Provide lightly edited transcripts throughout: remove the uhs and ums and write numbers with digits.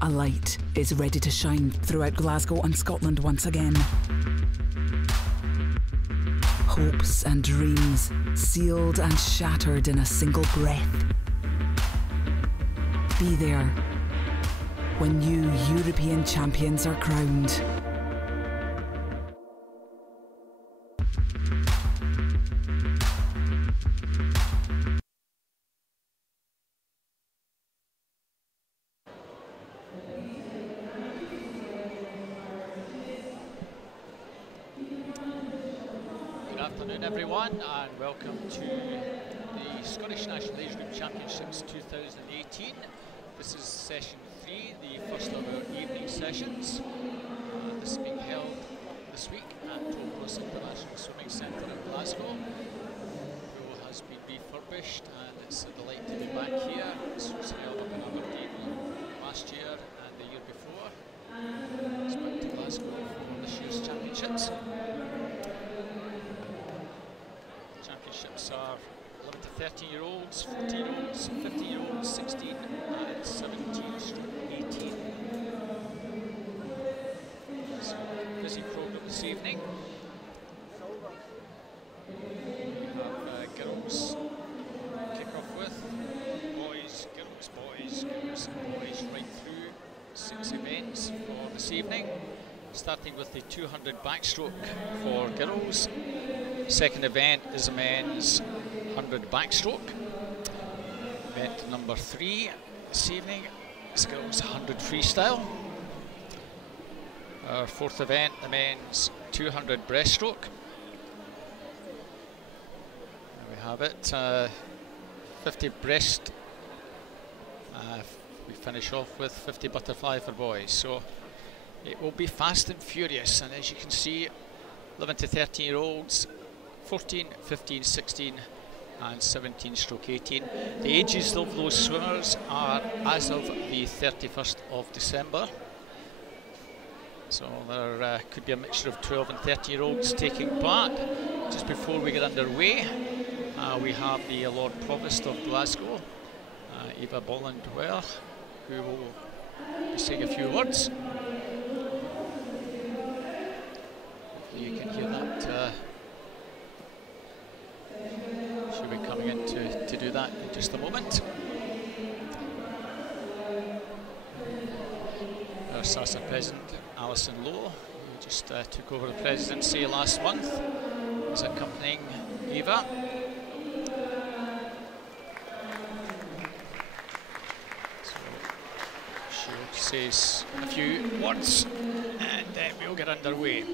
A light is ready to shine throughout Glasgow and Scotland once again. Hopes and dreams sealed and shattered in a single breath. Be there when new European champions are crowned. Everyone, and welcome to the Scottish National Age Group Championships 2018. This is session 3, the first of our evening sessions. This is being held this week at Tollcross International Swimming Centre in Glasgow. The pool has been refurbished and it's a delight to be back here. This was held up in Aberdeen last year and the year before. It's back to Glasgow for this year's championships. Championships are 11 to 13-year-olds, 14-year-olds, 15-year-olds, 16 and 17/18. It's a busy programme this evening. We have girls kick off with, boys, girls, right through 6 events for this evening. Starting with the 200 backstroke for girls. Second event is a men's 100 backstroke. Event number 3 this evening is girls 100 freestyle. Our fourth event, the men's 200 breaststroke. There we have it, 50 breast. We finish off with 50 butterfly for boys. So it will be fast and furious, and as you can see, 11 to 13-year-olds, 14, 15, 16 and 17/18. The ages of those swimmers are as of the 31st of December. So there could be a mixture of 12 and 13-year-olds taking part. Just before we get underway, we have the Lord Provost of Glasgow, Eva Bolland-Ware, who will be saying a few words. You can hear that. She'll be coming in to do that in just a moment. Our SASA President, Alison Lowe, who just took over the presidency last month, is accompanying Eva. So she'll say a few words and then we'll get underway.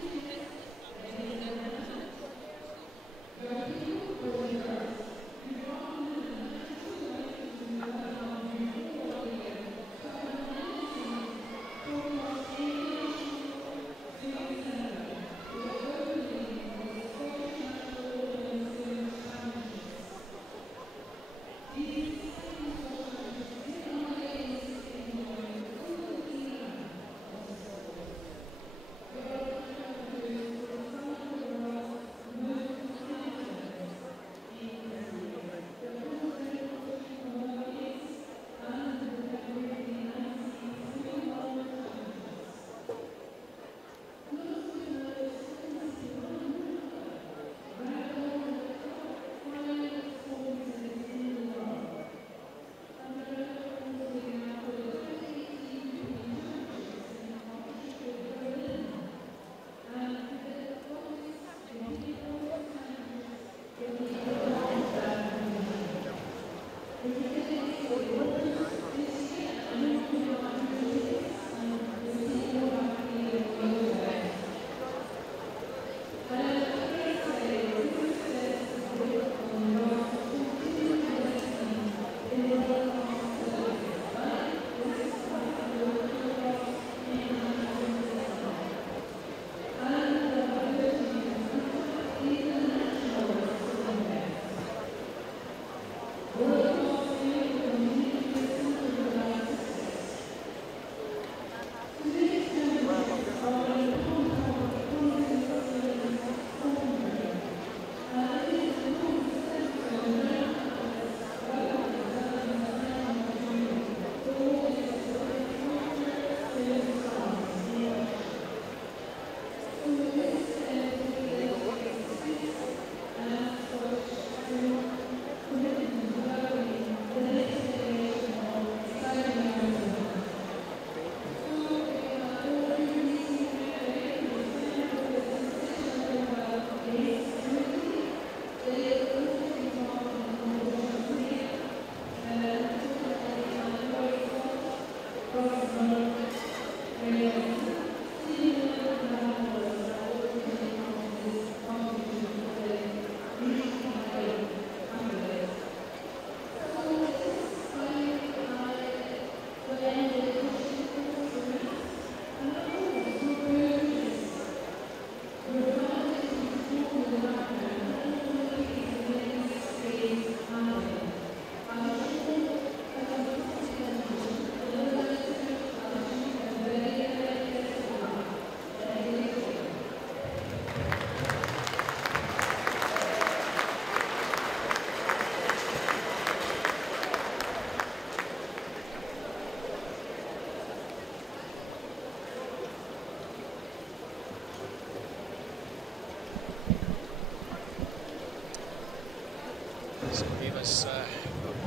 So Eva's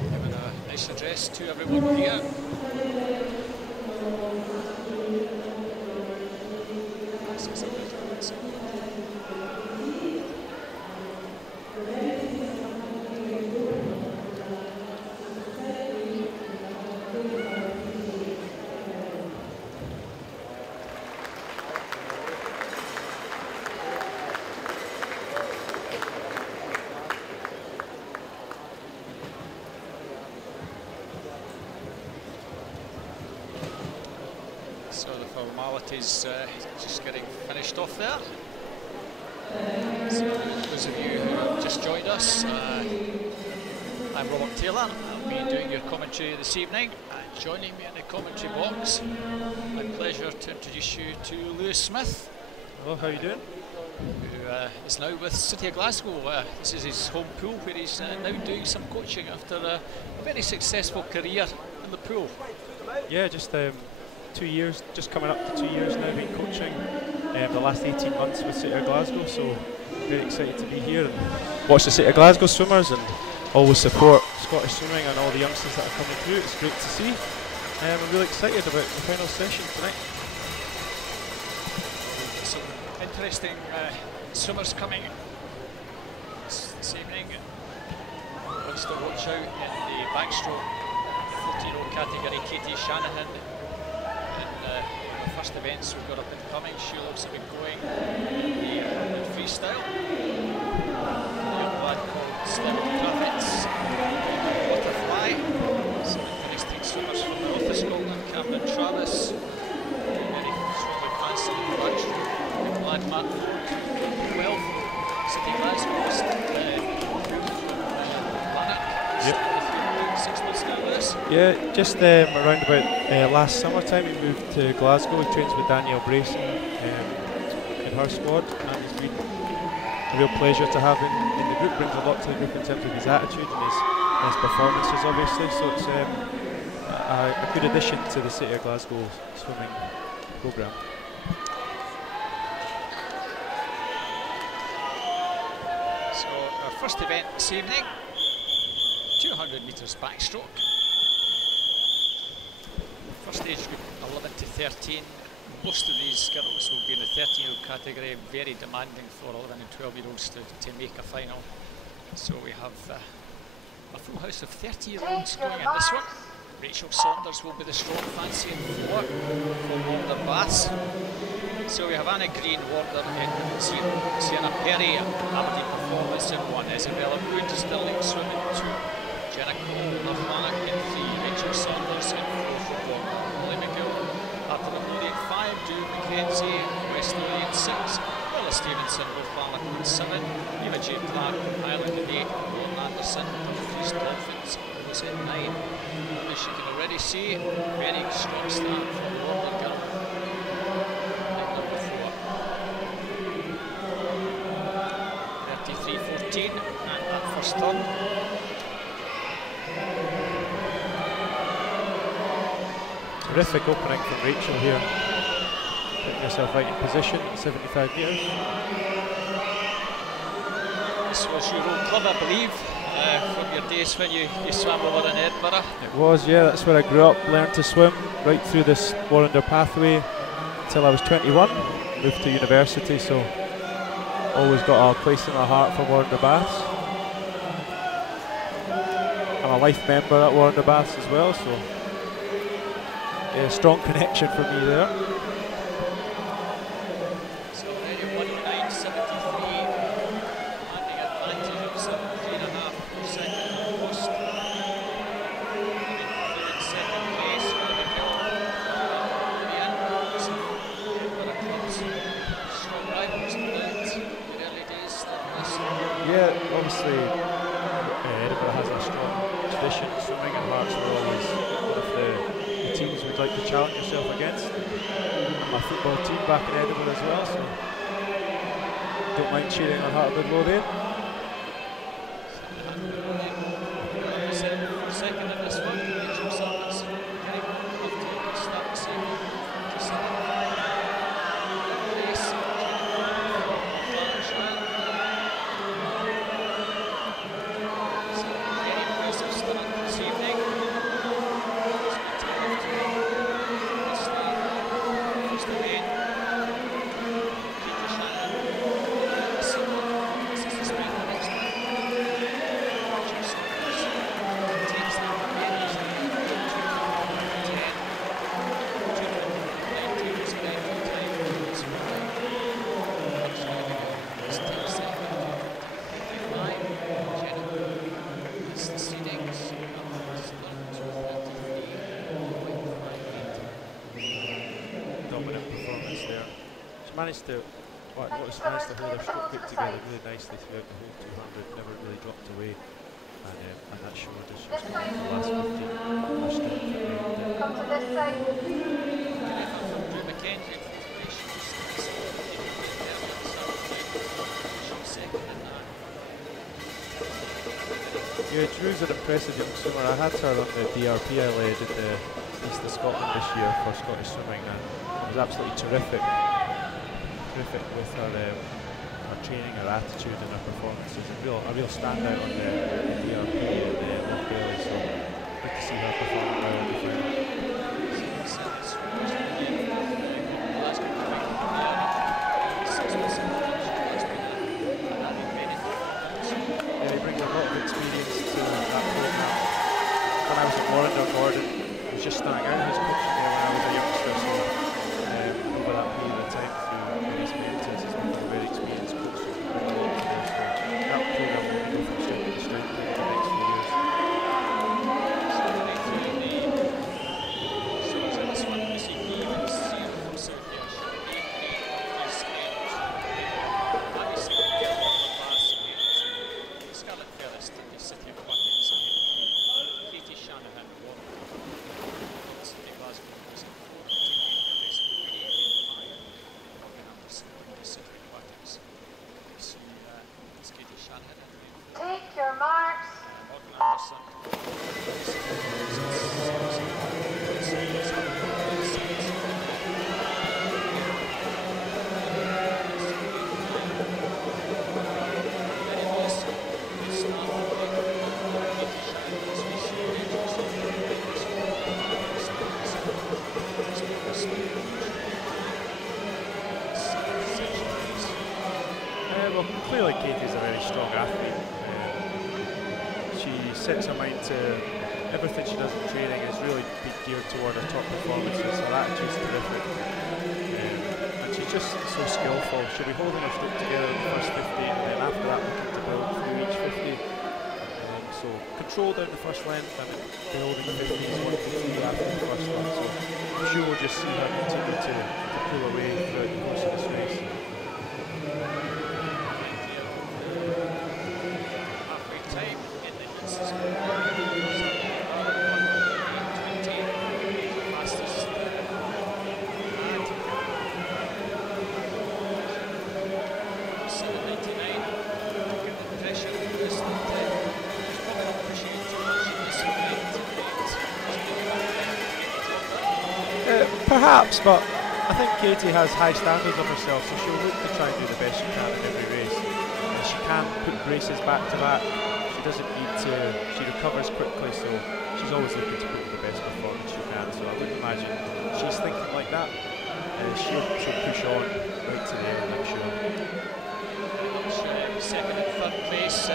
giving a nice address to everyone here. So the formalities just getting finished off there. So those of you who have just joined us, I'm Robert Taylor. I'll be doing your commentary this evening. Joining me in the commentary box, my pleasure to introduce you to Lewis Smith. Hello, how are you doing? Who is now with City of Glasgow. This is his home pool where he's now doing some coaching after a very successful career in the pool. Yeah, just 2 years, just coming up to 2 years now, been coaching the last 18 months with City of Glasgow, so very excited to be here and watch the City of Glasgow swimmers and always support Scottish swimming and all the youngsters that are coming through. It's great to see. I'm really excited about the final session tonight. Some interesting swimmers coming this evening. Wants to watch out in the backstroke, the 14-year-old category, Katie Shanahan. The first events we've got up and coming, she looks to be going in the freestyle. The young lad called Stephen Kravitz, butterfly. Some interesting swimmers from the north of Scotland, Cameron Travis, very strongly fancy in the backstroke. The young lad Matt Ford, 12, City Glasgow, Yeah, just around about last summertime he moved to Glasgow. He trains with Danielle Brayson in her squad, and it's been a real pleasure to have him in the group. Brings a lot to the group in terms of his attitude and his performances, obviously. So it's a good addition to the City of Glasgow swimming programme. So our first event this evening, 200 metres backstroke. First age group 11 to 13. Most of these girls will be in the 13-year-old category, very demanding for 11 and 12-year-olds to make a final. So we have a full house of 30-year-olds going in this one. Rachel Saunders will be the strong fancy in 4 for Warder Baths. So we have Anna Green, Warder in Sienna Perry, Aberdeen Performance in 1, Isabella Wood, Stirling Swimming 2, Jenna Cole, Northlanark in 3, Rachel Saunders in 4 for Warder, Molly McGill, Arthur O'Leary in 5, Drew McKenzie, Wesley in 6, Ella Stevenson, Northlanark in 7, Eva J. Clark, Highland in 8, Roland Anderson, Dumfries Dolphins was in 9. And as you can already see, very strong start from the Warder girl. Number 4. 33-14 and that first turn. Terrific opening from Rachel here. Putting herself right in position at 75 metres. This was your old club, I believe, from your days when you swam over in Edinburgh. It was, yeah, that's where I grew up, learned to swim right through this Warrender pathway until I was 21. Moved to university, so always got a place in my heart for Warrender Baths. I'm a life member at Warrender Baths as well, so a strong connection for me there. So already 1973, landing advantage of 17.5% post. In second place, Strong rivals to the Yeah, obviously Edinburgh has a strong tradition in swimming, and Hearts were always one of the teams we'd like to challenge yourself against. And my football team back in Edinburgh as well, so don't mind cheering on Heart of Midlow there. Second in this one, Jim Summers. Start the second. Managed to hold their stroke grip together really nicely throughout the whole 200, never really dropped away, and that showed us just the last 15 our strength at the end. Come to this side. Yeah, Drew's an impressive young swimmer. I had her on the DRP I led in the East of Scotland this year for Scottish swimming, and it was absolutely terrific with her training, her attitude and her performances. A real standout on the DRP and Loch Bailey, so good to see her performing well in the final. Yeah, he brings a lot of experience to that programme. When I was at Warrender, Gordon was just starting out his coaching there when I was a youngster, so over that period of time through various mentors, he's become a very experienced coach. That programme will go from strength to strength over the next few years. Take your marks. Well, clearly Katie's a very strong athlete. She sets her mind to everything she does in training is really geared toward her top performances. Her attitude's terrific, and she's just so skillful. She'll be holding her stroke together in the first 50, and then after that looking to build through each 50. So control down the first length and building the 50s 1 to 3 after the first one. So I'm sure we'll just see her continue to pull away throughout the course of this race. Perhaps, but I think Katie has high standards of herself, so she'll look to try and do the best she can in every race. She can put races back to back. She doesn't need to. She recovers quickly, so she's always looking to put in the best performance she can. So I would imagine she's thinking like that. She'll push on right to the end, I'm sure. Second and third place,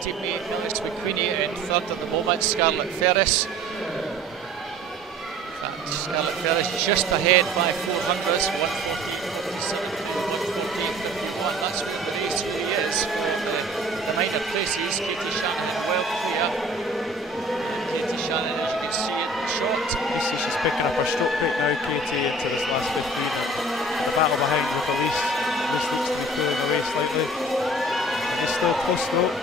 teammate Medalist with Queenie in third at the moment, Scarlett Ferris. Scarlett Ferris just ahead by 400s, 1:14:47, 1:14:51. That's what the race really is for the minor places. Katie Shanahan well clear. Katie Shanahan, as you can see in the shot. You see she's picking up her stroke right now, Katie, into this last 15. And the battle behind with Elise looks to be pulling away slightly. He's still close stroke.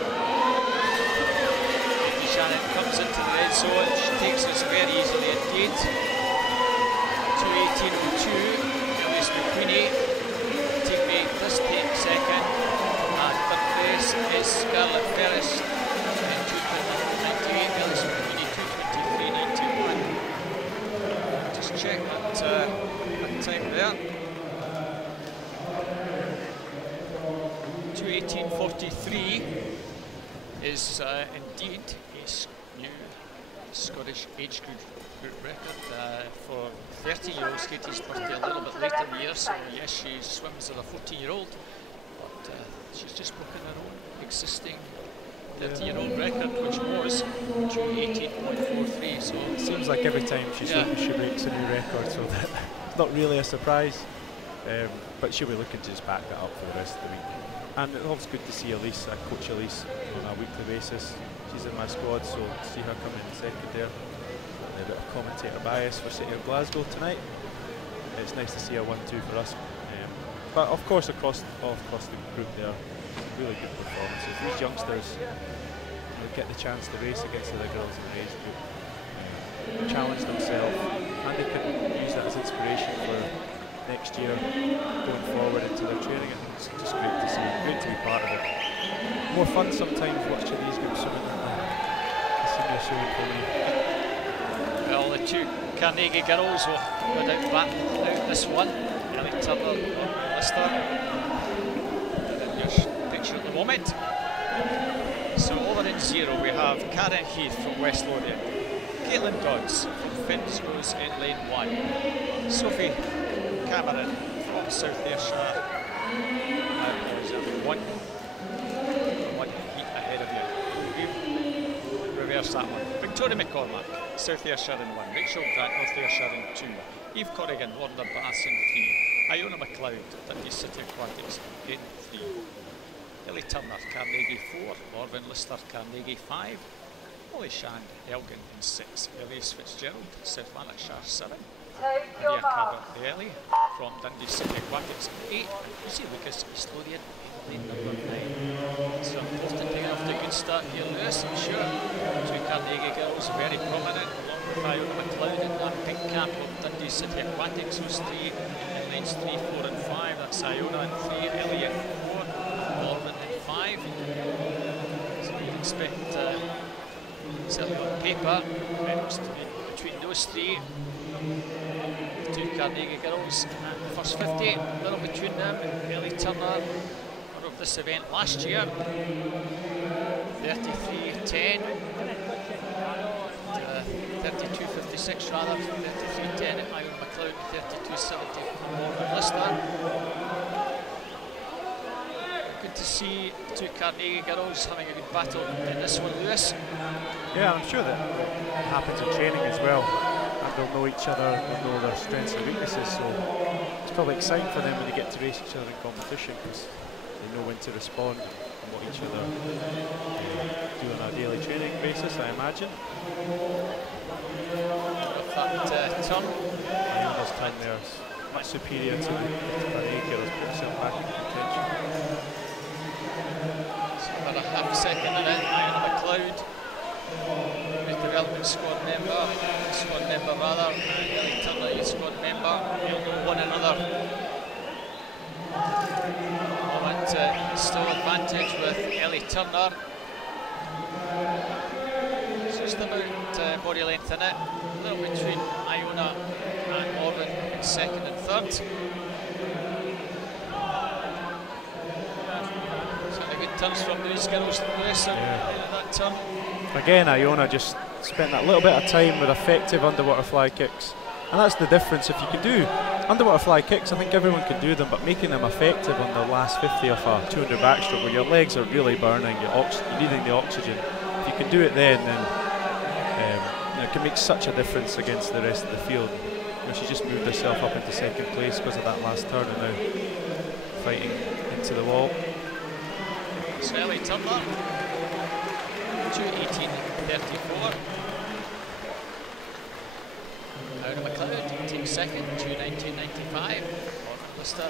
Shannon comes into the red zone. She takes us very easily indeed. 2:18.02. Ellis McQueenie. Teammate this take second. And third place is Scarlett Ferris. 2:21.98. Ellis McQueenie 2:23.91. Just check that time there. 2:18.43 is indeed a new Scottish age group record for 13-year-olds. Katie's birthday a little bit later in the year, so yes, she swims as a 14-year-old, but she's just broken her own existing 30-year-old record, which was 2:18.43. So it seems like every time she's looking, she breaks a new record, so that's not really a surprise. But she'll be looking to just back that up for the rest of the week. And it's always good to see Elise, I coach Elise on a weekly basis. She's in my squad, so to see her come in second there. A bit of commentator bias for City of Glasgow tonight. It's nice to see a 1-2 for us. But of course, across the group there, really good performances. These youngsters get the chance to race against the other girls in the age group, challenge themselves, and they can use that as inspiration for next year going forward into their training. I think it's just great to see, great to be part of it. More fun sometimes watching these groups swimming than the senior swimming for me. Well, the two Carnegie girls will no doubt battle out this one. Ellie Turner and Lister. In your picture at the moment. So over in zero we have Karen Heath from West Lothian, Caitlin Dodds from Finsrose in lane 1, Sophie Cameron from South Ayrshire. One heat ahead of you. Reverse that one. Victoria McCormack, South Ayrshire in 1, Rachel Grant, North Ayrshire in 2, Eve Corrigan, Warner Bass in 3, Iona McLeod, Dundee City Aquatics in 3, Ellie Turner, Carnegie 4, Orvin Lister, Carnegie 5, Molly Shand, Elgin in 6, Elise Fitzgerald, South Lanarkshire 7, Maria Caballelli from Dundee City Aquatics 8, and Lucy Lucas, East Lothian in lane number 9. So important to get off to a good start here, Lewis, I'm sure. Two Carnegie girls, very prominent, along with Iona McLeod in that pink cap of Dundee City Aquatics, who's 3 in lanes 3, 4 and 5. That's Iona in 3, Ellie in 4, Orvin in 5. So you'd expect, certainly on paper, medals to be between those three. Two Carnegie girls at the first 50, a little between them. Ellie Turner, winner of this event last year, 33.10, 32.56 rather, 33.10 at Iona McLeod, 32.70 for Lister. Good to see the two Carnegie girls having a good battle in this one, Lewis. Yeah, I'm sure that happens in training as well. They'll know each other, they'll know their strengths and weaknesses, so it's probably exciting for them when they get to race each other in competition, because they know when to respond and what each other do on a daily training basis, I imagine. With that turn, Iona's time there is much superior to the Carnegie girls, put herself back in contention. So about a half a second in it, Iona McLeod, development squad member rather, and Ellie Turner, youth squad member. They'll know one another. Moment still advantage with Ellie Turner. Just about body length in it. A little between Iona and Orvin in second and third. So the good turns from these girls to Lewis at that turn. Again, Iona just spent that little bit of time with effective underwater fly kicks, and that's the difference. If you can do underwater fly kicks, I think everyone can do them, but making them effective on the last 50 of a 200 backstroke where your legs are really burning, you're needing the oxygen. If you can do it then it can make such a difference against the rest of the field. She just moved herself up into second place because of that last turn, and now fighting into the wall. So Ellie Turner, 2:18.34. Iona McLeod takes second, 2:19.95. Orvin Lister,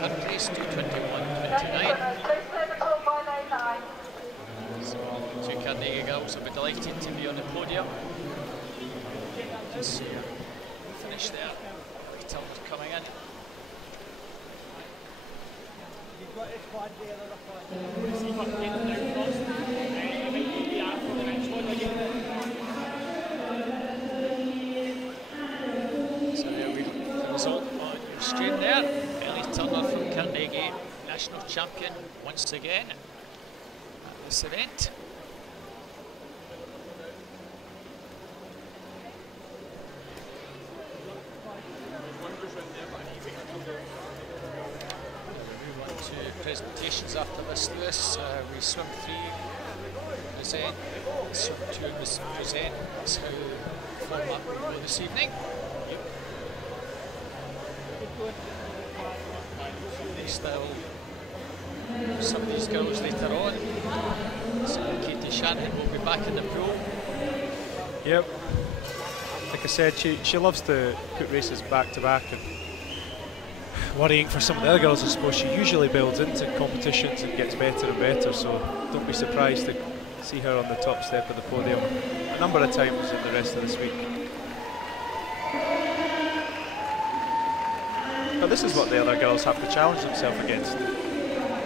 third place, 2:21.29. let's see. Finish there. Tilton coming in. So there we have the result on your screen there. Ellie Turner from Carnegie, national champion once again at this event. Presentations after this, Lewis. We swim 3, present, swim 2, present. That's how the format will go this evening. Still some of these girls later on. So Katie Shannon will be back in the pool. Yep. Like I said, she loves to put races back to back, and worrying for some of the other girls, I suppose. She usually builds into competitions and gets better and better, so don't be surprised to see her on the top step of the podium a number of times in the rest of this week. But this is what the other girls have to challenge themselves against. You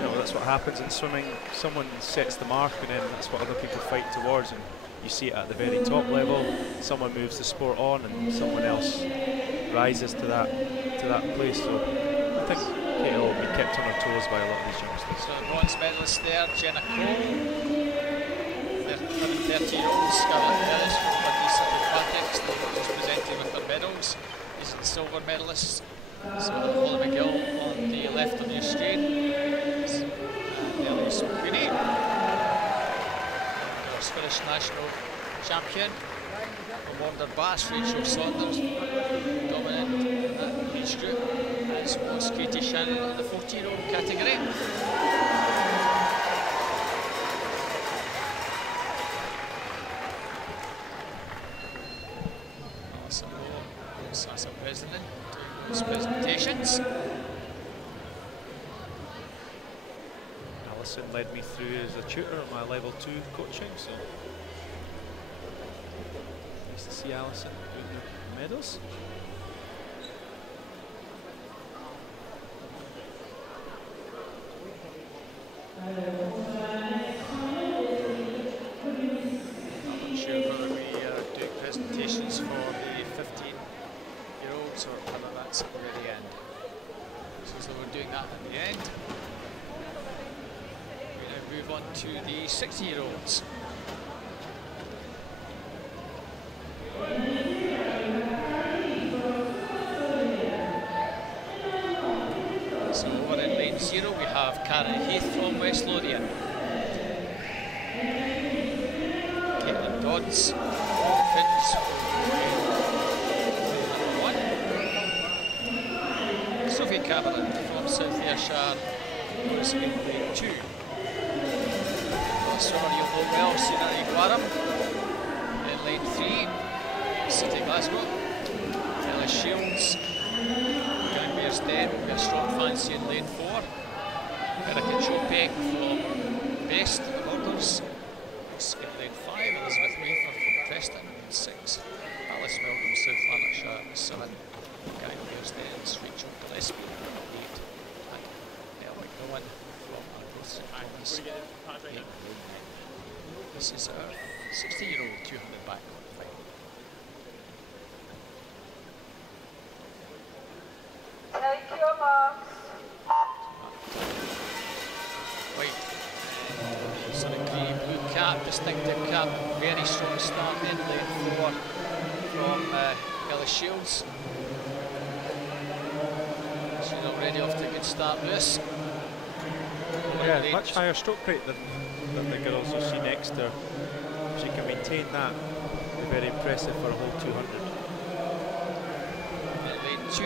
know, that's what happens in swimming. Someone sets the mark, and then that's what other people fight towards, and you see it at the very top level. Someone moves the sport on and someone else rises to that place. So I think Katie will be kept on her toes by a lot of these youngsters. So bronze medalist there, Jenna Cole. 30-year-old Scarlett Medalist from Medalist aquatics. They just presented with their medals. These are the silver medalists. So Holly McGill on the left on your screen. And Ellie Sweeney, our Scottish national champion. From Warner Bass, Rachel Saunders, dominant in that age group, as was Katie Shannon in the 14-year-old category. As a president doing those presentations. Alison led me through as a tutor on my level 2 coaching, so nice to see Alison doing the medals. I'm not sure whether we are doing presentations for the 15-year-olds or whether that's at the very end. So we're doing that at the end. We now move on to the 60-year-olds. So over in lane 0 we have Karen Heath from West Lothian. Caitlin Dodds from Finns from 1. Sophie Cameron from South Ayrshire was in lane 2. Swimmer you'll know well, Sienna Iguaram. In lane 3, City Glasgow. Ellis Shields. Glenbere's Den will be a strong fancy in lane 4. Erica Chopek from Best at the Borders. In lane 5, Elizabeth Mayfair from Preston. In 6, Alice Milgram, South Lanarkshire. 7, Glenbere's Den's Rachel Gillespie. 8, and Nell McGowan from Arbroath St Agnes. This is our 60-year-old 200 back final. Take your marks. White, sort of grey blue cap, distinctive cap, very strong start in lane 4 from Ellis Shields. She's already off to a good start, Lewis. Yeah, much higher stroke rate than the girls you'll see next to her. If she can maintain that, it'll be very impressive for a whole 200. In lane 2,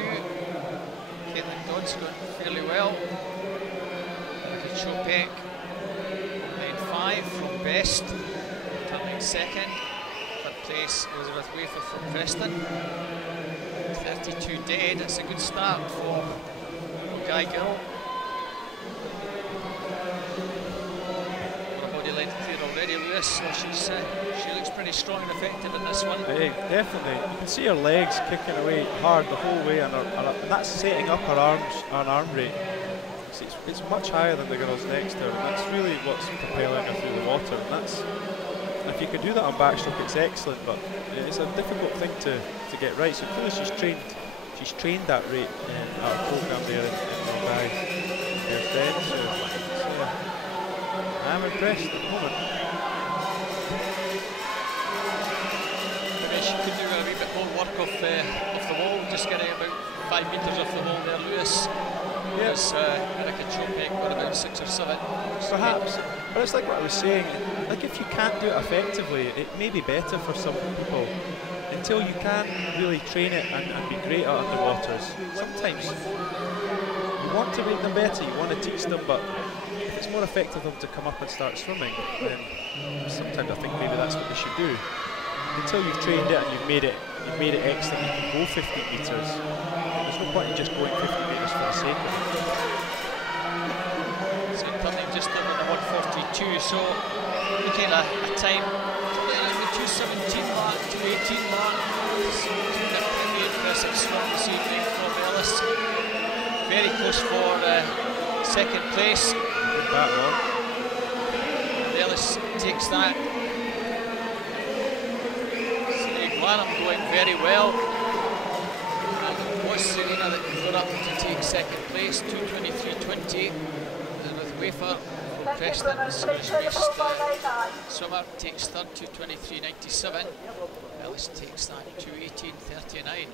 Caitlin Dodds going fairly well. Erica Chopek. Lane 5 from Best, coming second. Third place, Elizabeth Wafer from Preston. 32 dead, it's a good start for Guy Gill. Body length clear already Mary Lewis, so she looks pretty strong and effective in this one. Hey, definitely. You can see her legs kicking away hard the whole way, and that's setting up her arm rate. It's much higher than the girls next to her, and that's really what's propelling her through the water. And if you can do that on backstroke, it's excellent, but it's a difficult thing to get right. So clearly she's trained that rate in our program there in Mumbai. So I'm impressed at the moment. Maybe she could do a wee bit more work off the wall, just getting about 5 metres off the wall there, Lewis. Whereas Erika Chopek got about 6 or 7. Perhaps, but it's like what I was saying, like if you can't do it effectively, it may be better for some people. Until you can really train it and be great at underwaters, sometimes you want to make them better, you want to teach them, but if it's more effective for them to come up and start swimming, then sometimes I think maybe that's what they should do. Until you've trained it and you've made it excellent, you can go 15 metres. There's no point in just going 50 metres for the sake of it. So turning just over the 142, so looking at a time the 217 mark, 218 mark. So a pretty impressive swim this evening from Ellis. Very close for second place. Good battle. And Ellis takes that. Glanham going very well, and it was Serena that got up to take second place, 2:23.20, and with Wafer from Preston, the Swedish-based swimmer takes third, 2:23.97. Ellis takes that, 2:18.39.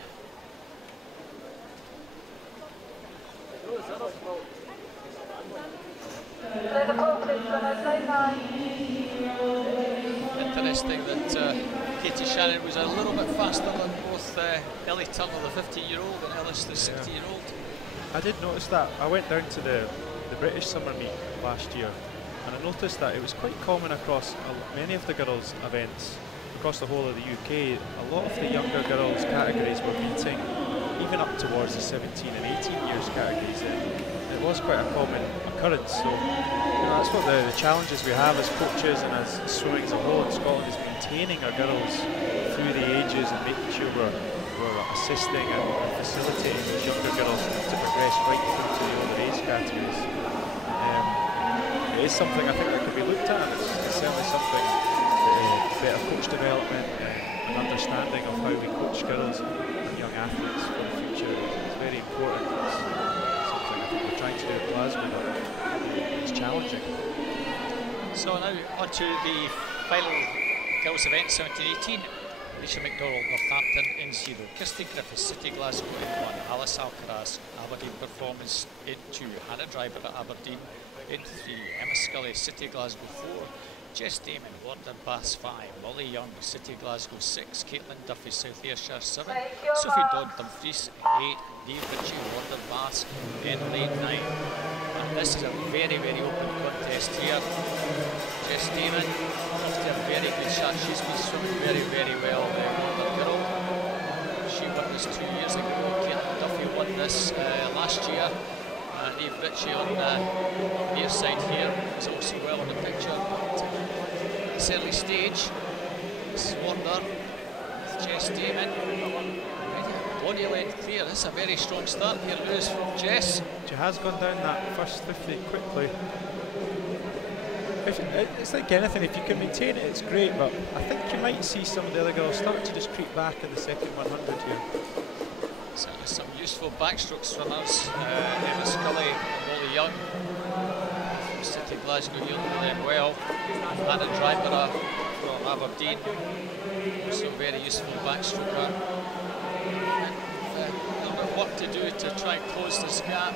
Interesting that Katie Shannon was a little bit faster than both Ellie Turner, the 15-year-old, and Ellis, the 16-year-old. I did notice that. I went down to the British summer meet last year, and I noticed that it was quite common across many of the girls' events across the whole of the UK. A lot of the younger girls' categories were beating even up towards the 17 and 18 years categories. It was quite a common occurrence. So that's what the challenges we have as coaches and as swimming as a whole in Scotland is maintaining our girls through the ages and making sure we're assisting and facilitating these younger girls to progress right through to the older age categories. It is something I think that could be looked at, and it's certainly something better coach development and understanding of how we coach girls and young athletes for the future is very important. It's something I think we're trying to do at Glasgow, but it's challenging. So now on to the final girls event, 17-18. Alicia McDonald, Northampton in 0. Kirsty Griffiths, City Glasgow in 1. Alice Alcaraz, Aberdeen Performance in 2. Hannah Driver at Aberdeen in 3. Emma Scully, City Glasgow 4. Jess Damon, Warden Baths 5. Molly Young, City Glasgow 6. Caitlin Duffy, South Ayrshire 7. Sophie Dodd, Dumfries 8. Dave Ritchie, Warden Baths in lane 9. And this is a very, very open contest here. Jess Damon, off to a very good shot. She's been swimming very, very well, the girl. She won this 2 years ago. Caitlin Duffy won this last year. Dave Ritchie on the near side here is also well on the picture. At this early stage, this is Warner with Jess Damon. Body length clear. This is a very strong start here, Lewis, from Jess. She has gone down that first 50 quickly. It's like anything, if you can maintain it, it's great, but I think you might see some of the other girls start to just creep back in the second 100 here. Certainly some useful backstroke swimmers. Emma Scully and Molly Young from City Glasgow here doing them well. Hannah Driver from Aberdeen, also very useful backstroker. And a little bit of work to do to try and close this gap.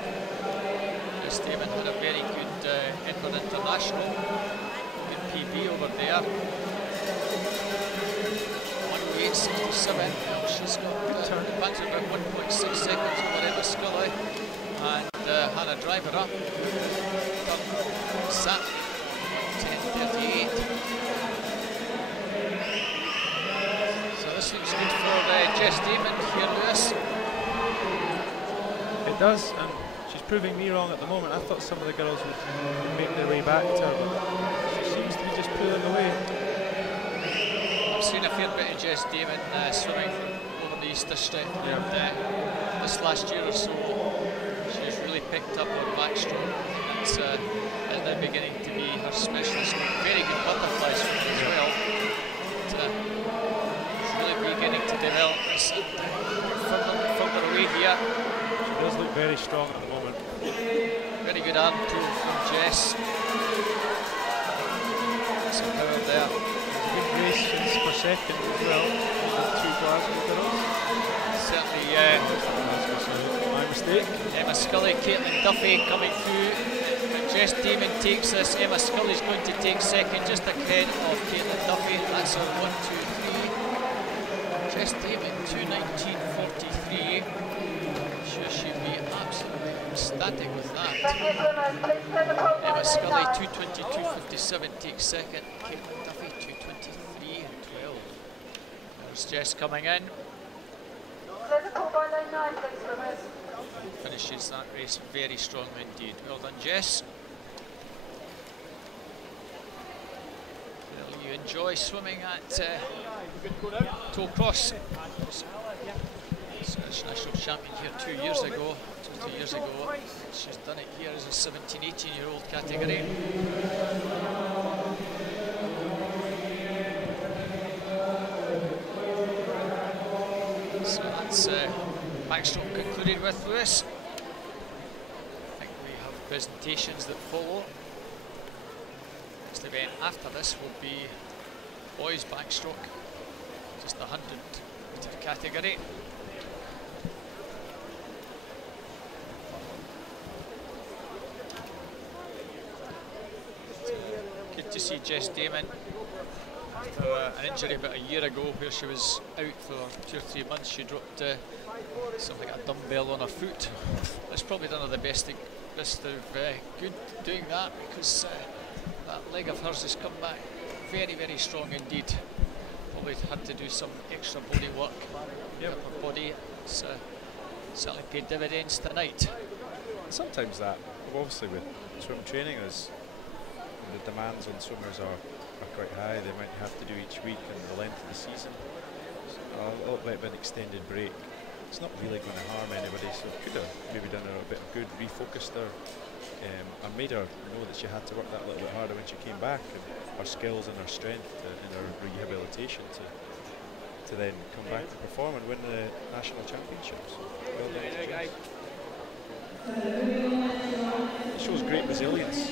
Jess Damon had a very good Edinburgh International, good PB over there. 1:08.67. She's got good turn back to about 1.6 seconds over Emma Scully, and Hannah Driver up. Sat 10:38. So this looks good for Jess Damon here, Lewis. It does, and she's proving me wrong at the moment. I thought some of the girls would make their way back to her, but she seems to be just pulling away. I've seen a fair bit of Jess Damon swimming over the Easter strip. And, this last year or so, she's really picked up her backstroke. It's now beginning to be her specialist. Very good butterfly swimming as well. But, she's really beginning to develop this and further away here. She does look very strong at the moment. Very good arm pull from Jess. Some power there. Good races per second as well. The two Glasgow girls. Certainly, my mistake. Emma Scully, Caitlin Duffy coming through. When Jess Damon takes this, Emma Scully's going to take second, just ahead of Caitlin Duffy. That's her 1, 2, 3. Jess Damon, 2:19.43. Sure, she'd be absolutely ecstatic with that. Emma Scully, 2:22.57, takes second. Caitlin Duffy, 2:23.12. There's Jess coming in. Finishes that race very strongly indeed. Well done, Jess. Well, you enjoy swimming at Tollcross. Scottish national champion here 2 years ago. 2 years ago. She's done it here as a 17, 18-year-old category. So that's backstroke concluded with Lewis. I think we have presentations that follow. Next event after this will be boys backstroke, just the 100-metre category. Good to see Jess Damon after an injury about a year ago where she was out for 2 or 3 months. She dropped something like a dumbbell on her foot. That's probably done her the best of good doing that, because that leg of hers has come back very, very strong indeed. Probably had to do some extra body work. Yep. Her body. It's certainly paid dividends tonight. Sometimes that, obviously with swim training, is the demands on swimmers are quite high. The amount you have to do each week and the length of the season. A little bit of an extended break. It's not really going to harm anybody, so it could have maybe done her a bit of good, refocused her, and made her know that she had to work that little bit harder when she came back, and her skills and her strength in her rehabilitation to then come back and perform and win the national championships. Well done. It shows great resilience.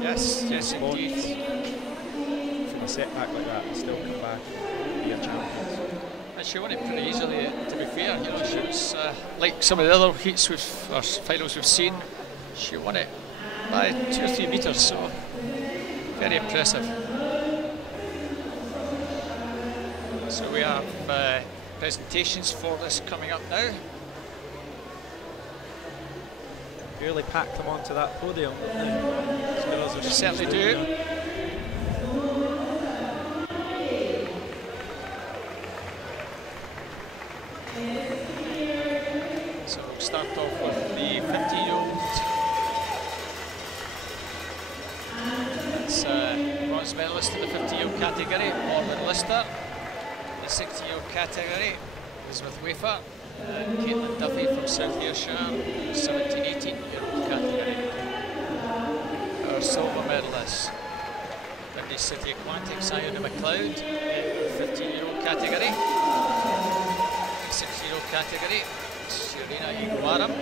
Yes, yes indeed. From a setback like that and still come back and be a champion. And she won it pretty easily, to be fair. You know, she was like some of the other heats or finals we've seen. She won it by 2 or 3 metres, so very impressive. So we have presentations for this coming up now. Really packed them onto that podium, don't They certainly do. So we'll start off with the 15-year-old. It's bronze medalist in the 15-year-old category, Morgan Lister. The 16-year-old category is with Wafer. And Caitlin Duffy from South Ayrshire, 17, 18-year-old category. Our silver medalist. Windy City Aquatics, Iona McLeod, in the 15-year-old category. 16-year-old category, Serena Iguaram,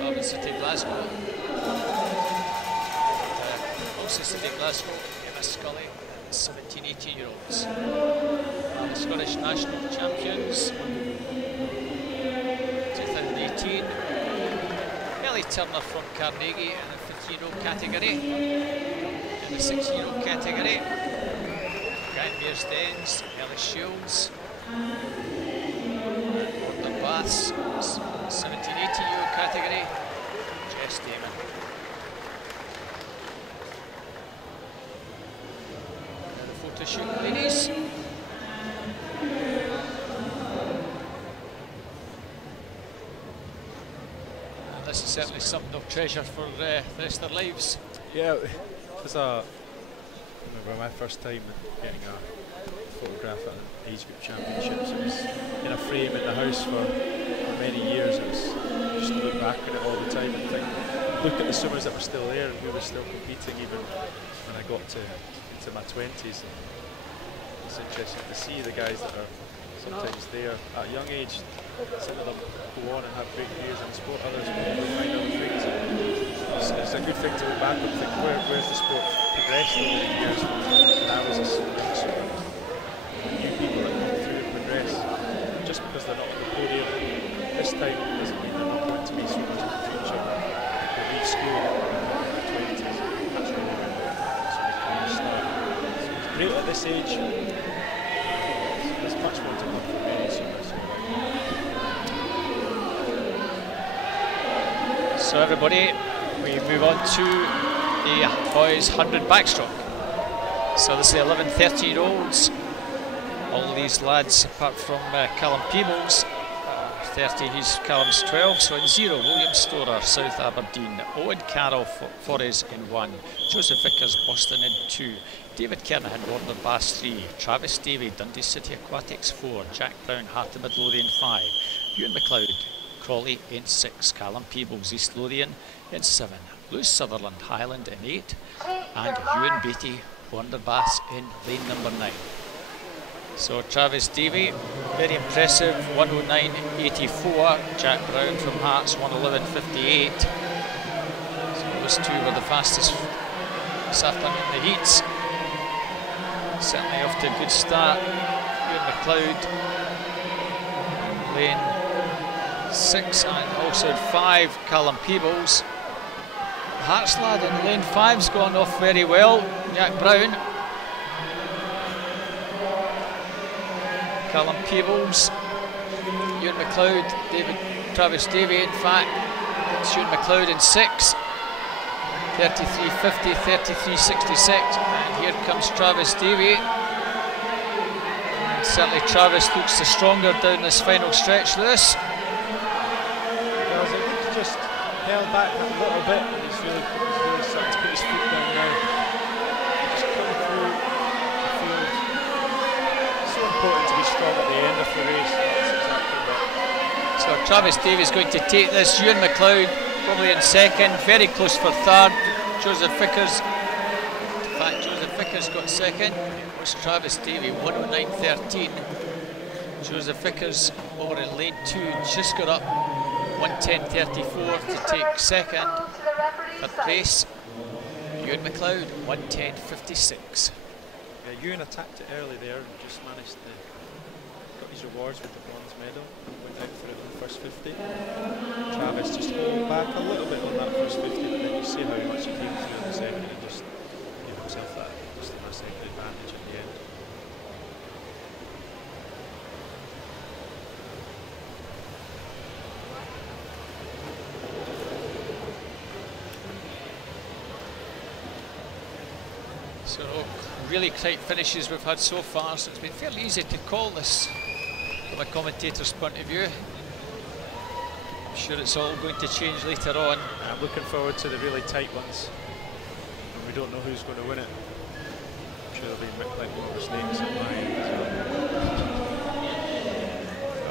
Robin City Glasgow. And also City Glasgow, Emma Scully, 17, 18-year-olds. The Scottish national champions. 2018, Ellie Turner from Carnegie in the 15-year-old category. In the 16-year-old category, Guy Mears-Dens, Ellie Shields. Gordon Baths, 17, 18-year-old category, Jess Damon. Now the photo shoot, ladies. This is certainly certainly something they'll treasure for the rest of their lives. Yeah, it was I remember my first time getting a photograph at an age group championships. It was in a frame in the house for many years. It was just to look back on it all the time and think, look at the swimmers that were still there and who was still competing even when I got into my 20s. And it's interesting to see the guys that are sometimes there at a young age. Some of them go on and have great careers in sport, others will find other things. It's a good thing to look back and think, where's the sport progressed over the years when I was a young swimmer. New people that come through and progress, just because they're not on the podium this time doesn't mean they're not going to be swimmers in the future. They leave school in their 20s, that's really when swimming careers start. So it's great at this age. There's much more to come from many swimmers. So everybody, we move on to the boys 100 backstroke. So this is the 11, 13-year-olds. All these lads, apart from Callum Peebles, 30, Callum's 12. So in 0, William Storer, South Aberdeen. Owen Carroll, Forres in 1. Joseph Vickers, Boston in 2. David Kernahan, Warner Bass 3. Travis Davey, Dundee City Aquatics 4. Jack Brown, Heart of Midlothian 5. Ewan McLeod, Crawley in 6, Callum Peebles, East Lothian in 7, Lewis Sutherland, Highland in 8, and Ewan Beattie, Warner Bass in lane number 9. So Travis Davey, very impressive, 109.84. Jack Brown from Hearts, 111.58. So those two were the fastest this afternoon in the heats. Certainly off to a good start. Ewan McLeod, lane 6 and also 5, Callum Peebles. Hearts lad in lane 5's gone off very well. Jack Brown. Callum Peebles. Ewan McLeod, Travis Davey in fact. It's Ewan McLeod in 6. 33.50, 33.66. And here comes Travis Davey. And certainly Travis looks the stronger down this final stretch, Lewis. Just held back a little bit and he's really starting to put his foot down now. Just coming through the field. It's so important to be strong at the end of the race. That's exactly what. So Travis Davies going to take this. Ewan McLeod probably in second, very close for third. Joseph Vickers. In fact, Joseph Vickers got second. It was Travis Davey, 109.13. Joseph Vickers over in lane 2 just got up 110.34 to take second. Third place, Ewan McLeod, 110.56. Yeah, Ewan attacked it early there and just managed to got his rewards with the bronze medal. Went out for it on the first 50. Travis just pulled back a little bit on that first 50, but then you see how much he came through in the second and just gave himself that just a second advantage at the end. So really tight finishes we've had so far, so it's been fairly easy to call this from a commentator's point of view. I'm sure it's all going to change later on. I'm looking forward to the really tight ones, and we don't know who's going to win it. I'm sure there'll be like more mistakes at my end as well.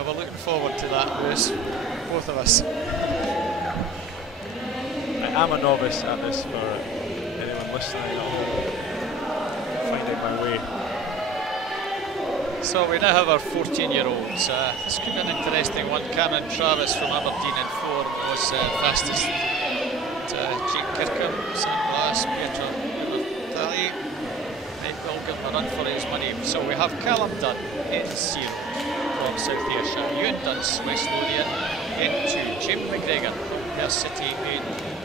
Well, we're looking forward to that, Lewis, both of us. I am a novice at this for anyone listening at home. Finding my way. So we now have our 14-year-olds. This could be an interesting one. Cameron Travis from Aberdeen in 4 was fastest. Jake Kirkham, St. Blas, Pietro Vitali. They will give him a run for his money. So we have Callum Dunn in 0 from South Ayrshire. Ewan Dunce, West Lothian in 2. Jim McGregor from Perth City in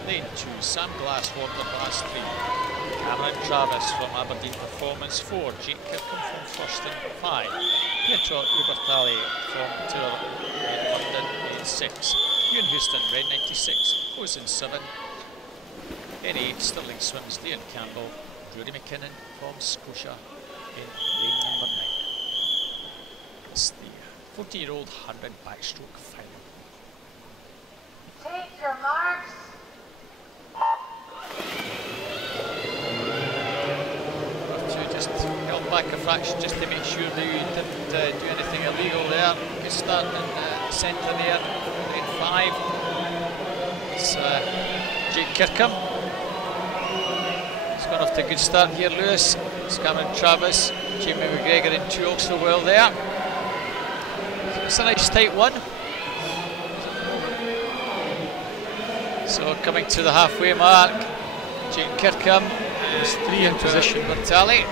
lane 2. Sam Glass, Warner Bass 3. Cameron Travis from Aberdeen Performance 4, Jake Kirkham from Thurston 5, Pietro Ubertali from Tour in London in 6, Ewan Houston, Red 96, goes in 7, in 8, Stirling Swims, Liam Campbell, Rudy McKinnon from Scotia in lane number 9. It's the 14-year-old 100 backstroke final. Take your marks. just held back a fraction just to make sure that you didn't do anything illegal there. Good start in the centre there, in 5. It's Jake Kirkham. He's gone off to a good start here, Lewis. It's Cameron Travis, Jamie McGregor in 2 also well there. It's a nice tight one. So coming to the halfway mark, Jake Kirkham, there's 3 in position. Bertali,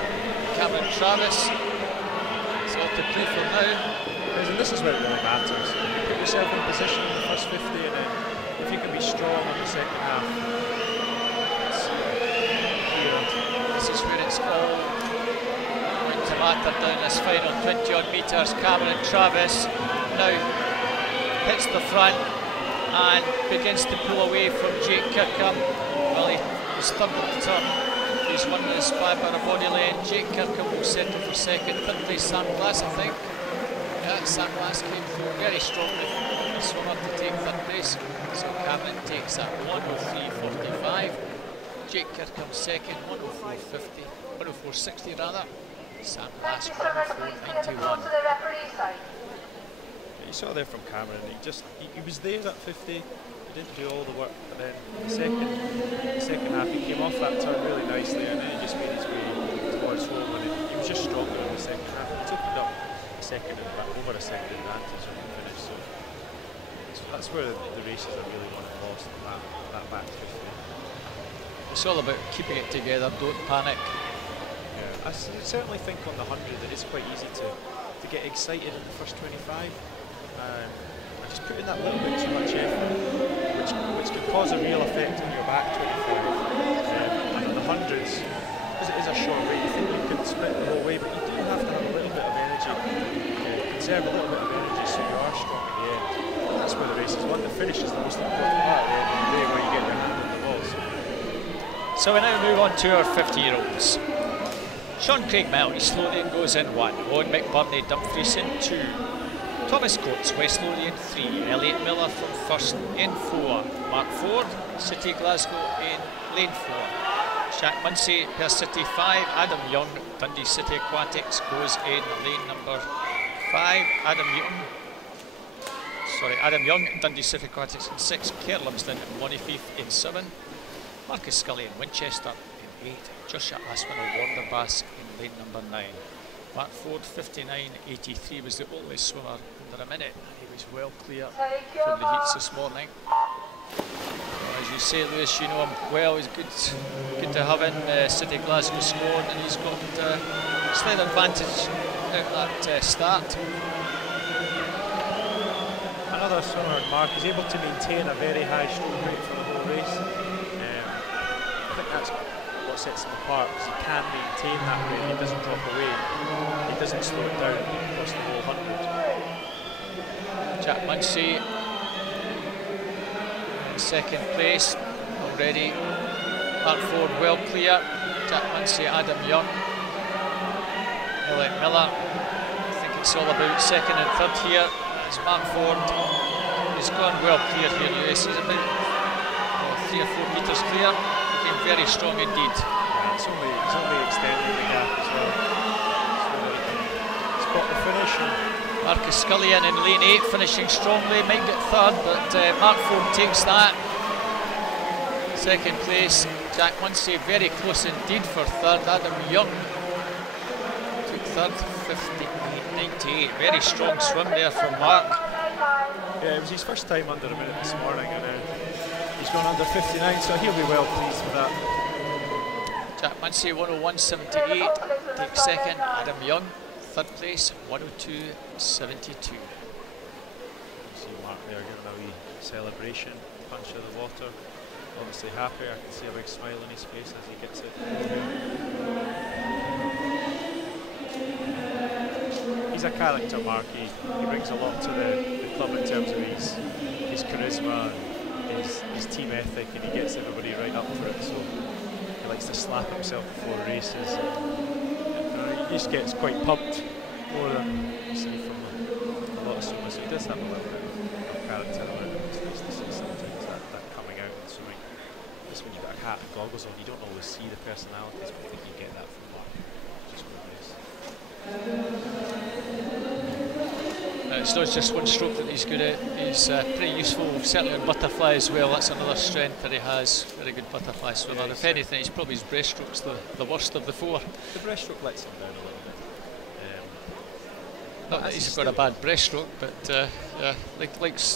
Cameron Travis. It's all to play for now. And this is where it really matters. You put yourself in position in the first 50, and then if you can be strong in the second half, this is where it's all going to matter down this final 20 odd metres. Cameron Travis now hits the front and begins to pull away from Jake Kirkham. Well, he's third at the turn. He's won this by about a body length. Jake Kirkham will settle for second. Third place, Sam Glass, I think. Yeah, Sam Glass came through very strongly. The swimmer to take third place. So Cameron takes that 103.45. Jake Kirkham second, 104.50. 104.60 rather. Sam Glass 104.91. You saw there from Cameron, he was there at 50, he didn't do all the work, but then the second half he came off that turn really nicely, and then he just made his way towards home, and he was just stronger in the second half. He's opened up a second and over a second advantage on the finish, so that's where the races are really won and lost, that back 50. It's all about keeping it together, don't panic. Yeah, I certainly think on the 100 it is quite easy to get excited in the first 25. And just putting that little bit too much effort, which can cause a real effect on your back 25. And the hundreds, because it is a short way, you think you can sprint the whole way, but you do have to have a little bit of energy, conserve a little bit of energy so you are strong at the end. And that's where the race is won. The finish is the most important part at the end of the day, where you get your hand on the balls. So we now move on to our 50-year-olds. Sean Craig Melly, Lothian goes in 1. Owen McBurney, Dumfries in 2. Thomas Coates, West Lothian 3. Elliot Miller from first in 4. Mark Ford, City Glasgow in lane 4. Jack Munsey, Perth City 5. Adam Young, Dundee City Aquatics goes in lane number 5. Adam Young, Dundee City Aquatics in 6. Kerr Lumsden and Monifeef in 7. Marcus Scully in Winchester in 8. Joshua Aspin of Wanderbass in lane number 9. Mark Ford 59.83 was the only swimmer under a minute, and he was well clear from the heats this morning. As you say, Lewis, you know him well. He's good to have in City Glasgow squad, and he's got a slight advantage out that start. Another swimmer, Mark, is able to maintain a very high stroke rate for the whole race. I think that's what sets him apart, because he can maintain that rate. He doesn't drop away, he doesn't slow it down across the whole 100. Jack Munsey in second place already. Mark Ford well clear. Jack Munsey, Adam Young, Elliot Miller. I think it's all about second and third here. It's Mark Ford. He's gone well clear here, Lewis. He's about 3 or 4 metres clear. Looking very strong indeed. Yeah, it's only extending the gap as well. Spot the finish. Marcus Scullion in lane 8, finishing strongly. Might get third, but Mark Ford takes that. Second place, Jack Munsey very close indeed for third. Adam Young took third, 58.98. Very strong swim there from Mark. Yeah, it was his first time under a minute this morning, and he's gone under 59, so he'll be well pleased with that. Jack Munsey 101.78 takes second. Adam Young third place 102.72. See Mark there giving a wee celebration, punch of the water. Obviously happy. I can see a big smile on his face as he gets it. He's a character, Mark. He brings a lot to the club in terms of his charisma and his team ethic, and he gets everybody right up for it. So he likes to slap himself before races. He just gets quite pumped, more than you see from a lot of swimmers. So he does have a little bit of character about him. It's nice to see sometimes that coming out in swimming. Just when you've got a hat and goggles on, you don't always see the personalities, but I think you get that from Mark. Just It's not just one stroke that he's good at, he's pretty useful, certainly on butterfly as well. That's another strength that he has, very good butterfly swimmer. If anything, he's probably his breaststroke's the worst of the four. The breaststroke lets him down a little bit. Not that he's got a bad breaststroke, but yeah,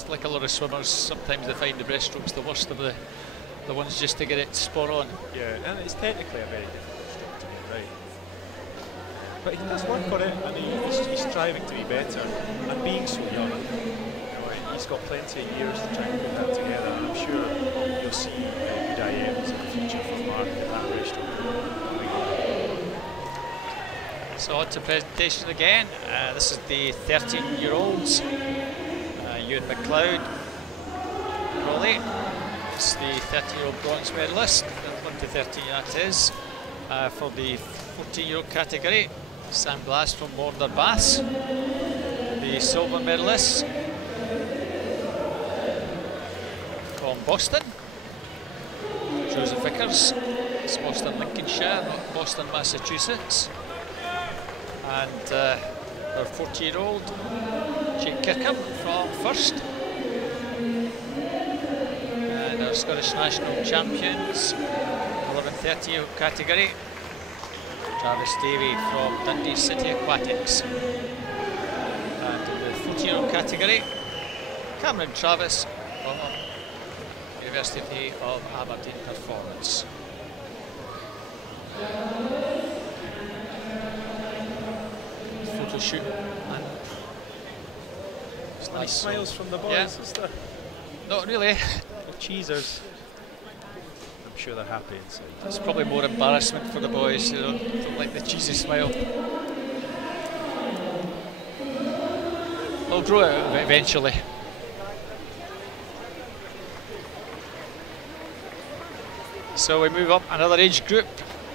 like a lot of swimmers, sometimes they find the breaststroke's the worst of the ones just to get it spot on. Yeah, and it's technically a very difficult stroke to get right. But he does work on it, and he's striving to be better. And being so young, he's got plenty of years to try and put that together. And I'm sure you'll see good IMs in the future from Mark at that breaststroke. So on to presentation again. This is the 13-year-olds. Ewan McLeod, Crawley. It's the 13-year-old bronze medalist, 1 to 13 that is. For the 14-year-old category, Sam Glass from Border Bass. The silver medalist, from Boston, Joseph Vickers. It's Boston, Lincolnshire, not Boston, Massachusetts. And our 40-year-old Jake Kirkham from First. And our Scottish national champions, 11-13 category, Travis Davey from Dundee City Aquatics. And in the 14-year-old category, Cameron Travis from University of Aberdeen Performance. Photo shoot. And nice smiles from the boys, yeah. Is there? Not really. The cheesers. I'm sure they're happy inside. It's probably more embarrassment for the boys, they don't like the cheesy smile. They'll draw it out eventually. So we move up another age group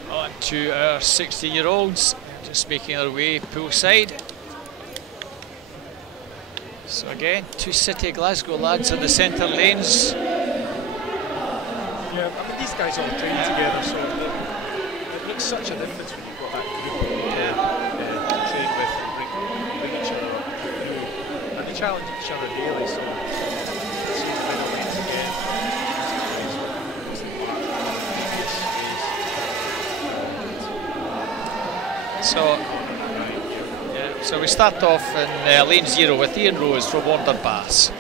on to our 60-year-olds, just making their way poolside. So again, two City Glasgow lads in the centre lanes. Yeah, I mean these guys all train together, so it makes such a difference when you've got that group to train with and bring each other up. And they challenge each other daily, so see the middle lanes again. So we start off in lane 0 with Ian Rose from Warner Bass.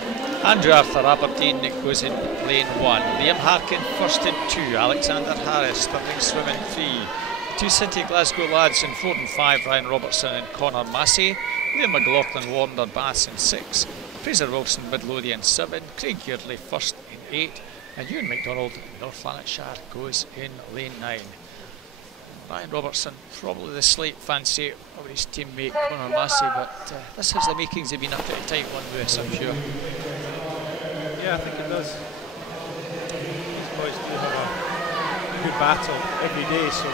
Andrew Arthur, Aberdeen, goes in lane 1. Liam Harkin first in 2. Alexander Harris, Stirling Swimming 3. Two City Glasgow lads in 4 and 5, Ryan Robertson and Connor Massey. Liam McLaughlin, Warner Bass in 6. Fraser Wilson, Midlothian 7. Craig Yeardley first in 8. And Ewan MacDonald, North Lanarkshire, goes in lane 9. Ryan Robertson, probably the slight fancy of his teammate Connor Massey, but this has the makings of being a pretty tight one, Lewis, I'm sure. Yeah, I think it does. These boys do have a good battle every day, so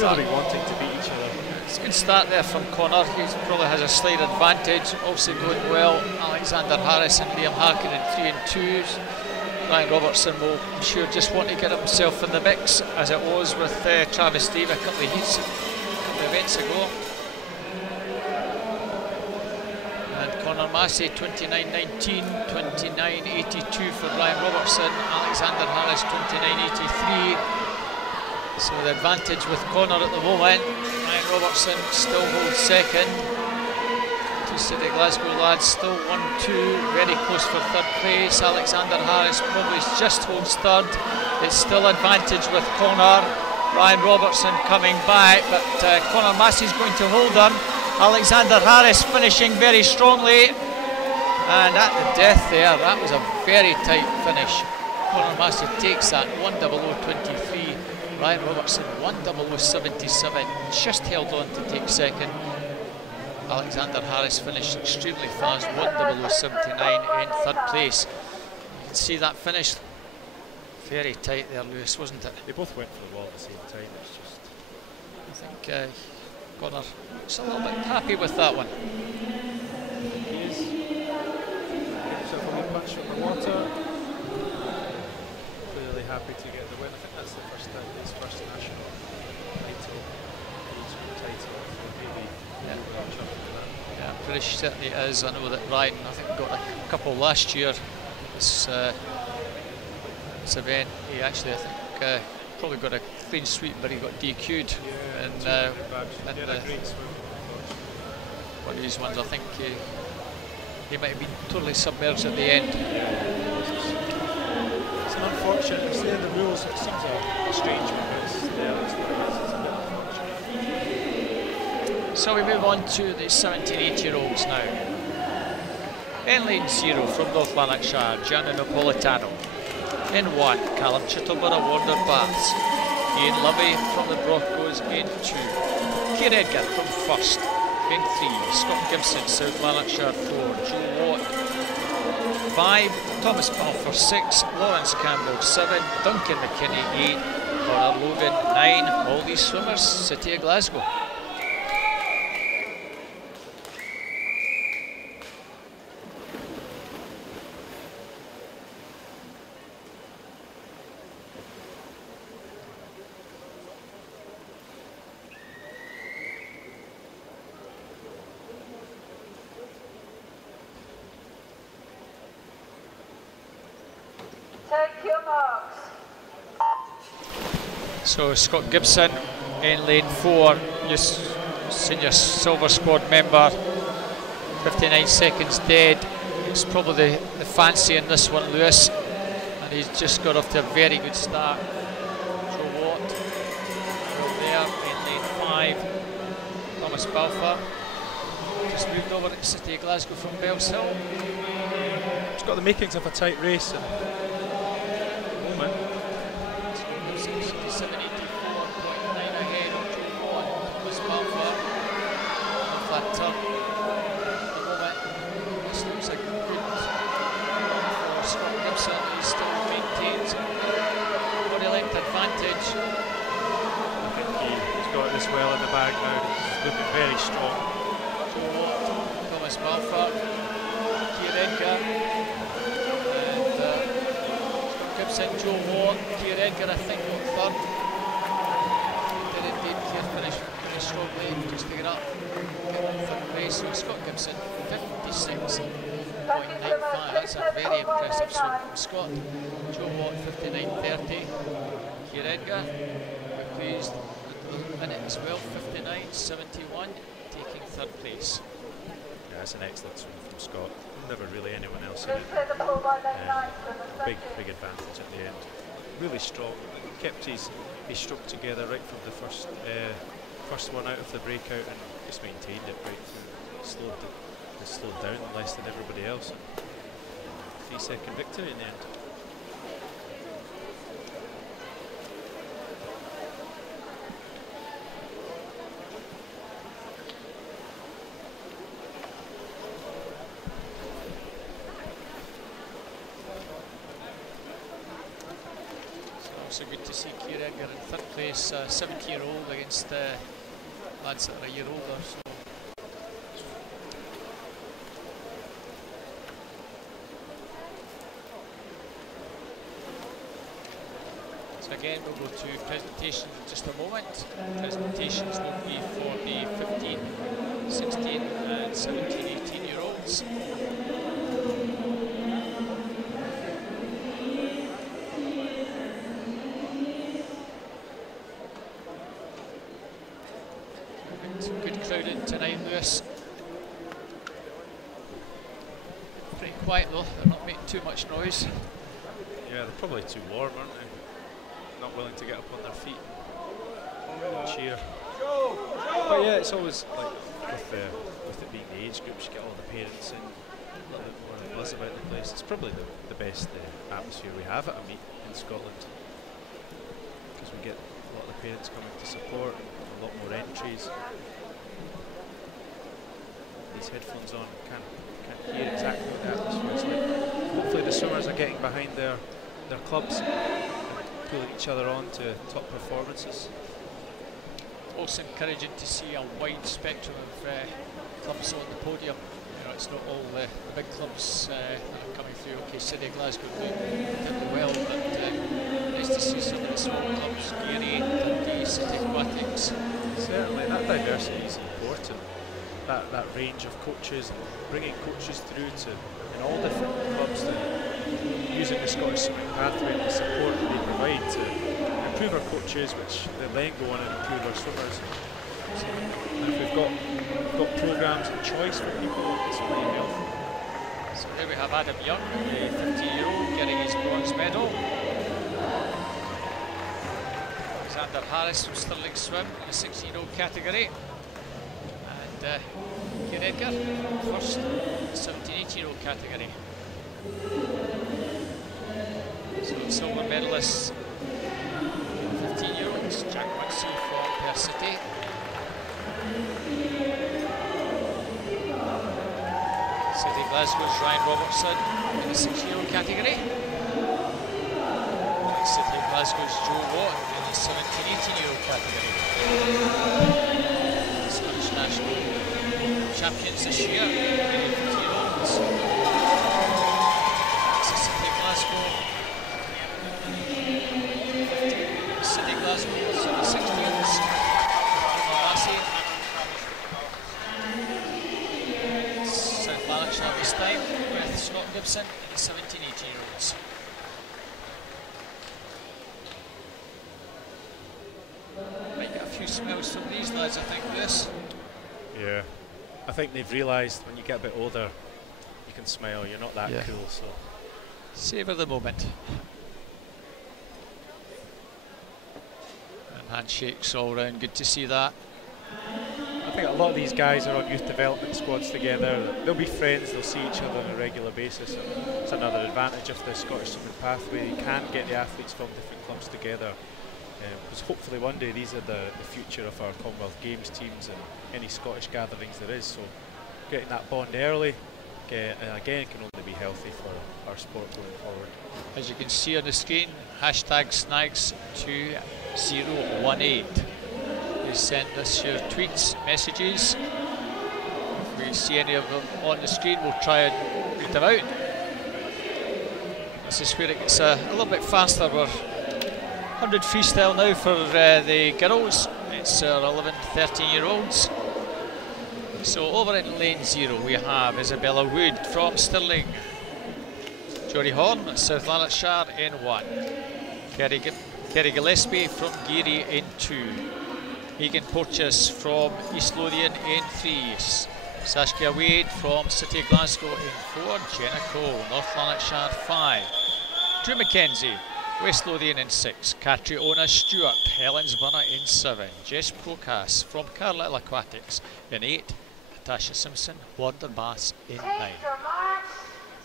they'll be wanting to beat each other. It's a good start there from Connor. He probably has a slight advantage. Also going well, Alexander Harris and Liam Harkin in 3 and 2s. Ryan Robertson will, I'm sure, just want to get himself in the mix, as it was with Travis Davey a couple of events ago. And Connor Massey 29.19, 29.82 for Ryan Robertson. Alexander Harris 29.83. So the advantage with Connor at the moment. Ryan Robertson still holds second. Two City Glasgow lads still 1-2, very close for third place. Alexander Harris probably just holds third. It's still advantage with Connor. Ryan Robertson coming back, but Connor Massey's going to hold him. Alexander Harris finishing very strongly. And at the death there, that was a very tight finish. Connor Massey takes that 1:00:23. Ryan Robertson 1:00:77, just held on to take second. Alexander Harris finished extremely fast, 1:00:79 in third place. You can see that finish very tight there, Lewis, wasn't it? They both went for the wall at the same time. It's just, I think Connor looks a little bit happy with that one. he is. Himself a wee punch from the water. Clearly happy to get the win. I think that's the first time his first national title, age title, maybe. Yeah. encouraged, certainly is. I know that Ryan, I think, got a couple last year. This event, he actually, I think, probably got a clean sweep, but he got DQ'd. Yeah, And he had a great swim. one of these ones, I think he might have been totally submerged at the end. It's an unfortunate, it's the end of the rules, it seems a strange one, but it's a bit unfortunate. So we move on to the 17-8-year-olds now. In lane 0 from North Lanarkshire, Gianni Napolitano. In 1, Callum Chittleborough, Warner Baths. Ian Lovey from the Broncos in 2. Keir Edgar from first. In 3, Scott Gibson, South Lanarkshire 4. Joe Watt 5. Thomas Balfour 6. Lawrence Campbell 7. Duncan McKinney 8. Connor Logan 9. All these swimmers, City of Glasgow. Take your marks. So Scott Gibson in lane 4, your senior silver squad member, 59 seconds dead. It's probably the fancy in this one, Lewis, and he's just got off to a very good start. Joe Watt there in lane 5. Thomas Balfour just moved over to City of Glasgow from Bells Hill. It's got the makings of a tight race. And 67.84.9 ahead of Joe Watt. Thomas Balfour off that turn. At the moment, this looks a good for Scott Gibson. He still maintains body length advantage. I think he's got this well in the bag now. He's looking very strong. Joe Watt, Thomas Balfour, Keir Edgar, and Scott Gibson, Joe Watt, Keir Edgar, I think, got third. Did indeed Keir finish very strongly just to get up third place. So Scott Gibson, 56.95. That's a very impressive swim from Scott. Joe Watt, 59.30. Keir Edgar, we're pleased with the minute as well, 59.71, taking third place. Yeah, it's an excellent swim from Scott. Never really anyone else in Please it. clear the pool by lane 9 swimmers. Thank you. Big advantage at the end. Really strong. Kept his stroke together right from the first one out of the breakout, and just maintained it right through. Slowed down less than everybody else. 3-second victory in the end. Also good to see Keir Edgar in third place, 70-year-old against lads that are a year older. So again, we'll go to presentations in just a moment. Presentations will be for the 15, 16 and 17, 18-year-olds. Good crowd in tonight, Lewis. Pretty quiet though, they're not making too much noise. Yeah, they're probably too warm, aren't they? Not willing to get up on their feet and cheer. But yeah, it's always like with it being the age groups, you get all the parents in, a little bit more buzz about the place. It's probably the best atmosphere we have at a meet in Scotland, because we get a lot of the parents coming to support, a lot more entries. These headphones on, can't hear exactly what the atmosphere is like. Hopefully the swimmers are getting behind their clubs, pulling each other on to top performances. Also encouraging to see a wide spectrum of clubs on the podium. You know, it's not all the big clubs that are coming through. Okay, City of Glasgow doing particularly well, but nice to see some of the small clubs, Geary, Dundee, City Aquatics. Certainly, that diversity is important. that range of coaches and bringing coaches through to in all different clubs, to using the Scottish Swimming pathway and the support that they provide to improve our coaches, which they then go on and improve our swimmers. And if we've got programmes and choice for people, it's really helpful. So here we have Adam Young, the 15-year-old, getting his bronze medal. Alexander Harris from Stirling Swim in the 16-year-old category. And Keir Edgar, first in the 17-18-year-old category. So the silver medalists, 15-year-olds, Jack Munsey from Perth City. City Glasgow's Ryan Robertson in the 16-year-old category. And City Glasgow's Joe Watt in the 17-18-year-old category. Scottish national champions this year, 15-year-olds. City Glasgow. City Glasgow, 16-year-olds. South Lanarkshire this time with Scott Gibson and the 17-18-year-olds. Might get a few smells from these lads, I think, Lewis. Yeah, I think they've realised when you get a bit older, you can smile, you're not that cool, so. Savour the moment. And handshakes all round, good to see that. I think a lot of these guys are on youth development squads together. They'll be friends, they'll see each other on a regular basis. And it's another advantage of the Scottish Swimming pathway. You can get the athletes from different clubs together. Because hopefully one day these are the future of our Commonwealth Games teams and any Scottish gatherings there is. So getting that bond early, again, can only be healthy for our sport going forward. As you can see on the screen, hashtag Snags2018. You send us your tweets, messages. If we see any of them on the screen, we'll try and read them out. This is where it gets a little bit faster. We're 100 freestyle now for the girls. It's our 11, 13-year-olds. So over in lane 0 we have Isabella Wood from Stirling. Jory Horn, South Lanarkshire in 1. Kerry Gillespie from Geary in 2. Megan Porteous from East Lothian in 3. Saskia Wade from City Glasgow in 4. Jenna Cole, North Lanarkshire 5. Drew Mackenzie, West Lothian in 6. Catriona Stewart, Helensburgh in 7. Jess Procas from Carlisle Aquatics in 8. Natasha Simpson, Wanderbass in 9.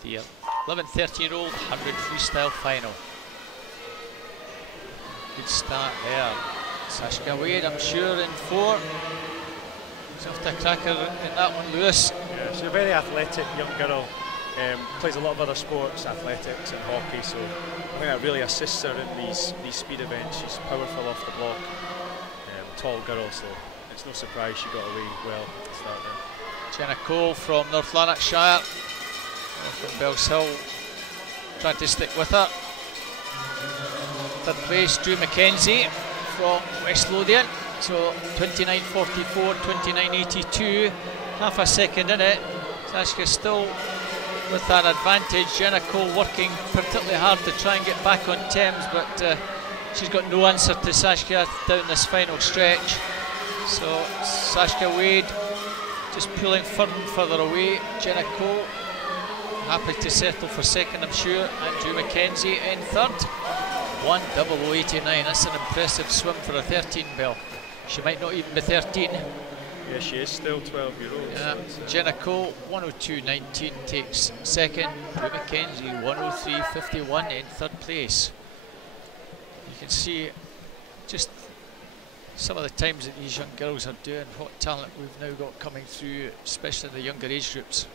The 11, 13-year-old 100 freestyle final. Good start there. Saskia Wade, I'm sure, in 4. She's off to a cracker in that one, Lewis. Yeah, she's a very athletic young girl. Plays a lot of other sports, athletics and hockey, so I think that really assists her in these speed events. She's powerful off the block, tall girl, so it's no surprise she got away well at the start there. Jenna Cole from North Lanarkshire, from Bells Hill, trying to stick with her. Third place, Drew Mackenzie from West Lothian, so 29.44, 29.82, half a second in it. Saskia still with that advantage. Jenna Cole working particularly hard to try and get back on Thames, but she's got no answer to Saskia down this final stretch. So Saskia Wade just pulling further and further away. Jenna Cole happy to settle for second, I'm sure, and Drew Mackenzie in third. 1:00:89. That's an impressive swim for a 13, Bill. She might not even be 13. Yeah, she is still 12-year-old. Yeah. So Jenna Cole, 1:02:19 takes second. Drew Mackenzie, 1:03:51 in third place. You can see just some of the times that these young girls are doing, what talent we've now got coming through, especially in the younger age groups.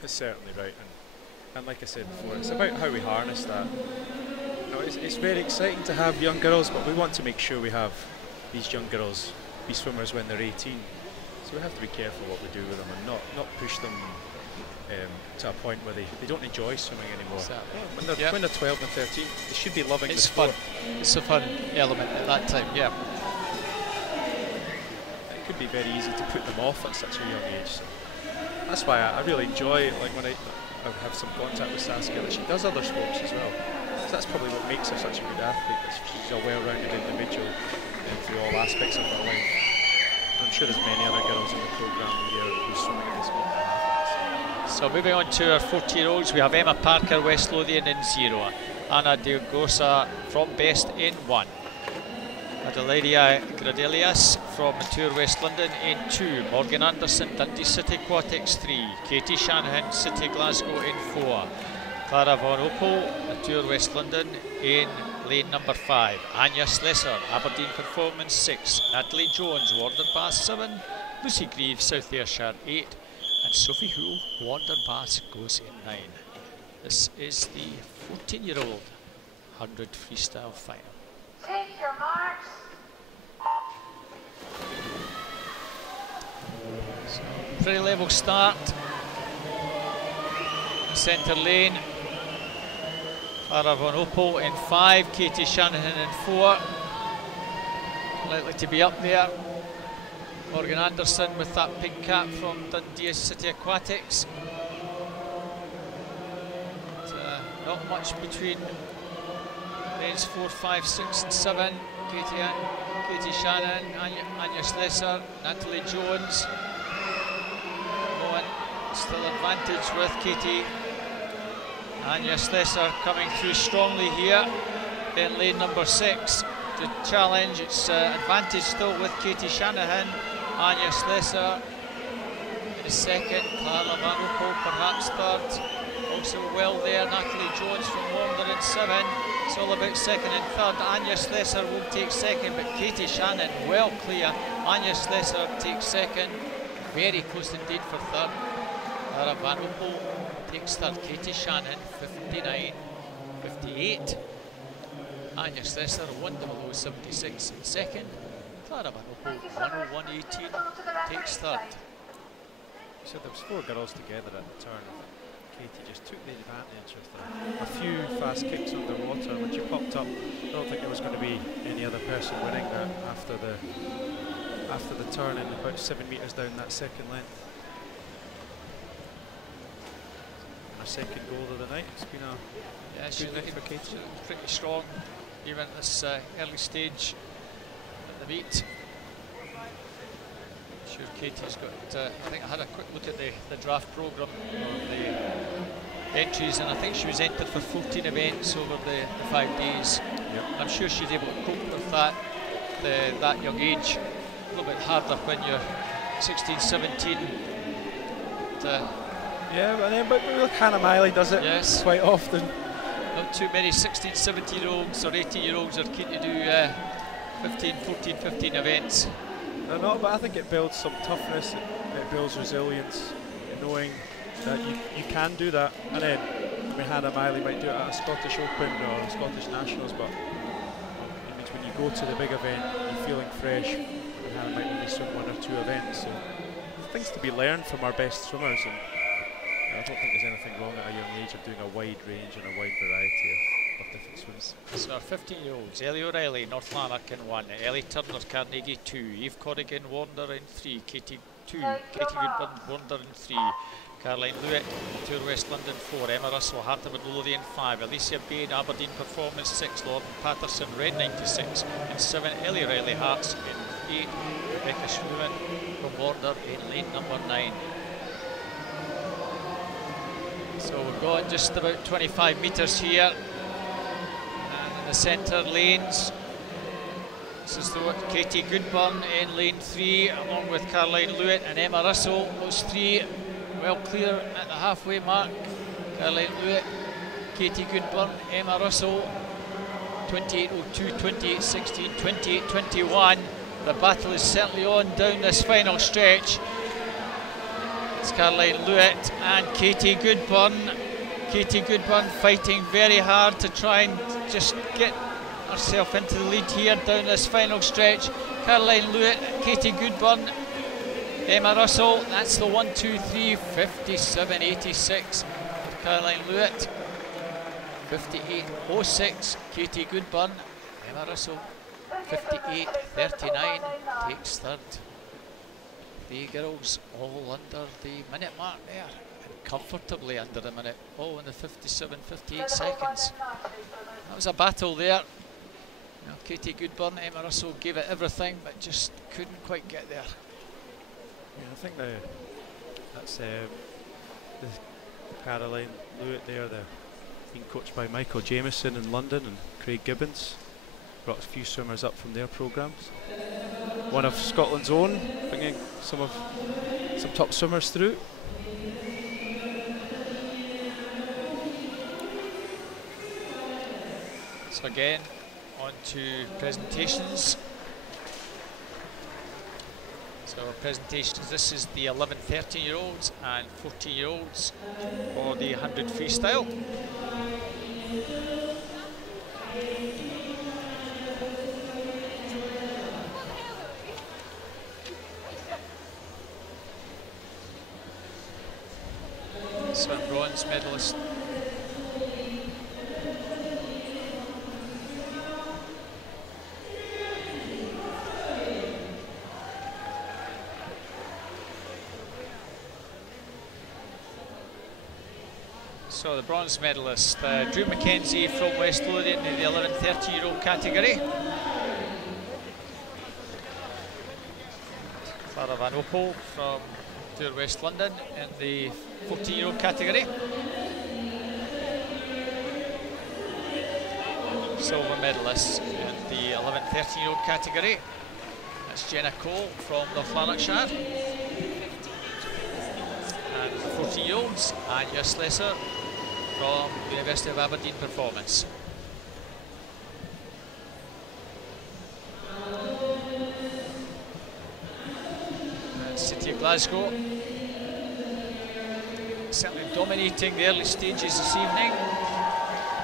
That's certainly right, and like I said before, it's about how we harness that. You know, it's very exciting to have young girls, but we want to make sure we have these young girls be swimmers when they're 18. So we have to be careful what we do with them and not push them to a point where they don't enjoy swimming anymore. When they're 12 and 13, they should be loving the sport. It's a fun element at that time, yeah. It could be very easy to put them off at such a young age. So that's why I really enjoy, like, when I have some contact with Saskia, that she does other sports as well. So that's probably what makes her such a good athlete, that she's a well-rounded individual through all aspects of her life. I'm sure there's many other girls in the programme here who's swimming at this meet that have that. So moving on to our 40-year-olds, we have Emma Parker, West Lothian in 0. Anna Diogosa from Best in 1. Adelaida Gradelius from Mature West London in 2. Morgan Anderson, Dundee City Aquatics 3. Katie Shanahan, City Glasgow in 4. Clara Von Opel, Mature West London in lane number 5. Anya Slesser, Aberdeen Performance 6. Natalie Jones, Warden Bass 7. Lucy Grieve, South Ayrshire 8. And Sophie Houle, Warden Bass goes in 9. This is the 14-year-old 100 freestyle final. Take your marks. So, pretty level start. Centre lane. Clara Von Opel in 5, Katie Shanahan in 4. Likely to be up there. Morgan Anderson with that pink cap from Dundee City Aquatics. Not much between lanes 4, 5, 6 and 7. Katie Shannon, Anya Slesser, Natalie Jones. Owen still advantage with Katie. Anya Slesser coming through strongly here. Then lane number 6 to challenge. It's advantage still with Katie Shanahan. Anya Slesser in second. Clara Van Opel perhaps third. Also well there, Natalie Jones from Warner in 7. It's all about second and third. Anya Slesser won't take second, but Katie Shannon well clear. Anya Slesser takes second. Very close indeed for third. Clara Van Opel takes third. Katie Shannon 59.58. Anya Slesser 1:00.76 in second. Clara Van Opel 1:01.18 takes third. So there was 4 girls together at the turn. Katie just took the advantage of a few fast kicks underwater. When she popped up, I don't think there was going to be any other person winning that after the turn and about 7 metres down that second length. And a second goal of the night. It's been a she's good night for Katie. She's pretty strong, even at this early stage at the meet. Sure, Katie's got. I think I had a quick look at the draft programme or the entries, and I think she was entered for 14 events over the 5 days. Yep. I'm sure she's able to cope with that that young age. A little bit harder when you're 16, 17. But Hannah Miley does it quite often. Not too many 16, 17-year-olds or 18-year-olds are keen to do 15, 14, 15 events. They're not, but I think it builds some toughness, it builds resilience, knowing that you can do that. And then, Hannah Miley might do it at a Scottish Open or a Scottish Nationals, but it means when you go to the big event, you're feeling fresh, and Hannah might only swim 1 or 2 events. So things to be learned from our best swimmers, and I don't think there's anything wrong at a young age of doing a wide range and a wide variety of different swims. So our 15-year-olds, Ellie O'Reilly, North Lanark in 1, Ellie Turner, Carnegie 2, Eve Corrigan, Warner in 3, Katie 2, Katie Goodburn, Warner in 3, Caroline Lewitt, Tour West London 4, Emma Russell, Hartford Lothian 5, Alicia Bain, Aberdeen Performance 6, Lauren Patterson, Red 96 in 7, Ellie O'Reilly, Hearts in 8, Rebecca Schluman from Warner in lane number 9. So we've got just about 25 metres here. The centre lanes. This is Katie Goodburn in lane 3, along with Caroline Lewitt and Emma Russell. Those 3 well clear at the halfway mark. Caroline Lewitt, Katie Goodburn, Emma Russell. 28.02, 28.16, 28.21. The battle is certainly on down this final stretch. It's Caroline Lewitt and Katie Goodburn. Katie Goodburn fighting very hard to try and just get herself into the lead here down this final stretch. Caroline Lewitt, Katie Goodburn, Emma Russell. That's the 1, 2, 3, 57.86 for Caroline Lewitt. 58.06, Katie Goodburn. Emma Russell, 58.39, takes third. The girls all under the minute mark there, and comfortably under the minute, all in the 57, 58 seconds. That was a battle there. You know, Katie Goodburn, Emma Russell gave it everything, but just couldn't quite get there. Yeah, I think that's the Caroline Lewitt there, being coached by Michael Jameson in London and Craig Gibbons. Brought a few swimmers up from their programmes. One of Scotland's own, bringing some top swimmers through. So again, on to presentations. So our presentations, this is the 11, 13-year-olds and 14-year-olds for the 100 freestyle. So a bronze medalist. So the bronze medalist, Drew McKenzie from West Lothian in the 11, 13-year-old category. Clara Van Opel from Tour West London in the 14-year-old category. Silver medalists in the 11, 13-year-old category. That's Jenna Cole from North Lanarkshire. And the 14-year-olds, Anya Slesser from the University of Aberdeen Performance. And City of Glasgow certainly dominating the early stages this evening.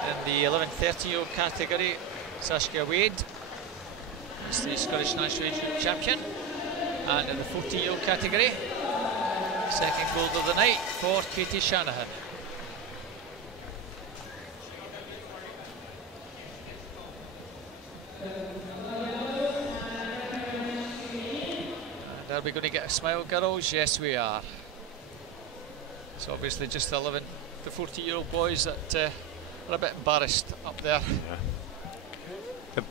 In the 11, 13-year-old category, Saskia Wade is the Scottish National Age champion. And in the 14-year-old category, second gold of the night for Katie Shanahan. And are we going to get a smile, girls? Yes, we are. So obviously just the 11 to 14-year-old boys that are a bit embarrassed up there. Yeah.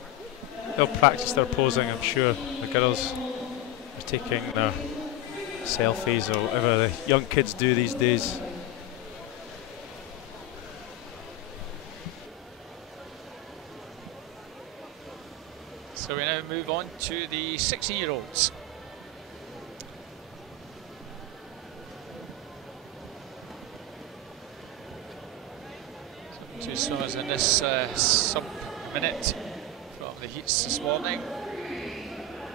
They'll practice their posing, I'm sure. The girls are taking their selfies or whatever the young kids do these days. So we now move on to the 16-year-olds. So 2 swimmers in this sub-minute from the heats this morning.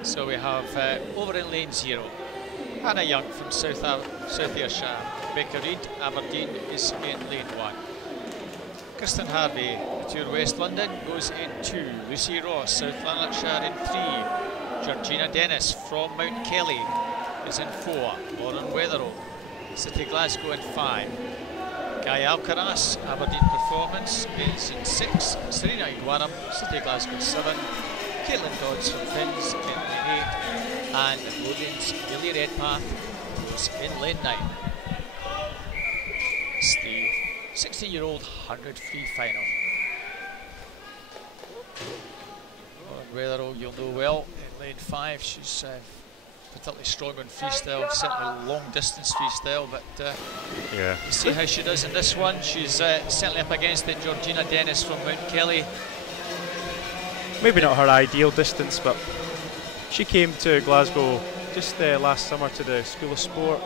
So we have over in lane 0, Hannah Young from South Ayrshire. Rebecca Reid, Aberdeen, is in lane 1. Kristen Harvey, Tour West London, goes in 2. Lucy Ross, South Lanarkshire, in 3. Georgina Dennis from Mount Kelly is in 4. Lauren Weatherall, City Glasgow, in 5. Guy Alcaraz, Aberdeen Performance, is in 6. Serena Iguaram, City Glasgow, 7. Caitlin Dodds from Finns in lane 8. And Lothian's Amelia Redpath goes in lane 9. It's the 16-year-old 100 free final. Lauren Weatherall, you'll know well, in lane 5. She's particularly strong on freestyle, certainly long distance freestyle, but yeah, you see how she does in this one. She's certainly up against it. Georgina Dennis from Mount Kelly. Maybe not her ideal distance, but she came to Glasgow just last summer to the School of Sport.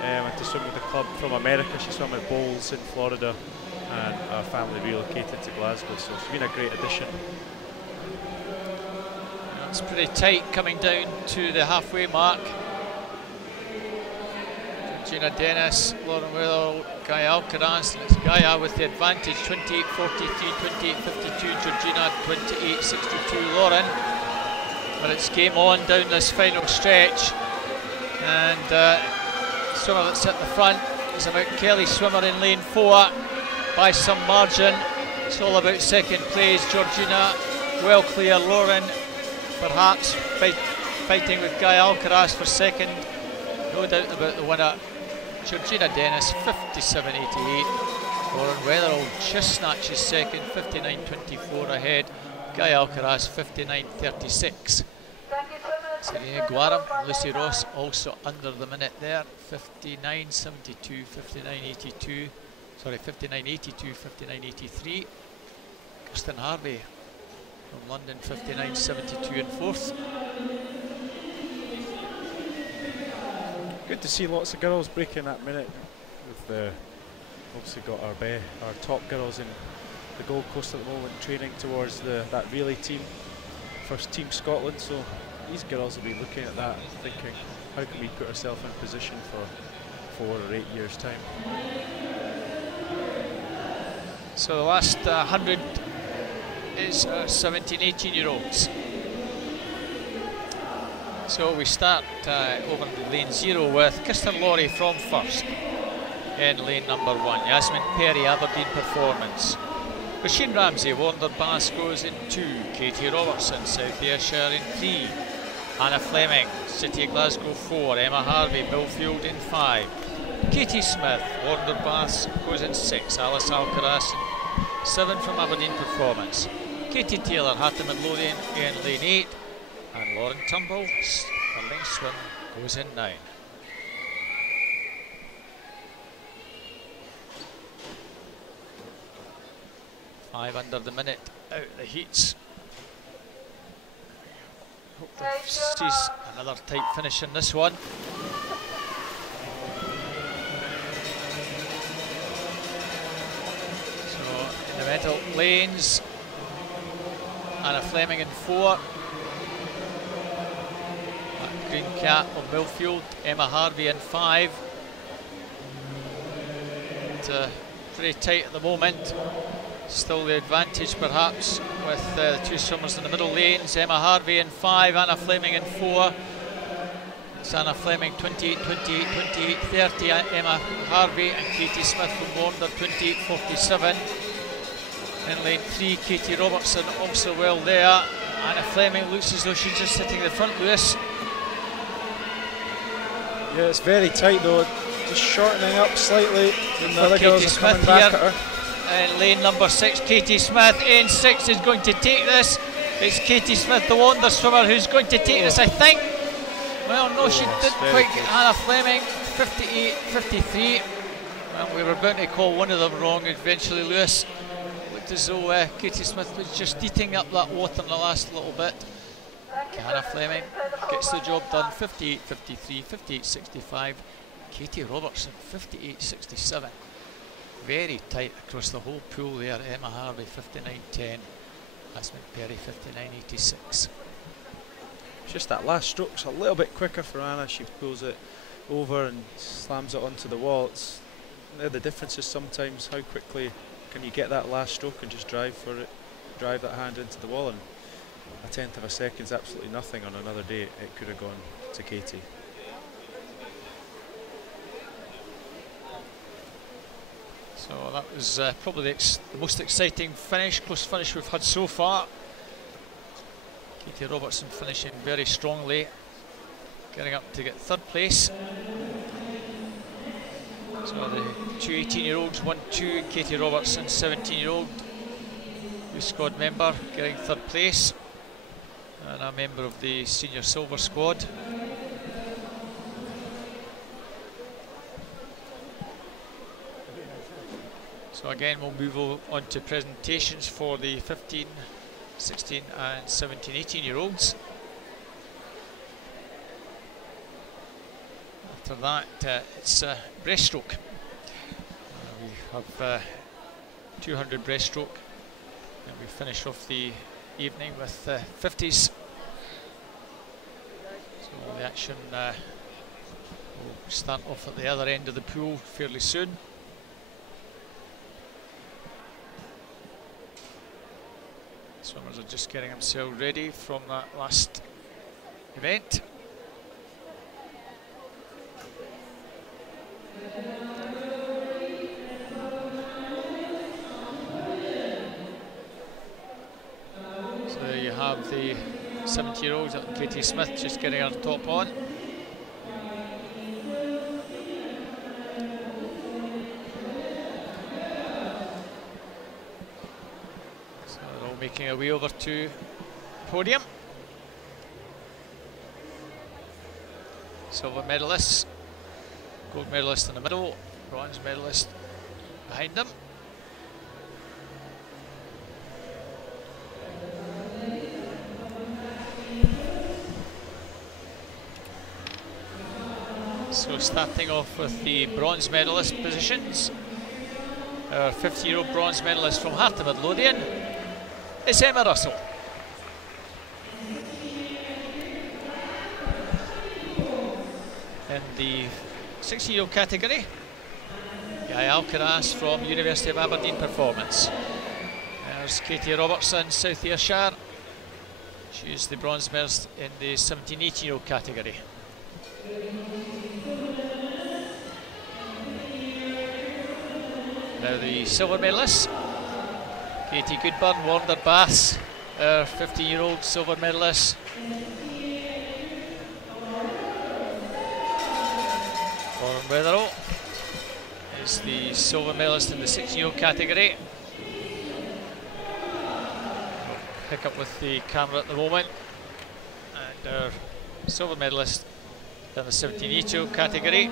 Went to swim with the club from America. She swam at Bowls in Florida, and our family relocated to Glasgow, so she's been a great addition. It's pretty tight coming down to the halfway mark. Georgina Dennis, Lauren Weatherall, Gaia Alcaraz. It's Gaia with the advantage, 28.43, 28.52. Georgina, 28.62. Lauren. But it's game on down this final stretch, and swimmer that's at the front is a Mount Kelly swimmer in lane 4 by some margin. It's all about second place. Georgina well clear. Lauren perhaps fighting with Guy Alcaraz for second No doubt about the winner, Georgina Dennis, 57.88. Lauren Weatherall just snatches second, 59.24 ahead. Guy Alcaraz, 59.36. Serena Guaram, Lucy Ross also under the minute there, 59.72, 59.82. Sorry, 59.82, 59.83. Kristen Harvey from London, 59.72 in fourth. Good to see lots of girls breaking that minute. We've obviously got our top girls in the Gold Coast at the moment, training towards that relay team, first Team Scotland. So these girls will be looking at that, thinking, how can we put ourselves in position for 4 or 8 years' time? So the last 100 is 17, 18-year-olds. So we start over in lane 0 with Kirsten Laurie from first in lane number 1. Yasmin Perry, Aberdeen Performance. Roisin Ramsey, Warner Bass goes in 2. Katie Robertson, South Ayrshire in 3. Anna Fleming, City of Glasgow 4. Emma Harvey, Millfield in 5. Katie Smith, Warner Bass goes in 6. Alice Alcaraz in 7 from Aberdeen Performance. Katie Taylor, Hatton Midlothian in lane 8. And Lauren Turnbull, Stirling Swim goes in 9. Five under the minute out the heats. Hope to see another tight finish in this one. So in the middle lanes, Anna Fleming in 4. Green Cat of Millfield, Emma Harvey in 5. Pretty tight at the moment. Still the advantage perhaps with the two swimmers in the middle lanes. Emma Harvey in 5, Anna Fleming in 4. It's Anna Fleming 28, 28, 28, 30. Emma Harvey and Katie Smith from Warner 28, 47. In lane 3, Katie Robertson also well there. Anna Fleming looks as though she's just sitting in the front, Lewis. Yeah, it's very tight though, just shortening up slightly. And the other girls are coming back at her. Lane number 6, Katie Smith in 6 is going to take this. It's Katie Smith, the wonder swimmer, who's going to take this, I think. Well, no, she didn't quite get Anna Fleming, 58, 53. Well, we were bound to call one of them wrong eventually, Lewis. Looked as though Katie Smith was just eating up that water in the last little bit. Anna Fleming gets the job done, 58, 53, 58, 65. Katie Robertson, 58, 67. Very tight across the whole pool there. Emma Harvey, 59.10. Yasmin Perry, 59.86. It's just that last stroke's a little bit quicker for Anna. She pulls it over and slams it onto the wall. It's the difference is sometimes how quickly can you get that last stroke and just drive for it, drive that hand into the wall. And a tenth of a second is absolutely nothing. On another day it could have gone to Katie. So that was probably the most exciting finish, close finish we've had so far. Katie Robertson finishing very strongly, getting up to get third place. So the two 18-year-olds, 1-2, Katie Robertson, 17-year-old, new squad member, getting third place, and a member of the senior silver squad. So again, we'll move on to presentations for the 15, 16 and 17, 18-year-olds. After that, it's breaststroke. We have 200 breaststroke, and we finish off the evening with 50s. So the action will start off at the other end of the pool fairly soon. Swimmers are just getting themselves ready from that last event. So there you have the 70-year-olds, Katie Smith just getting her top on. making our way over to podium. Silver medalists, gold medalist in the middle, bronze medalist behind them. So starting off with the bronze medalist positions, our 50-year-old bronze medalist from Heart of Midlothian is Emma Russell. In the 60-year-old category, Guy Alcaraz from University of Aberdeen Performance. There's Katie Robertson, South Ayrshire. She's the bronze medalist in the 17-18-year-old category. Now the silver medalists, Katie Goodburn, Warner Bass, our 15-year-old silver medalist. Lauren Weatherall is the silver medalist in the 60-year-old category. We'll pick up with the camera at the moment. And our silver medalist in the 17-18-year-old category,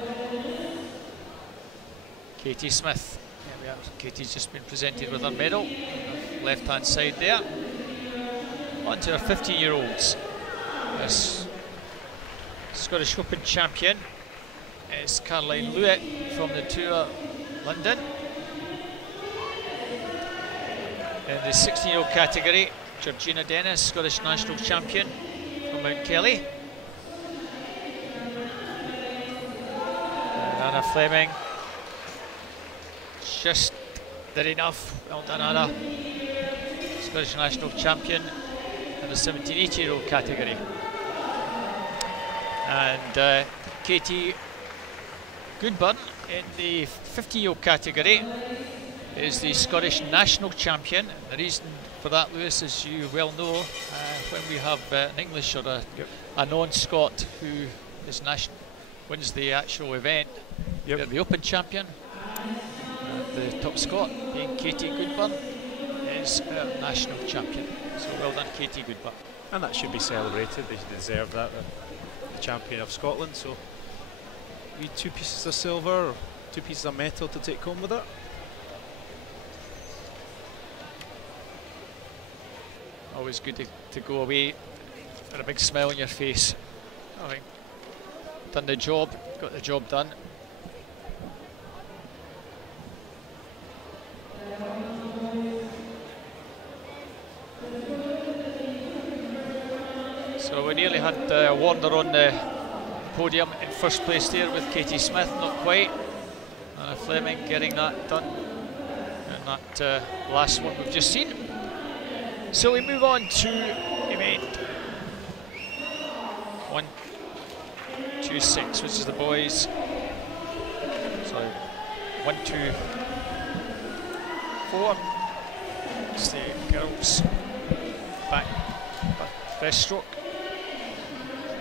Katie Smith. There we are. Katie's just been presented with her medal, left hand side there. On to our 15-year-olds. This Scottish Open champion is Caroline Lewitt from the Tour London. In the 16-year-old category, Georgina Dennis, Scottish national champion from Mount Kelly. And Anna Fleming, just did enough. Well done, Anna. Scottish national champion in the 17-18-year-old category. And Katie Goodburn in the 50-year-old category is the Scottish national champion. The reason for that, Lewis, as you well know, when we have an English or a non-Scot who is wins the actual event, they're the Open champion. The top Scot, being Katie Goodburn, is our national champion. So well done, Katie Goodburn. And that should be celebrated. They deserve that. The champion of Scotland. So we 2 pieces of silver, or 2 pieces of metal to take home with it. Always good to go away with a big smile on your face. I think done the job, got the job done. So we nearly had Warner on the podium in first place there with Katie Smith, not quite. And Fleming getting that done. And that last one we've just seen. So we move on to event 126, which is the boys. Sorry, 124. It's the girls' back breaststroke.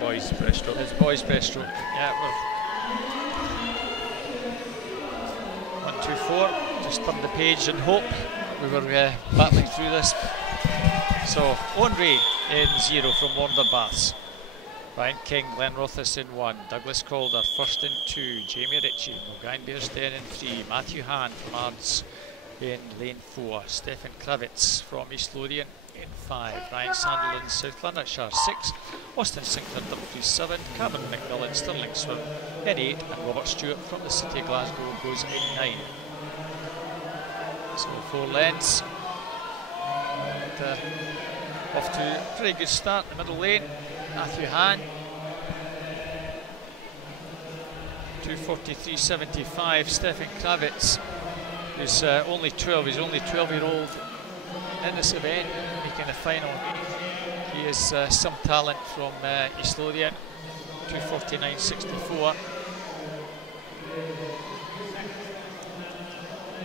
Boys breaststroke. It's boys breaststroke. Yeah, we're 124. Just turned the page and hope. We were battling through this. So Andre in 0 from Warner Baths. Ryan King, Glenn Rothis in 1. Douglas Calder first in 2. Jamie Ritchie, O'Brien Bearsden in 3. Matthew Hand from Ards in lane 4. Stefan Kravitz from East Lothian in 5. Ryan Sanderland, South Lanarkshire 6. Austin Sinclair double 7. Cameron McMillan, Stirling Swim in 8. And Robert Stewart from the city of Glasgow goes in 9. So 4 lengths. And, off to a pretty good start in the middle lane. Matthew Hand, 2:43.75. Stefan Kravitz, who's only 12. He's only 12-year-old in this event, making the final. He is some talent from East Lothian. 2:49.64.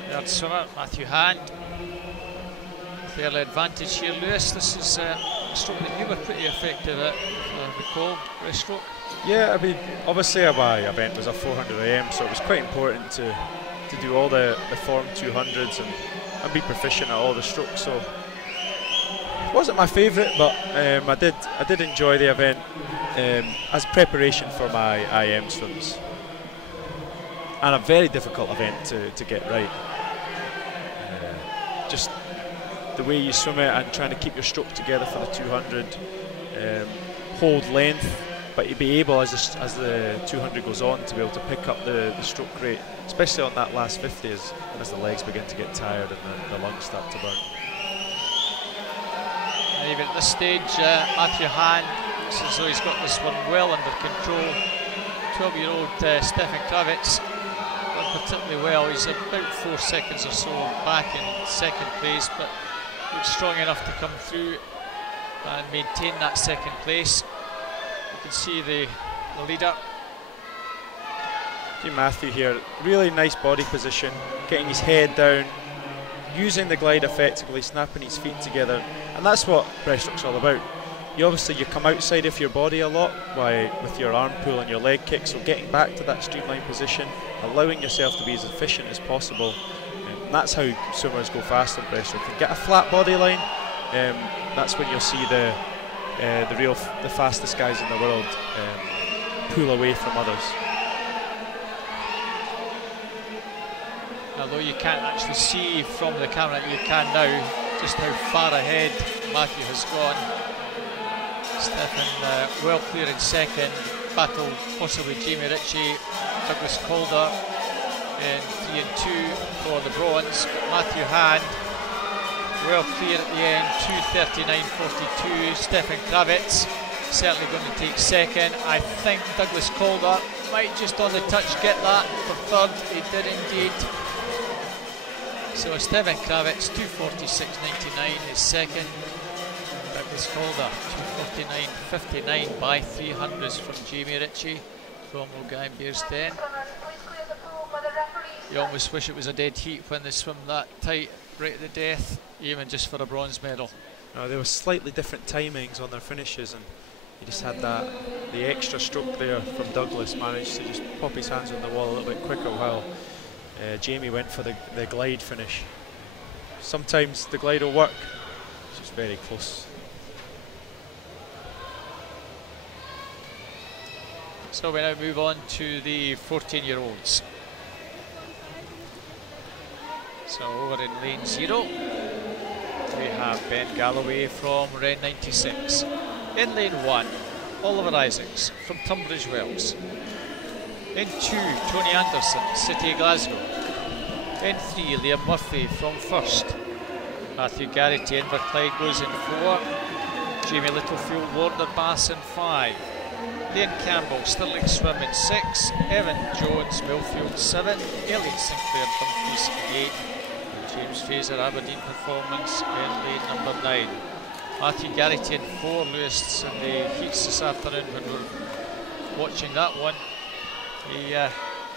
Third swimmer, Matthew Hand. Fairly advantage here, Lewis. This is a stroke that you were pretty effective at, if I recall, breaststroke. Yeah, I mean, obviously my event was a 400 AM, so it was quite important to do all the form 200s and be proficient at all the strokes. So wasn't my favourite, but I did enjoy the event as preparation for my IM swims. And a very difficult event to get right. Just the way you swim it and trying to keep your stroke together for the 200, hold length, but you'd be able, as the 200 goes on, to be able to pick up the stroke rate, especially on that last 50 as the legs begin to get tired and the lungs start to burn. And even at this stage, Matthew Hand looks as though he's got this one well under control. 12-year-old Stefan Kravitz done particularly well. He's about 4 seconds or so back in second place, but looks strong enough to come through and maintain that second place. You can see the leader. See Matthew here, really nice body position, getting his head down, using the glide effectively, snapping his feet together, and that's what breaststroke's all about. You come outside of your body a lot with your arm pull and your leg kick, so getting back to that streamlined position, allowing yourself to be as efficient as possible. And that's how swimmers go fast in breaststroke. If you get a flat body line, that's when you'll see the fastest guys in the world pull away from others. Although you can't actually see from the camera, you can now just how far ahead Matthew has gone. Stefan well clear in second, battle possibly Jamie Ritchie, Douglas Calder in 3 and 2 for the bronze. Matthew Hand well clear at the end, 2:39.42. Stefan Kravitz certainly going to take second. I think Douglas Calder might just on the touch get that for third. He did indeed. So Stefan Kravitz 2:46.99 is second. Douglas Calder 2:49.59 by 300s from Jamie Ritchie from O'Gyan Bearsden. You almost wish it was a dead heat when they swim that tight right at the death, even just for a bronze medal. No, there were slightly different timings on their finishes, and he just had the extra stroke there from Douglas, managed to just pop his hands on the wall a little bit quicker, while Jamie went for the glide finish. Sometimes the glide will work, it's just very close. So we now move on to the 14-year-olds. So over in lane 0, we have Ben Galloway from Ren 96. In lane 1, Oliver Isaacs from Tunbridge Wells. In 2, Tony Anderson, City of Glasgow. In 3, Liam Murphy from First. Matthew Garrity, Inverclyde goes in 4. Jamie Littlefield, Warner Bass in 5. Liam Campbell, Stirling Swim in 6. Evan Jones, Millfield 7. Elliot Sinclair, Dumfries 8. And James Fraser, Aberdeen Performance in lane number 9. Matthew Garrity in 4. Lewis in the heats this afternoon when we're watching that one. He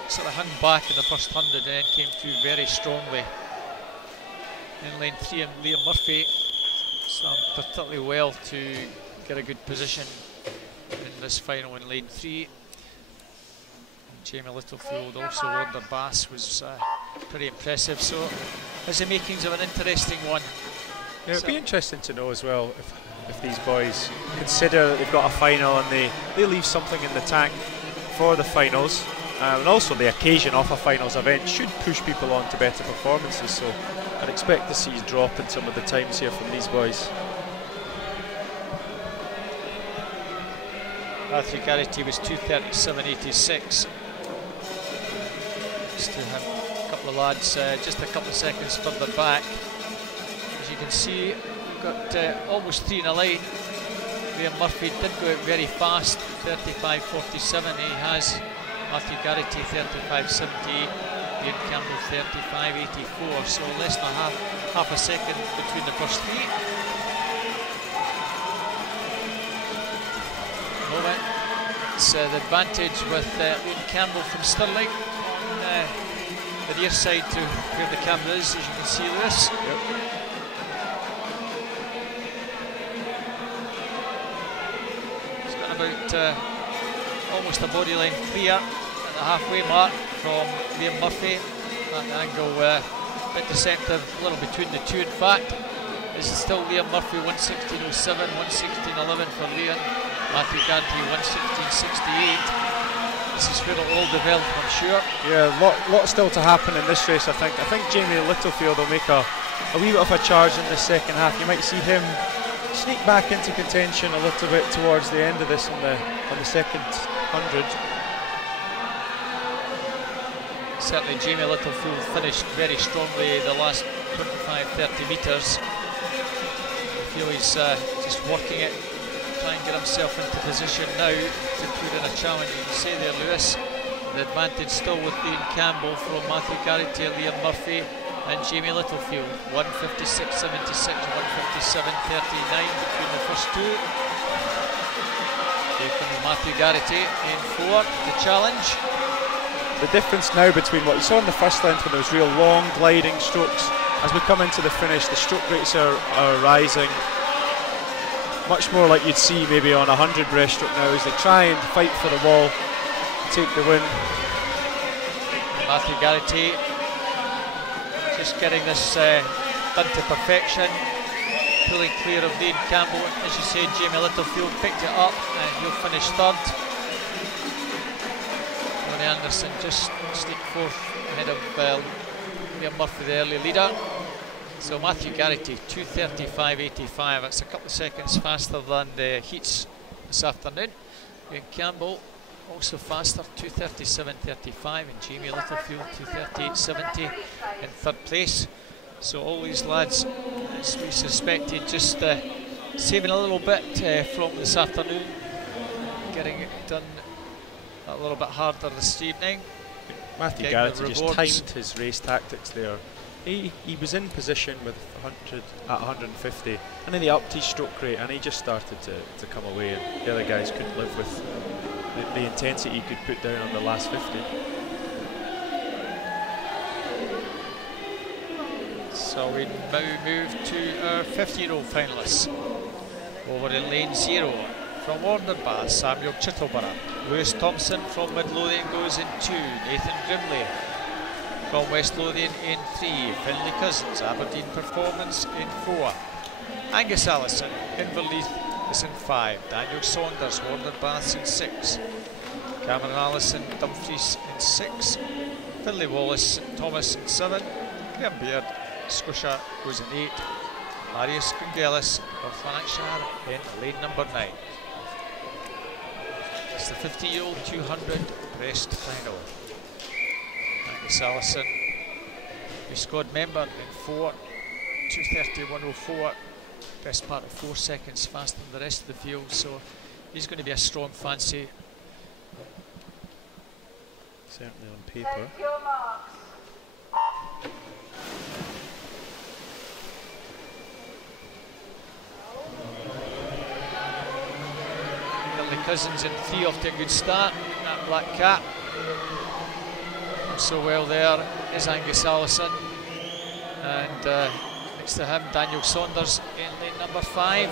sort of hung back in the first 100 and then came through very strongly. In lane 3, and Liam Murphy swam particularly well to get a good position in this final in lane 3. And Jamie Littlefield, also Warner Bass, was pretty impressive. So there's the makings of an interesting one. Yeah, it'd be interesting to know as well if these boys consider that they've got a final and they leave something in the tank for the finals, and also the occasion of a finals event should push people on to better performances. So I'd expect to see a drop in some of the times here from these boys. Matthew Garrity was 2:37.86. Just to him, a couple of lads just a couple of seconds further back. As you can see, we've got almost 3 in a line. Liam Murphy did go out very fast, 35.47 he has. Matthew Garrity 35.78, Ian Campbell 35.84, so less than half a second between the first 3. Moment, it's the advantage with Ian Campbell from Stirling on the near side to where the camera is, as you can see Lewis. Yep. About almost a body line clear at the halfway mark from Liam Murphy. That angle a bit deceptive, a little between the two in fact. is still Liam Murphy, 1:16.07, 1:16.11 for Liam. Matthew Garrity, 1:16.68. This is where it'll all develop, I'm sure. Yeah, lot still to happen in this race, I think. I think Jamie Littlefield will make a wee bit of a charge in the second half. You might see him sneak back into contention a little bit towards the end of this on the second 100. Certainly Jamie Littlefield finished very strongly the last 25-30 metres. I feel he's just working it, trying to get himself into position now to put in a challenge. You can see there, Lewis, the advantage still with Ian Campbell from Matthew Garrity, Liam Murphy and Jamie Littlefield. 1:56.76, 1:57.39 between the first two. Taking Matthew Garrity in 4 to challenge. The difference now between what you saw in the first length when there was real long gliding strokes, as we come into the finish, the stroke rates are rising. Much more like you'd see maybe on a 100 breaststroke now as they try and fight for the wall, take the win. Matthew Garrity just getting this done to perfection, pulling clear of Dean Campbell. As you said, Jamie Littlefield picked it up and he'll finish third. Tony Anderson just sneaked fourth ahead of Liam Murphy, the early leader. So Matthew Garrity, 2:35.85. That's a couple of seconds faster than the heats this afternoon. Ian Campbell also faster, 2:37.35, and Jamie Littlefield 2:38.70 in third place. So all these lads, as we suspected, just saving a little bit from this afternoon, getting it done a little bit harder this evening. Matthew Garrity just timed his race tactics there. He was in position with 100 at 150, and then he upped his stroke rate and he just started to come away, and the other guys couldn't live with the intensity he could put down on the last 50. So we now move to our 50-year-old finalists. Over in lane 0 from Warnerbath, Samuel Chittleborough. Lewis Thompson from Midlothian goes in 2. Nathan Grimley from West Lothian in 3. Finlay Cousins, Aberdeen Performance in 4. Angus Allison, Inverleith is in 5. Daniel Saunders, Warnerbath in 6. Cameron Allison, Dumfries in 6. Finlay Wallace, Thomas in 7. Graham Beard, Scotia goes in 8. Marius Gringelis of Lanarkshire in lane number 9. It's the 50-year-old 200 breast final. Angus Allison, a squad member in 4, 2:31.04, best part of 4 seconds faster than the rest of the field, so he's going to be a strong fancy. Certainly on paper. Finlay Cousins in 3 off to a good start, that black cap. So well there is Angus Allison, and next to him Daniel Saunders in lane number 5.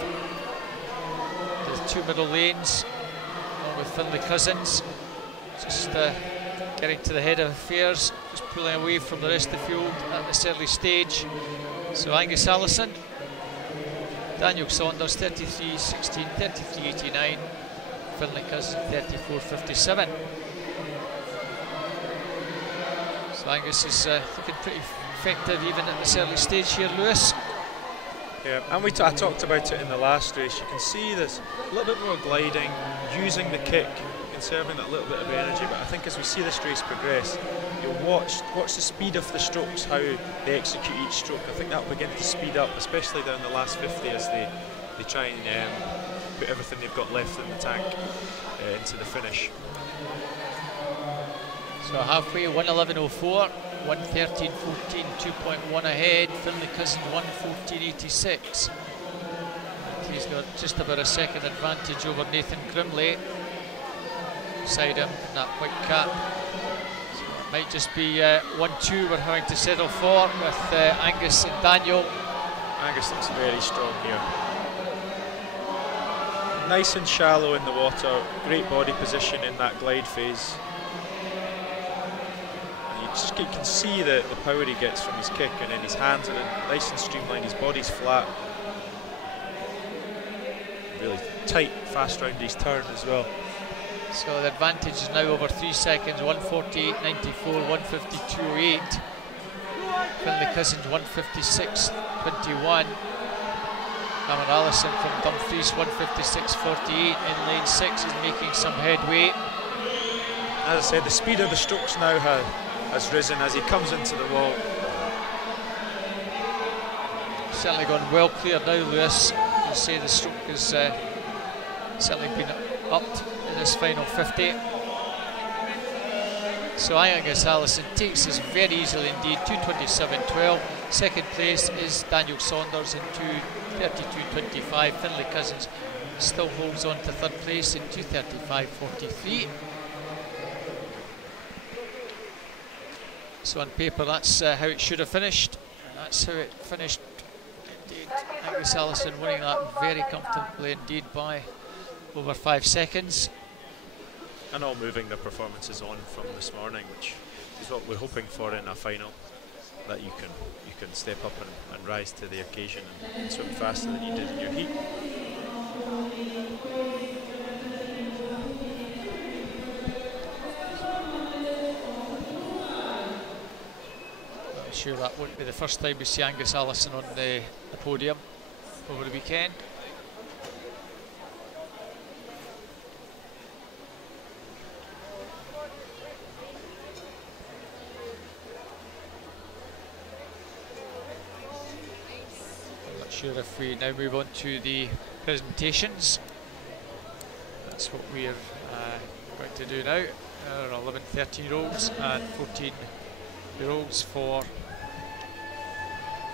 The 2 middle lanes along with Finlay Cousins just getting to the head of affairs, just pulling away from the rest of the field at this early stage. So Angus Allison, Daniel Saunders 33.16, 33.89, Finlay Cousins 34.57. So Angus is looking pretty effective even at this early stage here, Lewis. Yeah, and I talked about it in the last race. You can see there's a little bit more gliding, using the kick, conserving that little bit of energy. But I think as we see this race progress, you'll watch the speed of the strokes, how they execute each stroke. I think that will begin to speed up, especially down the last 50 as they try and put everything they've got left in the tank into the finish. So halfway, 1:11.04, 1:13.14, 2.1 ahead. Finlay Cousins 1:14.86. He's got just about a second advantage over Nathan Grimley beside him in that white cap. So it might just be 1-2 we're having to settle for with Angus and Daniel. Angus looks very strong here. Nice and shallow in the water, great body position in that glide phase. You can see the power he gets from his kick, and then his hands are nice and streamlined, his body's flat, tight, fast round his turn as well. So the advantage is now over 3 seconds, 148.94, 152.08. Finlay Cousins 156.21. Cameron Allison from Dumfries 156.48 in lane 6 is making some headway. As I said, the speed of the strokes now has risen as he comes into the wall. Certainly gone well clear now, Lewis. You say the stroke has certainly been upped in this final 50. So I guess Allison takes this very easily indeed, 2:27.12. Second place is Daniel Saunders in 2:32.25. Finlay Cousins still holds on to third place in 2:35.43. So on paper that's how it should have finished. That's how it finished indeed. Angus Allison winning that very comfortably indeed by over 5 seconds. And all moving their performances on from this morning, which is what we're hoping for in a final, that you can step up and rise to the occasion and swim faster than you did in your heat. I'm sure that won't be the first time we see Angus Allison on the podium over the weekend. Sure, if we now move on to the presentations, that's what we are going to do now. Our 11, 13-year-olds and 14-year-olds for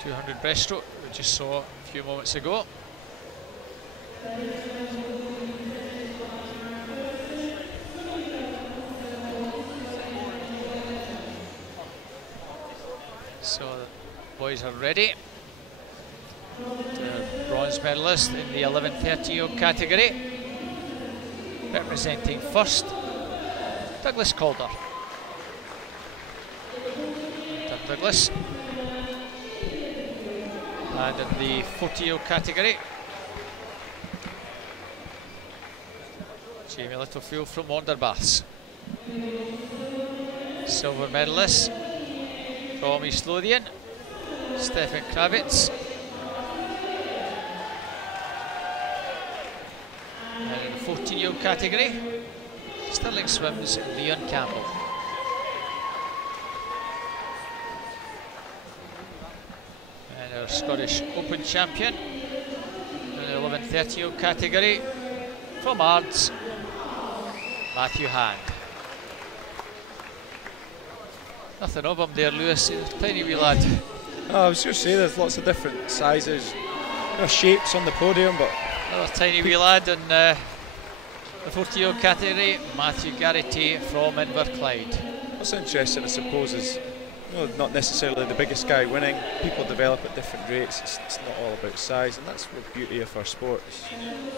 200 breaststroke, we just saw a few moments ago. So the boys are ready. The bronze medalist in the 11, 13-year-old category, representing first, Douglas Calder. Douglas. And in the 40-year-old category, Jamie Littlefield from Wanderbaths. Silver medalist from East Lothian, Stefan Kravitz. And in the 14-year-old category, Stirling Swims Leon Campbell. And our Scottish Open champion in the 11, 13-year-old category from Ards, Matthew Hand. Nothing of him there, Lewis. He's a tiny wee lad. I was going to say there's lots of different sizes, shapes on the podium, but Another tiny wee lad in the 40-year-old category, Matthew Garrity from Inverclyde. what's interesting, I suppose, is not necessarily the biggest guy winning. People develop at different rates. It's not all about size, and that's the beauty of our sport.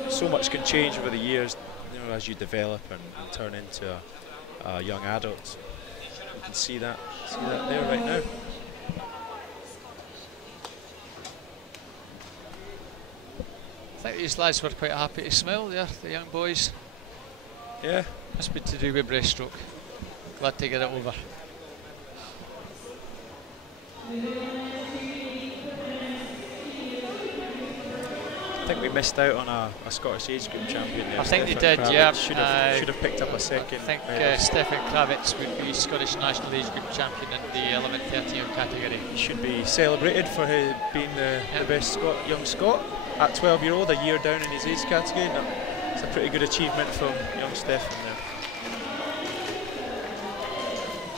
So much can change over the years, as you develop and turn into a young adult. You can see that there right now. I think these lads were quite happy to smile there, the young boys. Yeah. Must be to do with breaststroke. Glad to get it over. I think we missed out on a Scottish age group champion there. I think Stefan they did, Kravitz yeah. Should have picked up a second. I think Stefan Kravitz would be Scottish national age group champion in the 11th, 13th category. He should be celebrated for being the best young Scot at 12-year-old, a year down in his age category. It's a pretty good achievement from young Stefan there.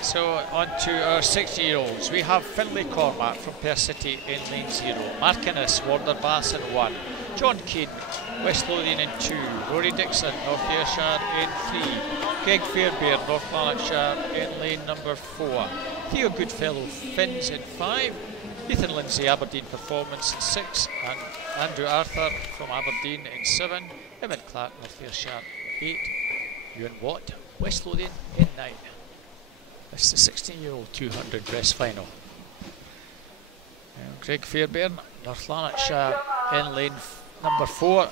So on to our 60-year-olds. We have Finlay Cormac from Perth City in lane 0, Mark Innes, Wanderbaths in 1, John Keane, West Lothian in 2, Rory Dixon, North Ayrshire in 3, Greg Fairbairn, North Lanarkshire in lane number 4, Theo Goodfellow, Finns in 5, Ethan Lindsay, Aberdeen Performance in 6, and Andrew Arthur from Aberdeen in 7, Evan Clark, North Ayrshire 8, Ewan Watt, West Lothian in 9. It's the 16-year-old 200 breast final. Greg Fairbairn, North Lanarkshire in lane number 4.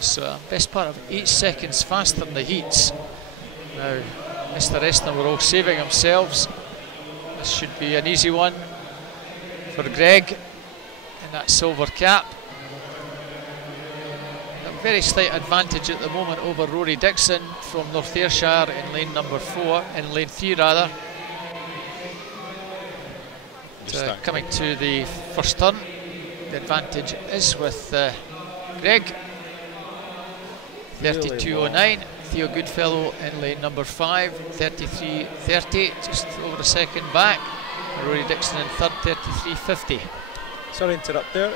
So best part of 8 seconds faster than the heats. Now, Mr. Eston were all saving themselves. This should be an easy one for Greg in that silver cap. A very slight advantage at the moment over Rory Dixon from North Ayrshire in lane number 4, in lane 3 rather. Coming to the first turn, the advantage is with Greg. 32.09. Theo Goodfellow in lane number 5, 33.30, just over a second back. Rory Dixon in third, 33.50. Sorry to interrupt there.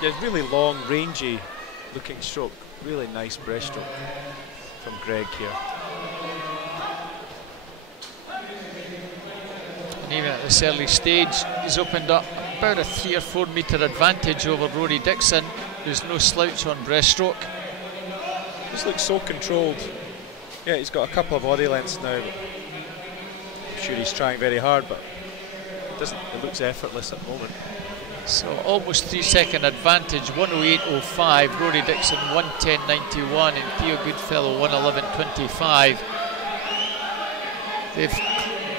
Yeah, really long, rangy looking stroke. Really nice breaststroke from Greg here. And even at this early stage, he's opened up about a 3 or 4 metre advantage over Rory Dixon, who's no slouch on breaststroke. Just looks so controlled. Yeah, he's got a couple of body lengths now, but I'm sure he's trying very hard, but it looks effortless at the moment. So almost 3 second advantage, 108.05, Rory Dixon 110.91 and Theo Goodfellow 111.25. They've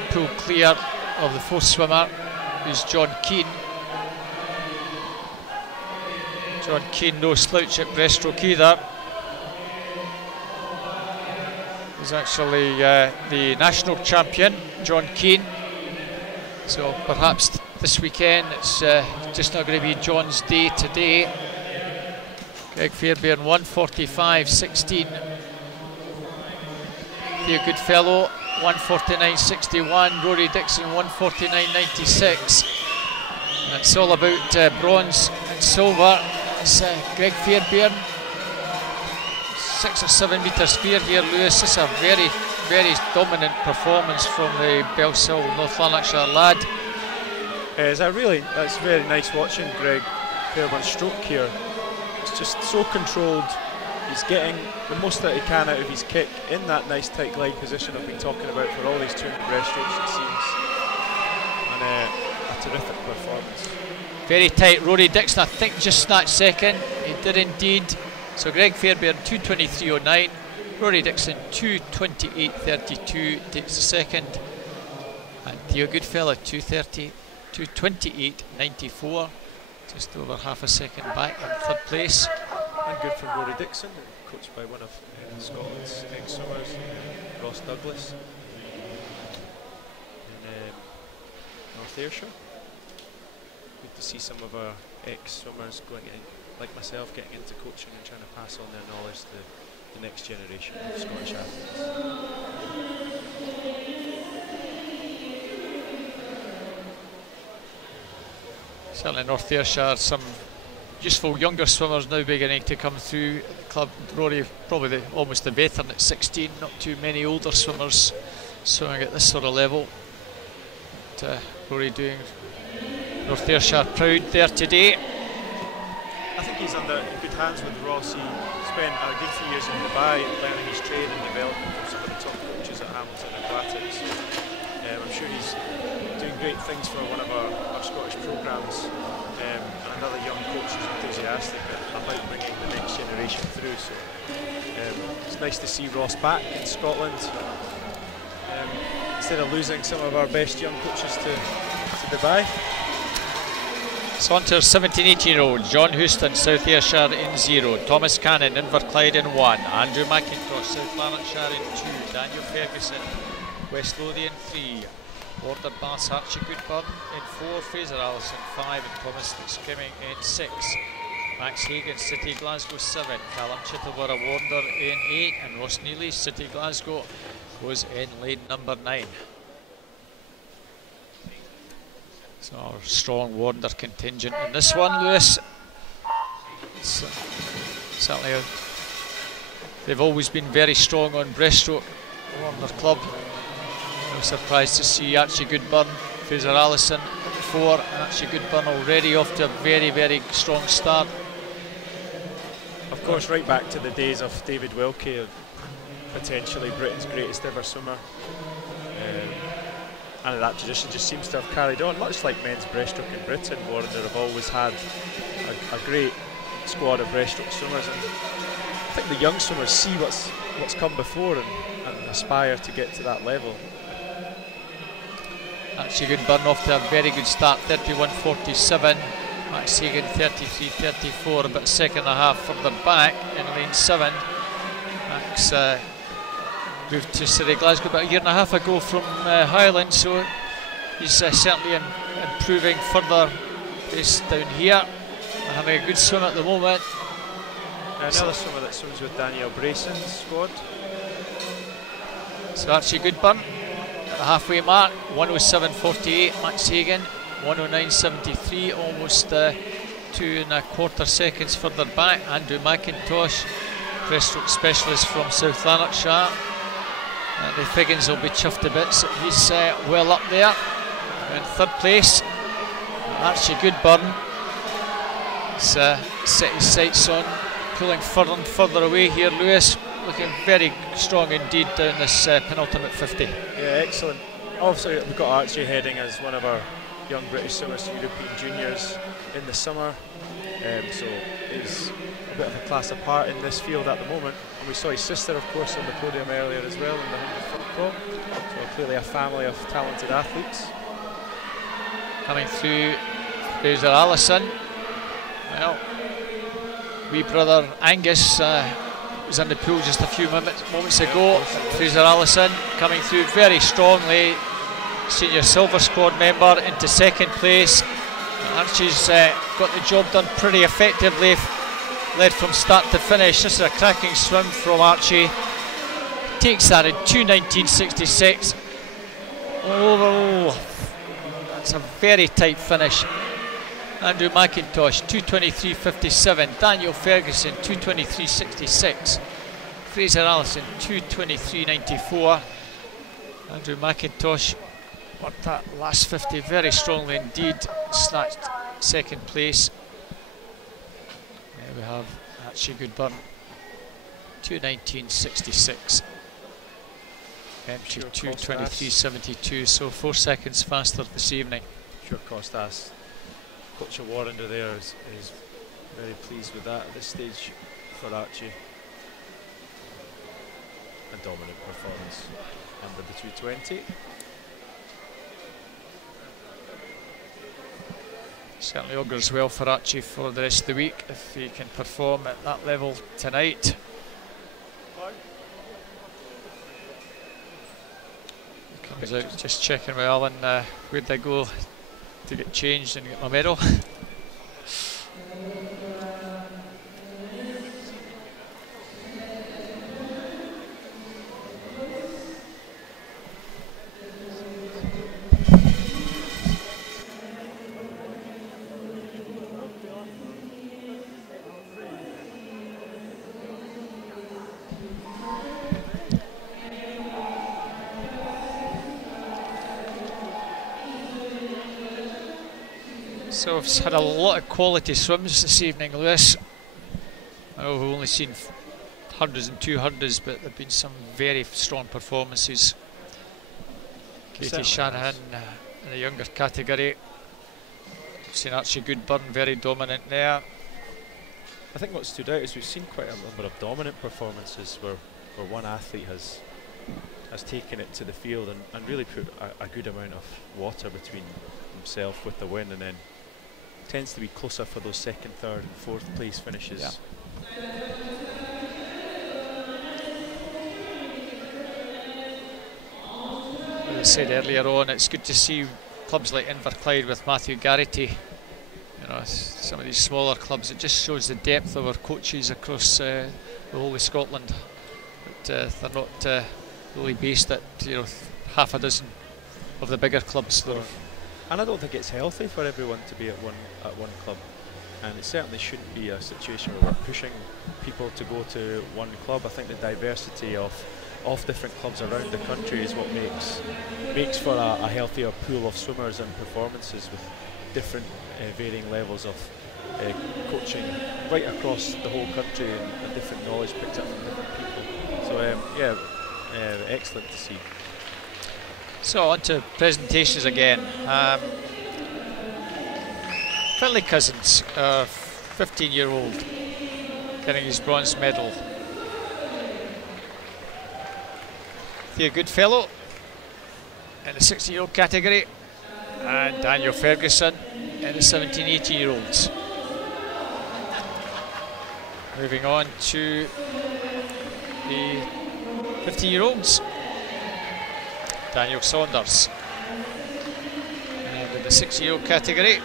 pulled clear of the fourth swimmer, who's John Keane. John Keane, no slouch at breaststroke either. He's actually the national champion, John Keane. So perhaps this weekend it's just not going to be John's day today. Greg Fairbairn 145.16. Theo Goodfellow 149.61. Rory Dixon 149.96. And it's all about bronze and silver. It's Greg Fairbairn. 6 or 7 metres clear here, Lewis. This is a very, very dominant performance from the Bellsill, North Lanarkshire lad. That's very nice watching Greg Fairbairn's stroke here. It's just so controlled. He's getting the most that he can out of his kick in that nice tight leg position I've been talking about for all these 200 breaststrokes, it seems. And a terrific performance. Very tight. Rory Dixon, I think, just snatched second. He did indeed. So Greg Fairbairn 223.09, Rory Dixon 228.32 takes the second, and Theo Goodfellow 228.94, just over half a second back in third place. And good from Rory Dixon, coached by one of Scotland's ex-swimmers, Ross Douglas, in North Ayrshire. Good to see some of our ex-swimmers going in, like myself, getting into coaching and trying to pass on their knowledge to the next generation of Scottish athletes. Certainly North Ayrshire, some useful younger swimmers now beginning to come through the club. Rory probably almost the veteran at 16, not too many older swimmers swimming at this sort of level. But, Rory doing North Ayrshire proud there today. I think he's under good hands with Ross. He spent a good few years in Dubai learning his trade and developing from some of the top coaches at Hamilton Aquatics. I'm sure he's doing great things for one of our Scottish programmes, and another young coach who's enthusiastic about bringing the next generation through. So it's nice to see Ross back in Scotland, instead of losing some of our best young coaches to Dubai. Saunter 17-18-year-old, John Houston, South Ayrshire in 0, Thomas Cannon, Inverclyde in 1, Andrew McIntosh, South Lanarkshire in 2, Daniel Ferguson, West Lothian 3, Border Bass Archie Goodburn in 4, Fraser Allison 5 and Thomas Skimming in 6, Max Hagan, City Glasgow 7, Callum Chittleburgh Warner in 8 and Ross Neely, City Glasgow was in lane number 9. So our strong Warner contingent in this one, Lewis. Certainly they've always been very strong on breaststroke, Warner Club. No surprise to see Archie Goodburn, Fraser Allison at 4, and Archie Goodburn already off to a very, very strong start. Of course, right back to the days of David Wilkie, potentially Britain's greatest ever swimmer. And that tradition just seems to have carried on, much like men's breaststroke in Britain. Warner have always had a great squad of breaststroke swimmers, and think the young swimmers see what's come before and aspire to get to that level. Archie Goodburn off to a very good start, 31.47. Max Hagan 33.34, about a second and a half further back in lane 7. Max moved to City Glasgow about a year and a half ago from Highland, so he's certainly improving further pace down here and having a good swim at the moment. Another swimmer that swims with Danielle Brayson's squad. So Archie Goodburn at the halfway mark, 1:07.48. Max Hagan 1:09.73, almost 2.25 seconds further back. Andrew McIntosh, breaststroke specialist from South Lanarkshire. The Figgins will be chuffed to bits. He's well up there in third place. Archie Goodburn set his sights on pulling further and further away here. Lewis looking very strong indeed down this penultimate 50. Yeah, excellent. Obviously we've got Archie heading as one of our young British swimmers to European Juniors in the summer, so he's a bit of a class apart in this field at the moment. And we saw his sister, of course, on the podium earlier as well in the 100 front crawl. So clearly a family of talented athletes. Coming through, Fraser Allison. Well, wee brother Angus was in the pool just a few moments ago. Fraser Allison coming through very strongly. Senior silver squad member into second place. Archie's got the job done pretty effectively, led from start to finish. This is a cracking swim from Archie. Takes that in 2:19.66. Oh, that's a very tight finish. Andrew McIntosh 2:23.57. Daniel Ferguson 2:23.66. Fraser Allison 2:23.94. Andrew McIntosh worked that last 50 very strongly indeed, snatched second place. There we have Archie Goodburn 2:19.66. Empty 2:23.72, so 4 seconds faster this evening. Sure, Costas. Coach Warrender there is very pleased with that at this stage for Archie. A dominant performance under the 220. Certainly augurs well for Archie for the rest of the week if he can perform at that level tonight. Comes out just checking with Alan where'd I go to get changed and get my medal. So we've had a lot of quality swims this evening, Lewis. I know we've only seen hundreds and 200s, but there have been some very strong performances. Katie Shanahan in the younger category. We've seen Archie Goodburn very dominant there. I think what stood out is we've seen quite a number of dominant performances where one athlete has taken it to the field and really put a good amount of water between himself with the win, and then tends to be closer for those second, third and fourth place finishes. Yeah. As I said earlier on, it's good to see clubs like Inverclyde with Matthew Garrity. You know, some of these smaller clubs, it just shows the depth of our coaches across the whole of Scotland. But they're not really based at half a dozen of the bigger clubs. And I don't think it's healthy for everyone to be at one club, and it certainly shouldn't be a situation where we're pushing people to go to one club. I think the diversity of different clubs around the country is what makes for a healthier pool of swimmers and performances with different varying levels of coaching right across the whole country and different knowledge picked up from different people. So excellent to see. So on to presentations again. Finlay Cousins, 15-year-old, getting his bronze medal Thea Goodfellow in the 16-year-old category, and Daniel Ferguson in the 17-18-year-olds. Moving on to the 15-year-olds. Daniel Saunders. And in the 16-year-old category,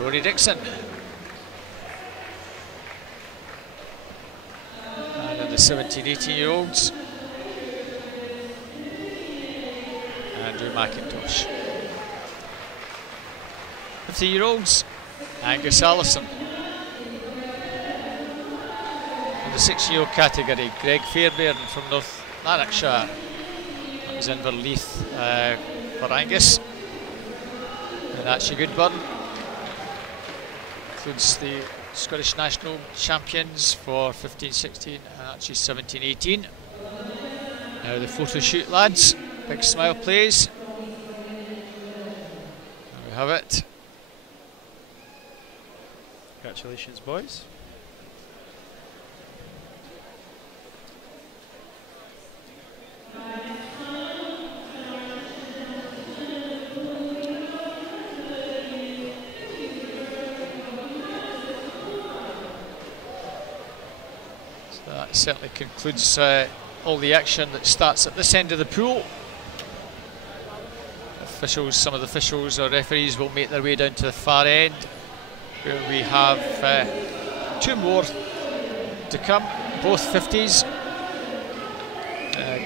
Rory Dixon. And in the 17-18-year-olds, Andrew McIntosh. 15-year-olds, Angus Allison. In the 6-year-old category, Greg Fairbairn from North Lanarkshire. That was Inverleith for Angus. And that's your good one. Includes the Scottish national champions for 15-16 and actually 17-18. Now the photo shoot, lads. Big smile, please. There we have it. Congratulations, boys. So that certainly concludes all the action that starts at this end of the pool. Officials, some of the officials or referees will make their way down to the far end, where we have 2 more to come, both 50s.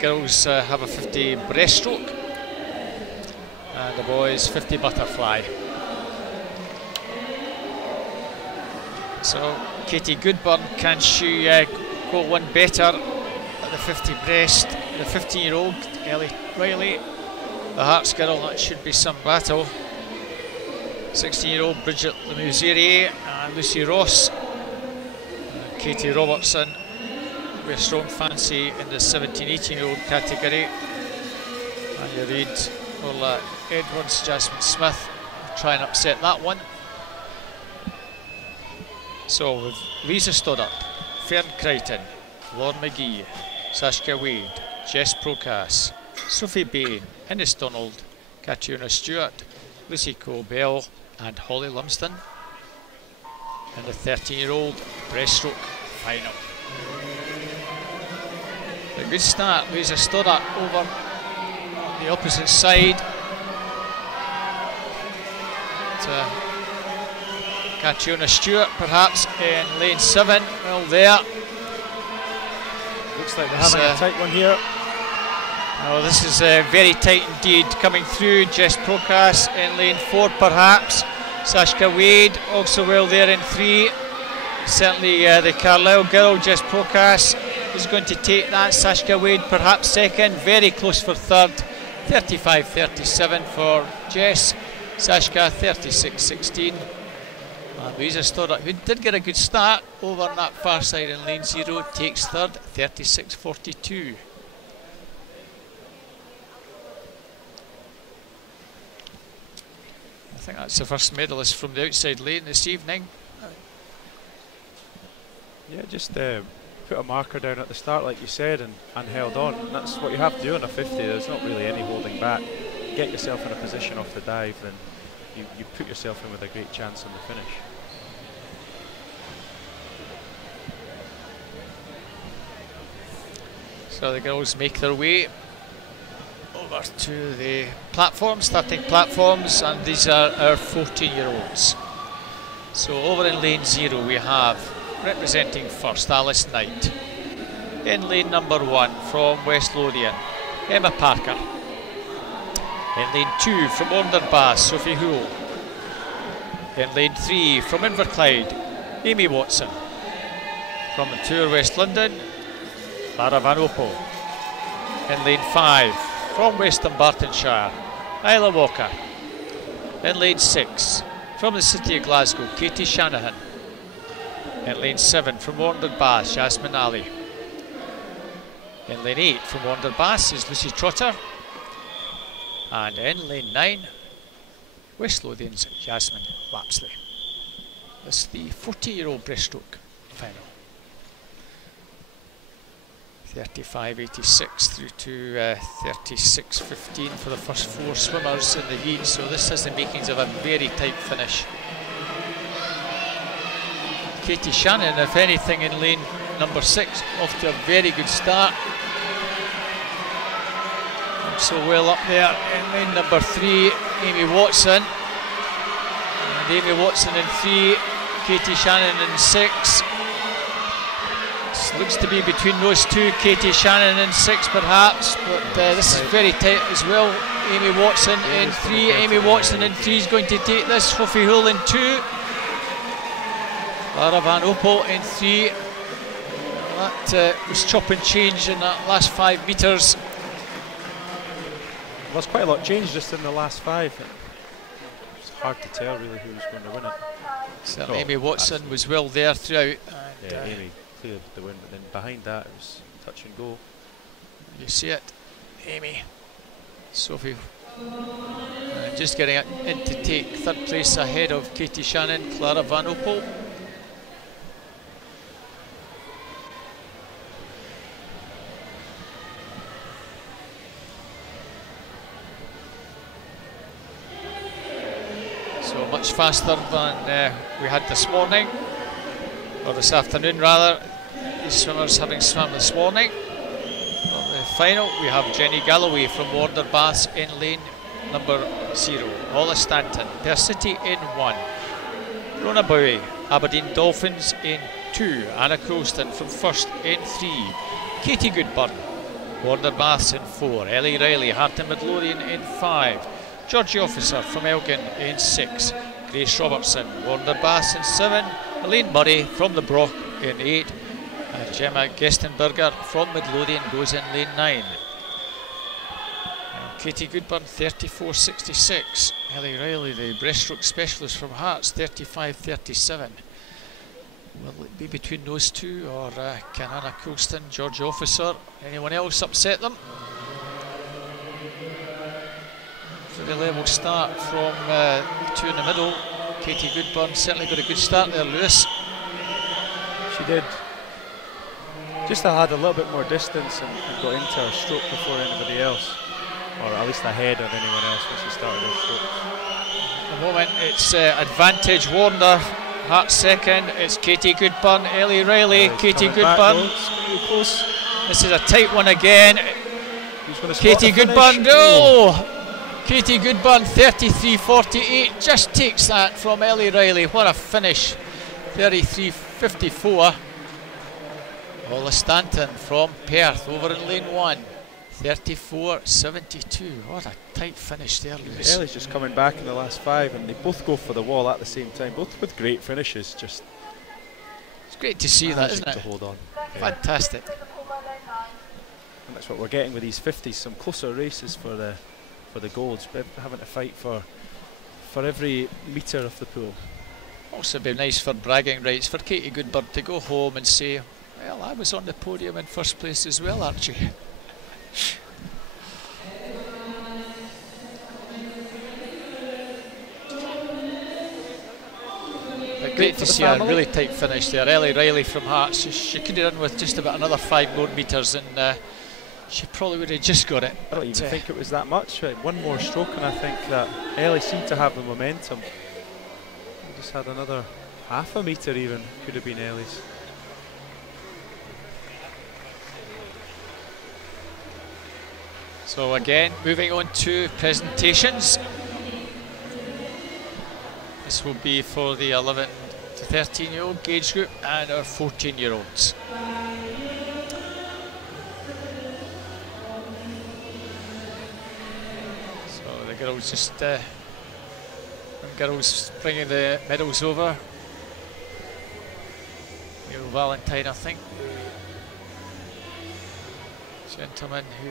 Girls have a 50 breaststroke and the boys 50 butterfly. So Katie Goodburn, can she go one better at the 50 breast? The 15-year-old Ellie Riley, the Hearts girl, that should be some battle. 16-year-old Bridget Lemusurier and Lucy Ross. Katie Robertson with a strong fancy in the 17-18-year-old category. And you read Orla Edwards, Jasmine Smith, try and upset that one. So with Lisa Stoddart, Fern Crichton, Lauren McGee, Saskia Wade, Jess Procas, Sophie Bain, Innes Donald, Katrina Stewart, Lucy Cole-Bell and Holly Lumsden in the 13-year-old breaststroke final. A good start, Lisa Stoddart over on the opposite side to Katrina Stewart perhaps in lane 7. Well, there. Looks like they're having a tight one here. Oh, this is very tight indeed. Coming through, Jess Procas in lane 4 perhaps. Saskia Wade also well there in 3. Certainly the Carlisle girl, Jess Procas, is going to take that. Saskia Wade perhaps second, very close for third. 35-37 for Jess. Saskia 36-16. And Louisa Stoddart, who did get a good start over on that far side in lane 0, takes third, 36-42. I think that's the first medalist from the outside lane this evening. Yeah, just put a marker down at the start like you said and held on. And that's what you have to do on a 50. There's not really any holding back. Get yourself in a position off the dive and you put yourself in with a great chance on the finish. So the girls make their way over to the platforms, starting platforms, and these are our 14-year-olds. So over in lane 0 we have, representing first, Alice Knight. In lane number 1 from West Lothian, Emma Parker. In lane 2 from Onderbass, Sophie Houle. In lane 3 from Inverclyde, Amy Watson. From the Tour West London, Clara Van Opel. In lane 5 from Western Bartonshire, Isla Walker. In lane 6 from the city of Glasgow, Katie Shanahan. In lane 7 from Onderbass, Jasmine Ali. In lane 8 from Onderbass is Lucy Trotter. And in lane 9, West Lothian's Jasmine Lapsley. This is the 40-year-old breaststroke final. 35.86 through to 36.15 for the first 4 swimmers in the heat, so this has the makings of a very tight finish. Katie Shannon, if anything, in lane number 6, off to a very good start. So well up there in lane number 3, Amy Watson. And Amy Watson in 3, Katie Shannon in 6. This looks to be between those two, Katie Shannon in 6 perhaps, but this is very tight as well. Amy Watson in 3, Amy Watson in 3 is going to take this. Sophie Hull in 2. Clara Van Opel in 3. That was chop and change in that last 5 metres. There's quite a lot changed just in the last 5. It's hard to tell really who was going to win it. So Amy Watson was well there throughout. And yeah, Amy clear with the win, but then behind that it was touch and go. You see it, Amy, Sophie, just getting in to take 3rd place ahead of Katie Shannon, Clara Van Opel. So much faster than we had this morning, or this afternoon rather. These swimmers having swum this morning. For the final, we have Jenny Galloway from Warner Baths in lane number 0. Paula Stanton, Percity in 1. Rona Bowie, Aberdeen Dolphins in 2. Anna Colston from 1st in 3. Katie Goodburn, Warner Baths in 4. Ellie Riley, Harton Midlothian in 5. Georgie Officer from Elgin in 6. Grace Robertson, Warner Baths in 7. Elaine Murray from the Broch in 8. Gemma Gestenberger from Midlothian goes in lane 9. Katie Goodburn 34.66. Ellie Riley, the breaststroke specialist from Hearts, 35.37. Will it be between those two, or can Anna Colston, George Officer, anyone else upset them? Pretty level start from the two in the middle. Katie Goodburn certainly got a good start there, Lewis. She did. Just had a little bit more distance and got into her stroke before anybody else, or at least ahead of anyone else when she started her stroke. At the moment it's advantage Warner, Hart 2nd, it's Katie Goodburn, Ellie Riley, Katie Goodburn. Close. This is a tight one again. Katie Goodburn, Katie Goodburn 33.48, just takes that from Ellie Riley. What a finish, 33.54. Paula Stanton from Perth over in lane 1, 34.72. What a tight finish there, Lewis. Ellie's just coming back in the last 5, and they both go for the wall at the same time, both with great finishes. Just it's great to see that, isn't it? To hold on. Fantastic. And that's what we're getting with these 50s, some closer races for the golds, but having to fight for every metre of the pool. Also be nice for bragging rights for Katie Goodburn to go home and say, well, I was on the podium in 1st place as well, Archie. But great to see a really tight finish there. Ellie Riley from Hearts, she could have done with just about another 5 more metres, and she probably would have just got it. I don't even think it was that much. One more stroke, and I think that Ellie seemed to have the momentum. We just had another half a metre even, could have been Ellie's. So again, moving on to presentations. This will be for the 11 to 13-year-old age group and our 14-year-olds. So the girls just, girls bringing the medals over. Neil Valentine, I think, the gentleman who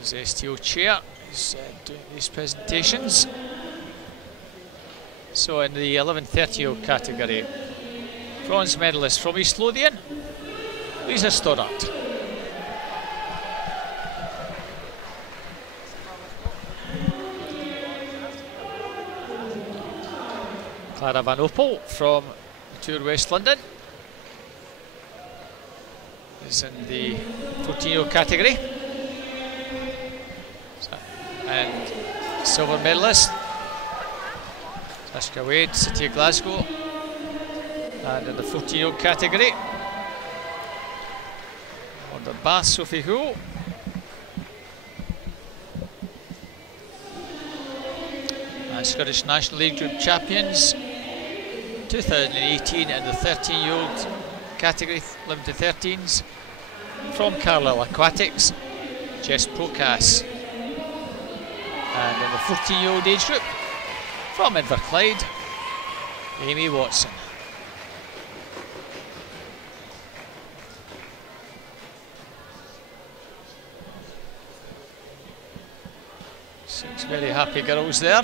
is the STO chair, is doing these presentations. So in the 11-30-year-old category, bronze medalist from East Lothian, Lisa Stoddart. Clara Van Opel from Tour West London. is in the 14-year-old category. And silver medalist, Ashka Wade, City of Glasgow. And in the 14-year-old category, under Bath, Sophie Hull. And Scottish National League Group Champions 2018 in the 13-year-old category, 11 to 13s, from Carlisle Aquatics, Jess Procas. And in the 14-year-old age group, from Inverclyde, Amy Watson. Six very happy girls there.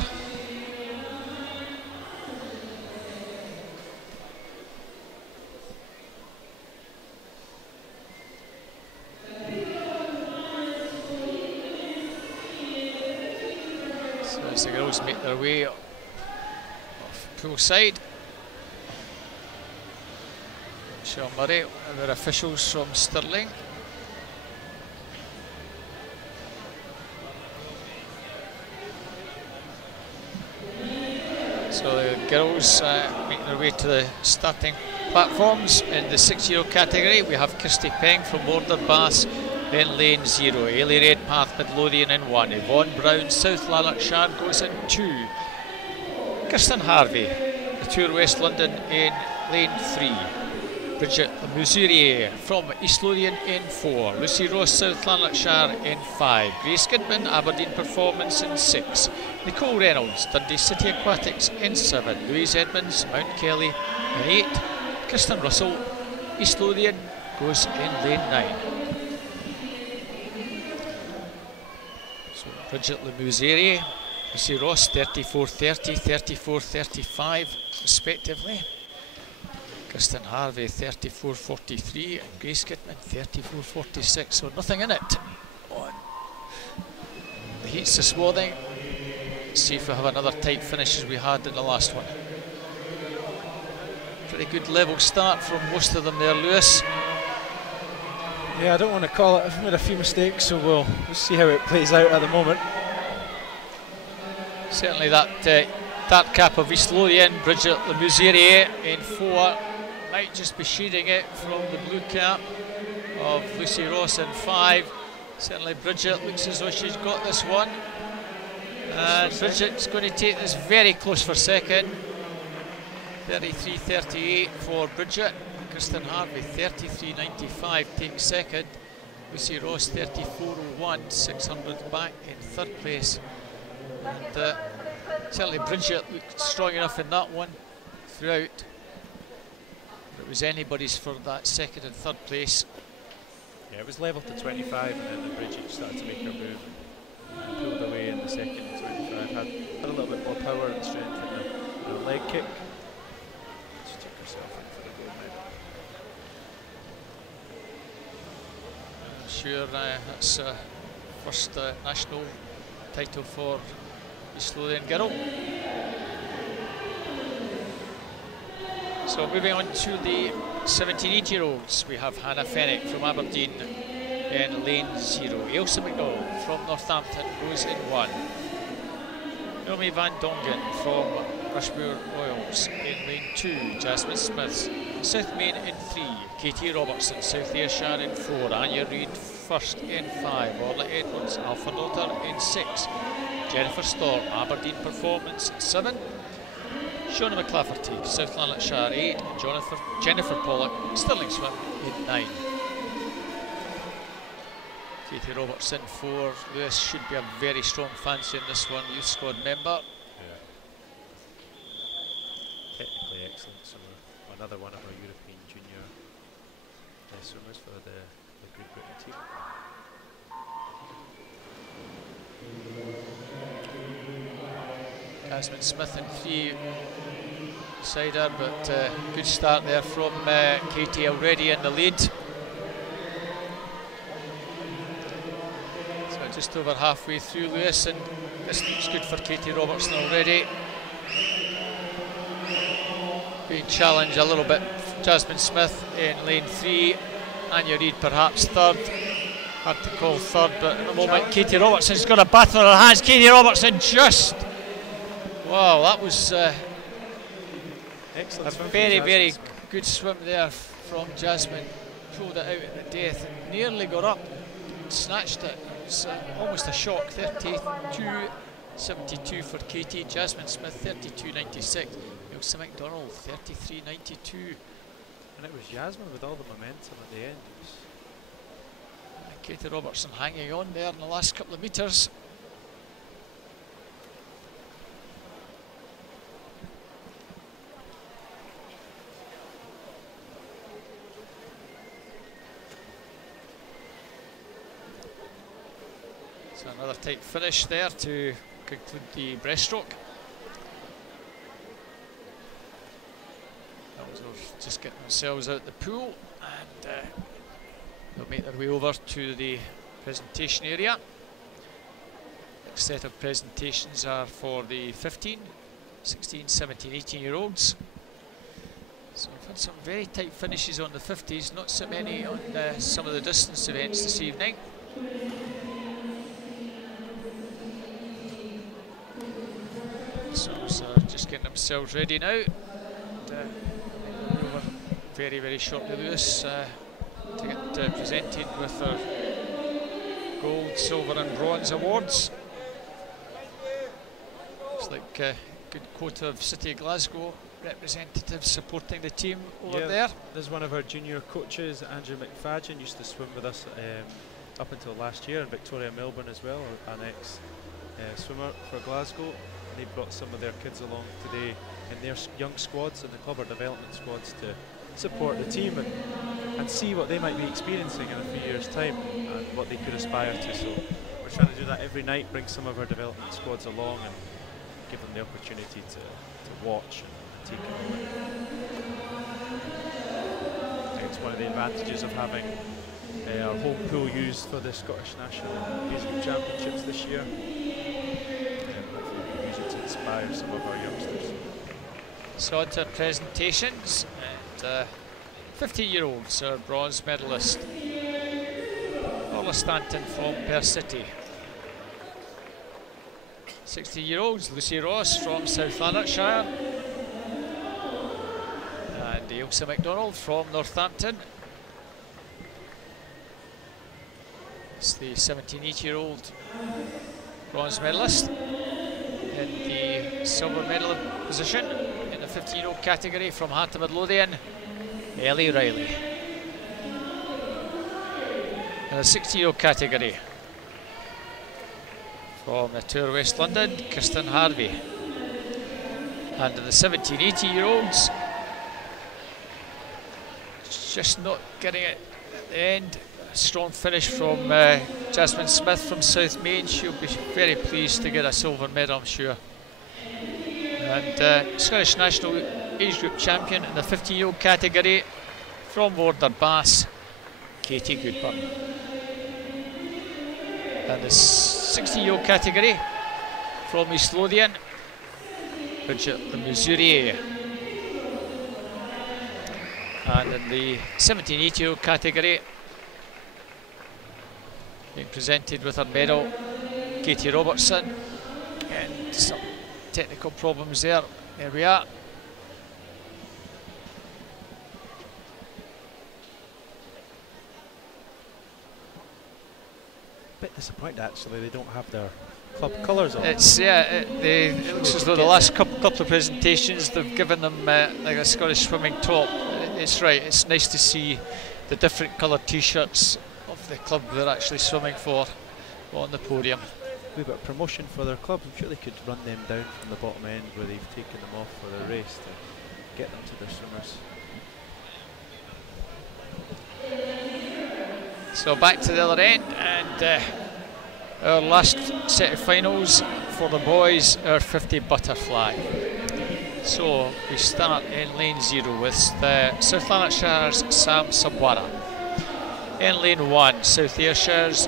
So as the girls make their way off poolside, Michelle Murray and their officials from Stirling. So the girls making their way to the starting platforms. In the 6-year-old category, we have Kirsty Peng from Border Bass in lane 0, Ailey Redpath Midlothian in 1, Yvonne Brown South Lanarkshire goes in 2, Kirsten Harvey, the Tour West London in lane 3, Bridget Musurier from East Lothian in 4, Lucy Ross South Lanarkshire in 5, Grace Goodman Aberdeen Performance in 6, Nicole Reynolds Dundee City Aquatics in 7, Louise Edmonds Mount Kelly in 8, Kristen Russell East Lothian goes in lane 9. So Bridget Lemusurier, Lucy Ross 34.30, 34.35 respectively. Kristen Harvey 34.43 and Grace Goodman 34.46, so nothing in it on the heats this morning. Let's see if we have another tight finish as we had in the last one. Pretty good level start from most of them there, Lewis. Yeah, I don't want to call it. I've made a few mistakes, so we'll see how it plays out at the moment. Certainly that dark cap of East Lothian, Bridget Lemusurier in 4, might just be shading it from the blue cap of Lucy Ross in 5. Certainly Bridget looks as though she's got this one. And Bridget's going to take this very close for second. 33.38 for Bridget. Kristen Harvey 33.95 takes second. Lucy Ross 34.01, 600 back in third place. And certainly Bridget looked strong enough in that one throughout. It was anybody's for that second and third place. Yeah, it was level to 25, and then the Bridget started to make her move and pulled away in the second 25. Had a little bit more power and strength in the leg kick. She took herself in for the gold medal. I'm sure that's first national title for East Lothian girl. So moving on to the 17-18-year-olds, we have Hannah Fennick from Aberdeen in lane 0. Ailsa McDonald from Northampton goes in 1. Naomi Van Dongen from Rushmore Royals in lane 2. Jasmine Smith, South Main in 3. Katie Robertson, South Ayrshire in 4. Anya Reid first in 5. Orla Edwards, Alpha Notar in 6. Jennifer Storm, Aberdeen Performance in 7. Shona McClafferty, South Lanarkshire 8, and Jennifer Pollock, Stirling Swim in 9. Katie Robertson 4. Lewis should be a very strong fancy in this one, youth squad member. Yeah. Technically excellent swimmer. Another one of our European junior swimmers for the Great Britain team. Jasmine Smith in 3 beside her, but good start there from Katie already in the lead. So just over halfway through, Lewis, and this looks good for Katie Robertson already. Being challenged a little bit, Jasmine Smith in lane 3, Anya Reid perhaps third. Hard to call third, but at the moment Katie Robertson's got a battle in her hands. Katie Robertson just... Wow, that was Excellent. a very good swim there from Jasmine. Pulled it out at the death and nearly got up and snatched it. It's almost a shock. 32.72 for Katie. Jasmine Smith 32.96. Ilse McDonald 33.92. And it was Jasmine with all the momentum at the end. Katie Robertson hanging on there in the last couple of metres. So another tight finish there to conclude the breaststroke. Just getting themselves out the pool, and they'll make their way over to the presentation area. Next set of presentations are for the 15, 16, 17, 18-year-olds. So we've had some very tight finishes on the 50s, not so many on some of the distance events this evening. So just getting themselves ready now. And, very shortly, Lewis, to get presented with their gold, silver and bronze awards. Looks like a good quota of City of Glasgow representatives supporting the team over there. There's one of our junior coaches, Andrew McFadgen, used to swim with us up until last year, and Victoria Melbourne as well, an ex-swimmer for Glasgow. And they brought some of their kids along today in their young squads and the club or development squads to support the team and see what they might be experiencing in a few years' time and what they could aspire to. So we're trying to do that every night, bring some of our development squads along and give them the opportunity to watch and take it all in. I think it's one of the advantages of having our home pool used for the Scottish National Age Group Championships this year. Hopefully we use it to inspire some of our youngsters. So on to presentations, and 15-year-olds are bronze medalist. Paula Stanton from Perth City. 16-year-olds, Lucy Ross from South Lanarkshire. And Ailsa MacDonald from Northampton. It's the 17-18-year-old bronze medalist in the silver medal position in the 15-year-old category from Heart of Midlothian, Ellie Riley. In the 16-year-old category from the Tour West London, Kirsten Harvey. And in the 17-18-year-olds, just not getting it at the end. A strong finish from Jasmine Smith from South Main. She'll be very pleased to get a silver medal, I'm sure. And Scottish National Age Group Champion in the 15-year-old category from Warder Bass, Katie Goodburn. And the 16-year-old category from East Lothian, Bridget Mesurier. And in the 17-18-year-old category, being presented with her medal, Katie Robertson. And some technical problems there. There we are. Bit disappointed actually, they don't have their club colours on. It's it looks as though the last couple of presentations they've given them like a Scottish swimming top. It's right. It's nice to see the different coloured T-shirts of the club they're actually swimming for on the podium. A wee bit of promotion for their club. I'm sure they could run them down from the bottom end where they've taken them off for their race to get them to their swimmers. So back to the other end, and our last set of finals for the boys, our 50 butterfly. So we start in lane 0 with South Lanarkshire's Sam Sabwara. In lane 1, South Ayrshire's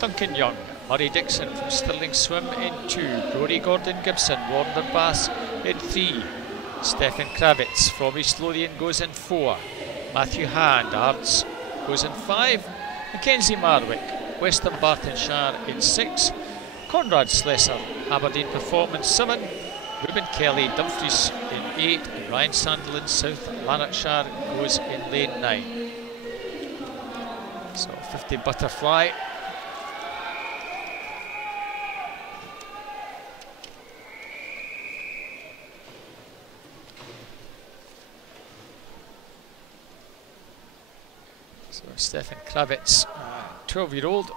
Duncan Young. Murray Dixon from Stirling Swim in 2. Rory Gordon Gibson, Warder Bass in 3. Stefan Kravitz from East Lothian goes in 4. Matthew Hand, Ards goes in 5. Mackenzie Marwick, Western Bartonshire in 6. Conrad Slesser, Aberdeen Performance 7. Ruben Kelly, Dumfries in 8. And Ryan Sandiland, South Lanarkshire, goes in lane 9. So 50 butterfly. So Stefan Kravitz, 12-year-old.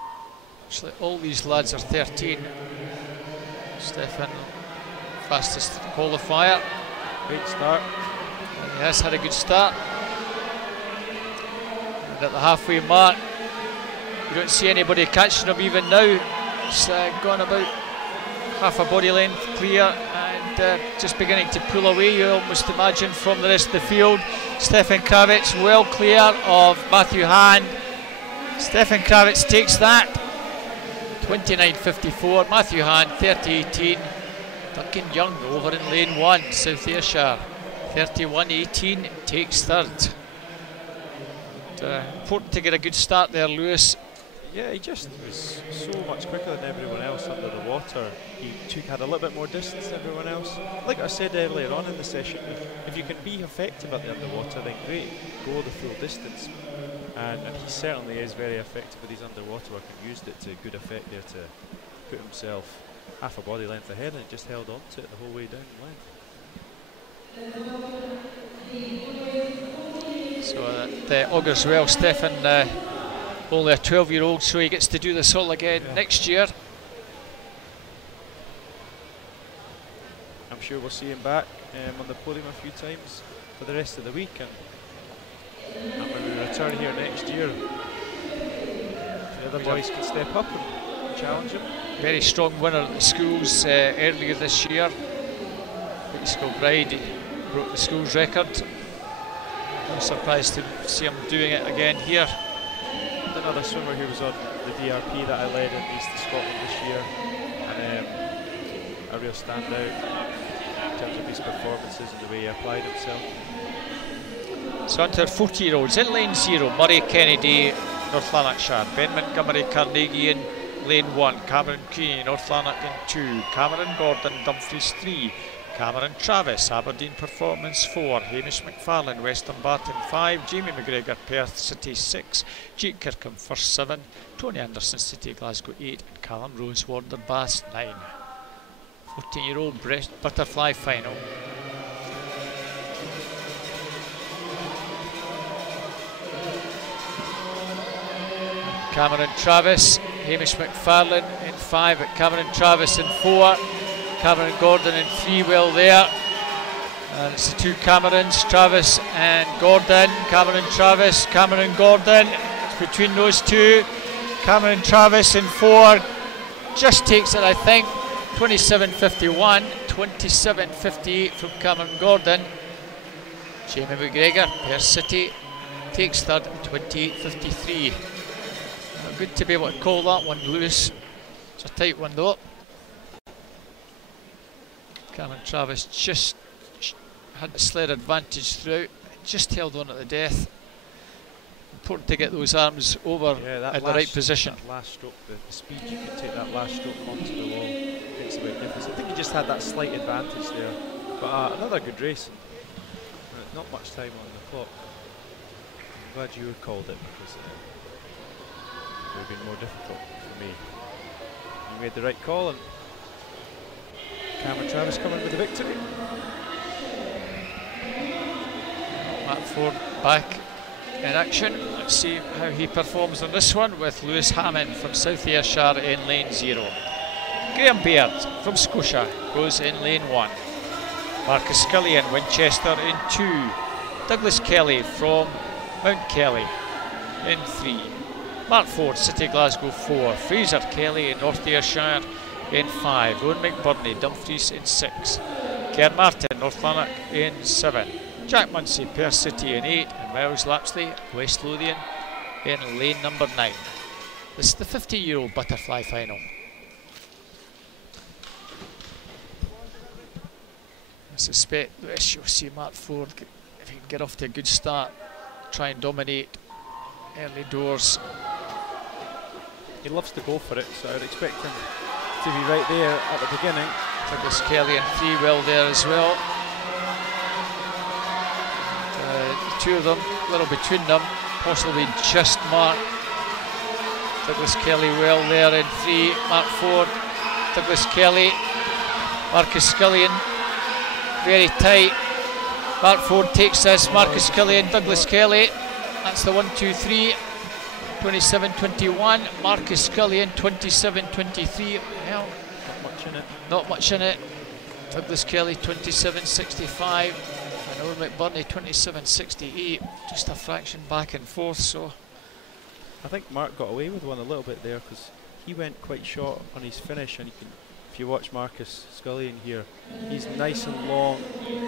Actually, all these lads are 13. Stefan, fastest qualifier. Great start. And he has had a good start. And at the halfway mark, you don't see anybody catching him even now. He's gone about half a body length clear and just beginning to pull away, you almost imagine, from the rest of the field. Stefan Kravitz well clear of Matthew Hand. Stefan Kravitz takes that. 29.54. Matthew Hand 30.18. Duncan Young over in lane 1, South Ayrshire. 31.18 takes third. Important to get a good start there, Lewis. Yeah, he just was so much quicker than everyone else under the water. He had a little bit more distance than everyone else. Like I said earlier on in the session, if you can be effective at the underwater, then great, go the full distance. And he certainly is very effective with his underwater work and used it to good effect there to put himself half a body length ahead, and just held on to it the whole way down the line. So that augurs well. Stefan, only a 12-year-old, so he gets to do this all again next year. I'm sure we'll see him back on the podium a few times for the rest of the week, and when we return here next year, the other boys can step up and challenge him. Very strong winner at the schools earlier this year. Peace Kilbride broke the schools record. I'm surprised to see him doing it again here. Another swimmer who was on the DRP that I led in East Scotland this year, and a real standout in terms of his performances and the way he applied himself. So on to our 40-year-olds in lane 0, Murray Kennedy, North Lanarkshire. Ben Montgomery Carnegie in lane 1, Cameron Keane, North Lanark in 2, Cameron Gordon, Dumfries 3, Cameron Travis, Aberdeen Performance 4, Hamish McFarlane, Western Barton 5, Jamie McGregor, Perth City 6, Jake Kirkham First 7, Tony Anderson City Glasgow 8, and Callum Rose Warder Bass 9. 14-year-old butterfly final. Cameron Travis, Hamish McFarlane in 5, but Cameron Travis in 4. Cameron Gordon in 3, well there. And it's the two Camerons, Travis and Gordon. Cameron Travis, Cameron Gordon. It's between those two. Cameron Travis in 4. Just takes it, I think. 27.51. 27.58 from Cameron Gordon. Jamie McGregor, Perth City, takes third at 28.53. Good to be able to call that one, Lewis. It's a tight one though. Cameron Travis just had the sled advantage throughout, just held on at the death. Important to get those arms over in the right position. That last stroke, the speed you can take that last stroke onto the wall makes a big difference. I think he just had that slight advantage there. But another good race. And not much time on the clock. I'm glad you recalled it, because it would have been more difficult for me. You made the right call, and Cameron Travis coming with the victory. Matt Ford back in action. Let's see how he performs on this one with Lewis Hammond from South Ayrshire in lane 0. Graham Baird from Scotia goes in lane 1. Marcus Scully in Winchester in 2. Douglas Kelly from Mount Kelly in 3. Mark Ford, City Glasgow 4. Fraser Kelly in North Ayrshire in 5. Owen McBurney, Dumfries in 6. Ker Martin, North Lanark in 7. Jack Munsey, Perth City in 8. And Miles Lapsley, West Lothian in lane number 9. This is the 50-year-old butterfly final. I suspect you'll see Matt Ford, if he can get off to a good start, try and dominate early doors. He loves to go for it, so I'd expect him to be right there at the beginning. Douglas Kelly and free will there as well. The two of them, a little between them, possibly just Mark. Douglas Kelly well there in free. Mark Ford, Douglas Kelly, Marcus Scullion, very tight. Mark Ford takes this, Marcus Scullion, Douglas Kelly. That's the 1-2-3. 27-21. Marcus Scullion, 27-23. Well, Not much in it. not much in it. Douglas Kelly, 27-65. And Owen McBurney, 27-68. Just a fraction back and forth, so. I think Mark got away with one a little bit there because he went quite short on his finish, and you can, if you watch Marcus Scullion here, he's nice and long,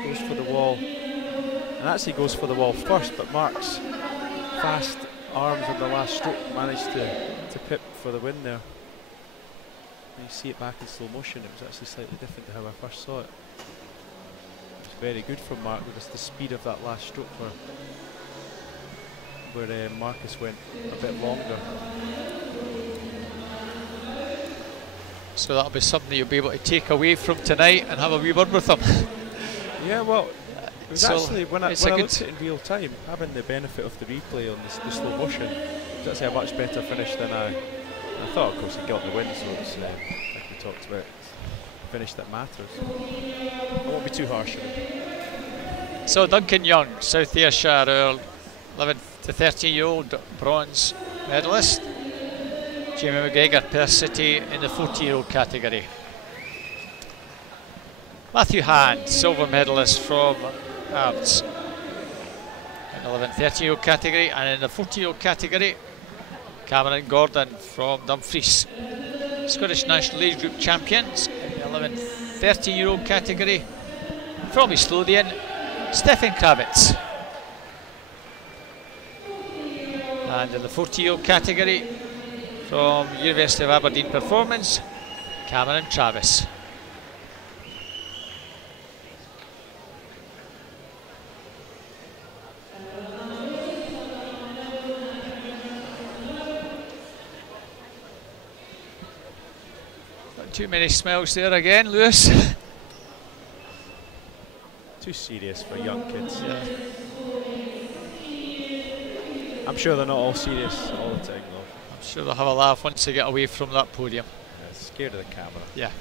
goes for the wall, and actually goes for the wall first, but Mark's fast arms on the last stroke managed to pip for the win there. And you see it back in slow motion, it was actually slightly different to how I first saw it. It was very good from Mark with just the speed of that last stroke where Marcus went a bit longer. So that'll be something that you'll be able to take away from tonight and have a wee word with them. Yeah, well, it was So actually, when I it's a looked good- at it in real time, having the benefit of the replay on the slow motion, it was actually a much better finish than I thought. Of course, he got the win, so it's, like we talked about, it's the finish that matters. I won't be too harsh on him. So Duncan Young, South Ayrshire, our 11 to 13-year-old bronze medalist. Jamie McGregor, Perth City in the 40-year-old category. Matthew Hand, silver medalist from Ards in the 11 to 13-year-old category, and in the 40-year-old category, Cameron Gordon from Dumfries. Scottish National Age Group champions in the 11 to 13-year-old category from East Lothian, Stefan Kravitz. And in the 40-year-old category, from University of Aberdeen Performance, Cameron Travis. Not too many smiles there again, Lewis. Too serious for young kids. Yeah. I'm sure they're not all serious all the time, though. I'm sure they'll have a laugh once they get away from that podium. Yeah, scared of the camera. Yeah.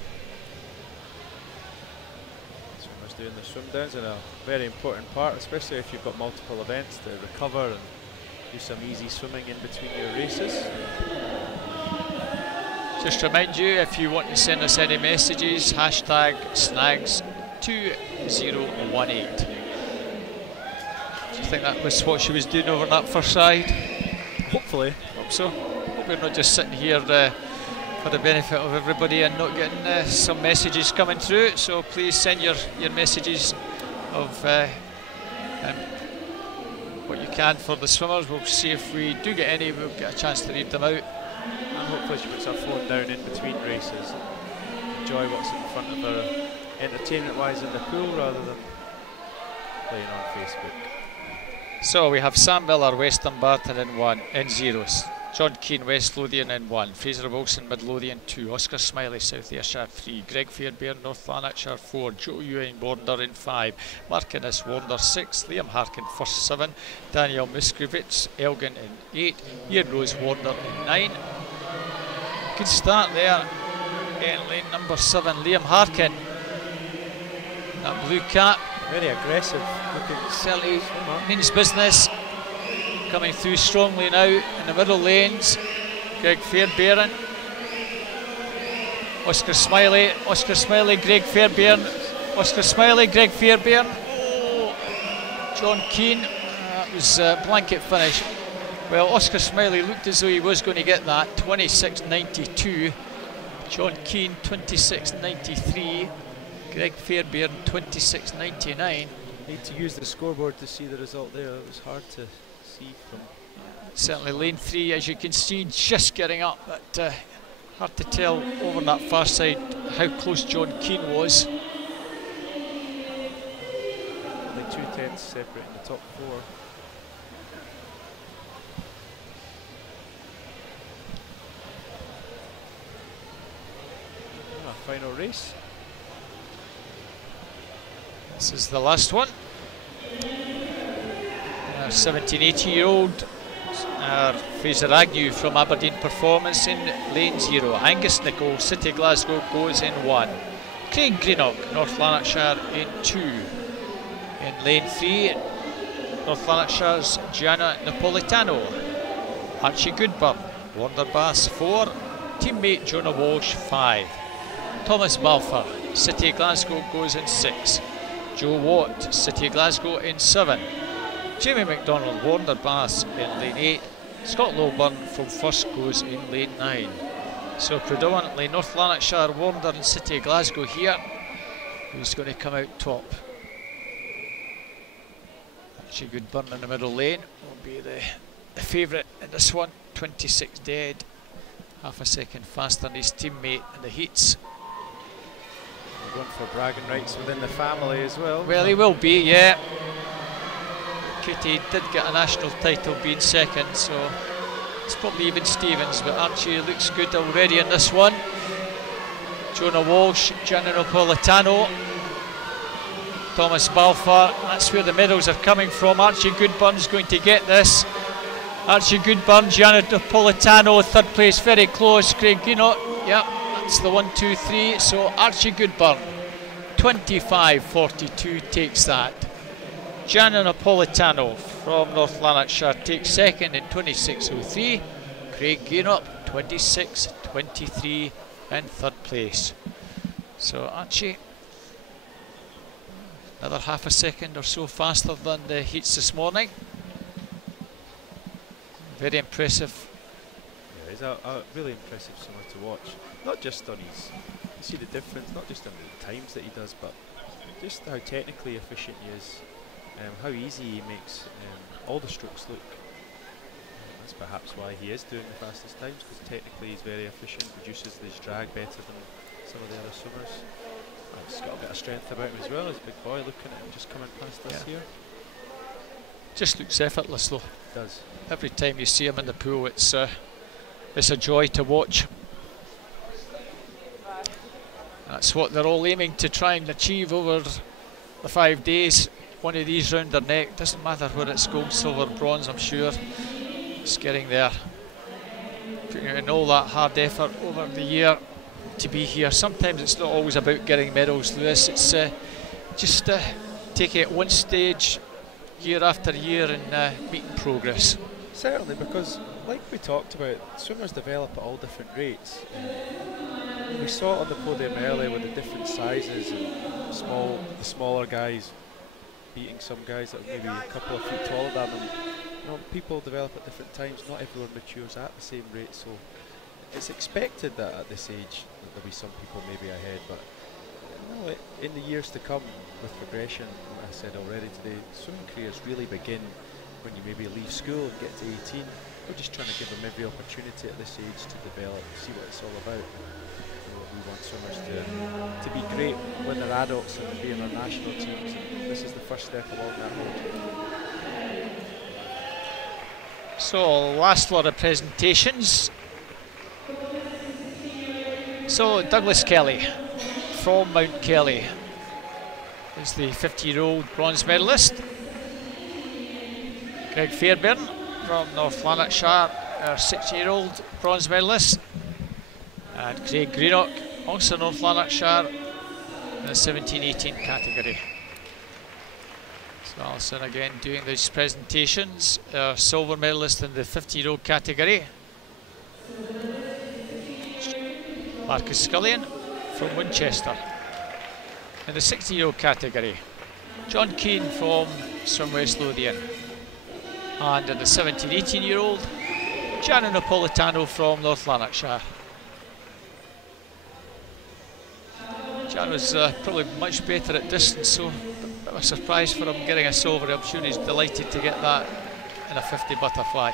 Swimmers doing the swim downs in a very important part, especially if you've got multiple events to recover and do some easy swimming in between your races. Just to remind you, if you want to send us any messages, hashtag snags 2018. Do you think that was what she was doing over on that first side? Hopefully. Hope so. Hope we're not just sitting here for the benefit of everybody and not getting some messages coming through. So please send your messages of what you can for the swimmers. We'll see if we do get any, we'll get a chance to read them out. And hopefully she puts her phone down in between races. Enjoy what's in front of her entertainment-wise in the pool rather than playing on Facebook. So we have Sam Miller, West Dumbarton in zeros. John Keane, West Lothian in 1. Fraser Wilson, Mid Lothian 2. Oscar Smiley, South Ayrshire 3. Greg Fairbairn, North Lanarkshire 4. Joe Ewing, Warner in 5. Mark Innes, Warner 6. Liam Harkin, first 7. Daniel Miskovich, Elgin in 8. Ian Rose, Warner in 9. Good start there in lane number 7. Liam Harkin, that blue cap. Very aggressive looking. Certainly means business. Coming through strongly now in the middle lanes. Greg Fairbairn, Oscar Smiley, Greg Fairbairn, Oscar Smiley, Greg Fairbairn. Oh, John Keane, that was a blanket finish. Well, Oscar Smiley looked as though he was going to get that. 26.92. John Keane 26.93. Greg Fairbairn 26.99. Need to use the scoreboard to see the result there. It was hard to see from. Certainly lane 3, as you can see, just getting up, but hard to tell over on that far side how close John Keane was. Only 2 tenths separating the top 4. final race. This is the last one. 17, 18-year-old Fraser Agnew from Aberdeen Performance in lane 0. Angus Nicholl, City Glasgow, goes in 1. Craig Greenock, North Lanarkshire, in 2. In lane 3, North Lanarkshire's Gianna Napolitano. Archie Goodburn, Warner Bass 4. Teammate Jonah Walsh 5. Thomas Balfour, City Glasgow, goes in 6. Joe Watt, City Glasgow, in 7. Jamie McDonald, Warner Bass, in lane 8. Scott Lowburn from first goes in lane 9. So predominantly North Lanarkshire, Warner and City Glasgow here. Who's going to come out top? Actually, Goodburn in the middle lane will be the favourite in this one. 26 dead, half a second faster than his teammate in the heats. We're going for bragging rights within the family as well. Well, he will be, yeah. Katie did get a national title being second, so it's probably even Stevens, but Archie looks good already in this one. Jonah Walsh, Gianna Napolitano, Thomas Balfour, that's where the medals are coming from. Archie Goodburn's going to get this. Archie Goodburn, Gianna Napolitano, third place, very close. Craig Greenock, yeah, that's the 1, 2, 3. So Archie Goodburn, 25.42 takes that. Gianna Napolitano from North Lanarkshire takes second in 26.03. Craig Greenock, 26.23 in third place. So Archie, another half a second or so faster than the heats this morning. Very impressive. Yeah, he's a really impressive swimmer to watch. Not just on his, you see the difference, not just on the times that he does, but just how technically efficient he is. How easy he makes all the strokes look. That's perhaps why he is doing the fastest times, because technically he's very efficient, reduces his drag better than some of the other swimmers. He's got a bit of strength about him as well. He's a big boy, looking at him just coming past us here. Just looks effortless though. It does. Every time you see him in the pool, it's a joy to watch. That's what they're all aiming to try and achieve over the 5 days. One of these round their neck, doesn't matter whether it's gold, silver, bronze, I'm sure. It's getting there. Putting in all that hard effort over the year to be here. Sometimes it's not always about getting medals, Lewis. It's just taking it one stage, year after year, and making progress. Certainly, because like we talked about, swimmers develop at all different rates. We saw it on the podium earlier with the different sizes and the smaller guys beating some guys that are maybe a couple of feet taller than them. You know, people develop at different times. Not everyone matures at the same rate, so it's expected that at this age that there'll be some people maybe ahead. But you know, in the years to come, with progression, like I said already today, swimming careers really begin when you maybe leave school and get to 18. We're just trying to give them every opportunity at this age to develop, see what it's all about. We want swimmers to be great when they're adults and be in our national teams. And this is the first step along that road. So last lot of presentations. So Douglas Kelly from Mount Kelly is the 50-year-old bronze medalist. Greg Fairbairn from North Lanarkshire, our 60-year-old bronze medalist. And Craig Greenock, also North Lanarkshire, in the 17-18 category. So Alison again doing these presentations. Our silver medalist in the 50-year-old category. Marcus Scullion from Winchester. In the 60-year-old category, John Keane from Swim West Lothian. And in the 17-18-year-old, Gianna Napolitano from North Lanarkshire. Jan was probably much better at distance, so a bit of a surprise for him getting a silver. I'm sure he's delighted to get that in a 50 butterfly.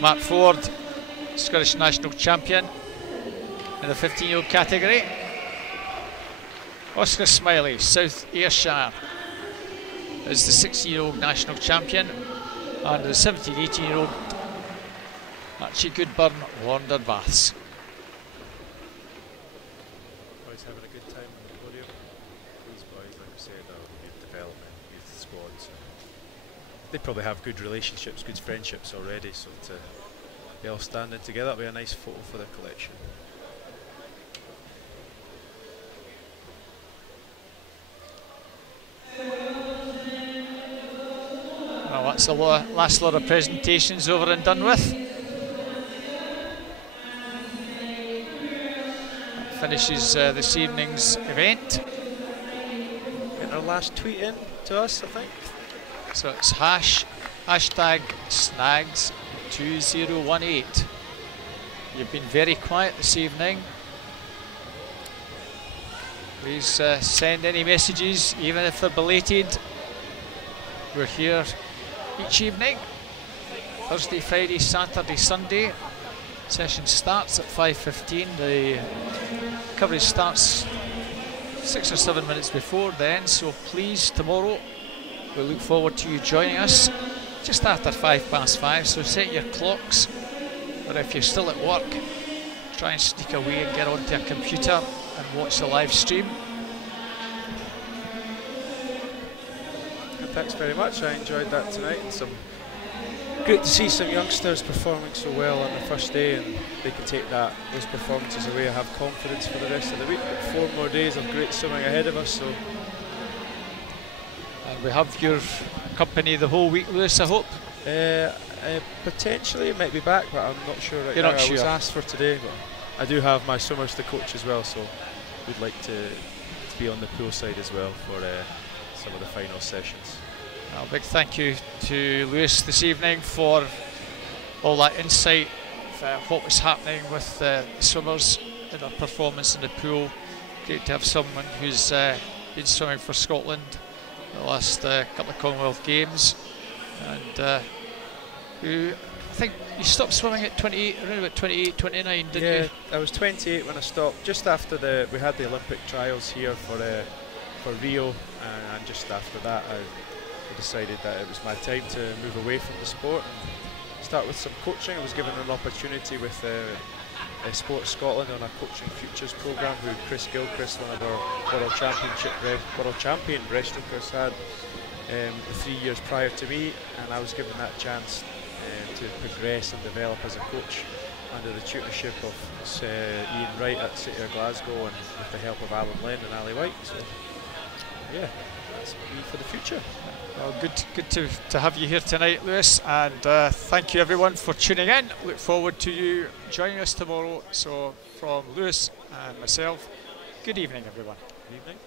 Matt Ford, Scottish national champion in the 15-year-old category. Oscar Smiley, South Ayrshire, is the 60-year-old national champion, and the 17-18-year-old Archie Goodburn, Warner Baths. having a good time on the podium. These boys, like I said, are youth development, youth squads. They probably have good relationships, good friendships already, so to be all standing together, that'll be a nice photo for the collection. Well, that's the last lot of presentations over and done with. That finishes this evening's event. Get our last tweet in to us, I think. So it's hashtag snags2018. You've been very quiet this evening. Please send any messages, even if they're belated. We're here each evening, Thursday, Friday, Saturday, Sunday. Session starts at 5:15. The coverage starts 6 or 7 minutes before then, so please, tomorrow we look forward to you joining us just after 5:05, so set your clocks, or if you're still at work, try and sneak away and get onto a computer and watch the live stream. Thanks very much, I enjoyed that tonight. Great to see some youngsters performing so well on the first day, and they can take those performances away and have confidence for the rest of the week. 4 more days of great swimming ahead of us. So. And we have your company the whole week, Lewis, I hope? Potentially, it might be back, but I'm not sure right You're now. not sure. I was asked for today, but I do have my swimmers to coach as well, so we'd like to be on the pool side as well for some of the final sessions. A big thank you to Lewis this evening for all that insight of what was happening with the swimmers in their performance in the pool. Great to have someone who's been swimming for Scotland the last couple of Commonwealth Games, and who, I think you stopped swimming at 28, around about 28, 29, didn't you? Yeah, I was 28 when I stopped, just after we had the Olympic trials here for Rio, and just after that I decided that it was my time to move away from the sport and start with some coaching. I was given an opportunity with Sports Scotland on a coaching futures programme, who Chris Gilchrist, one of our world champion breaststrokers, had the 3 years prior to me, and I was given that chance to progress and develop as a coach under the tutorship of Ian Wright at City of Glasgow, and with the help of Alan Lynn and Ali White. So yeah, that's me for the future. Well, good to have you here tonight, Lewis, and thank you everyone for tuning in. Look forward to you joining us tomorrow. So from Lewis and myself, good evening everyone. Good evening.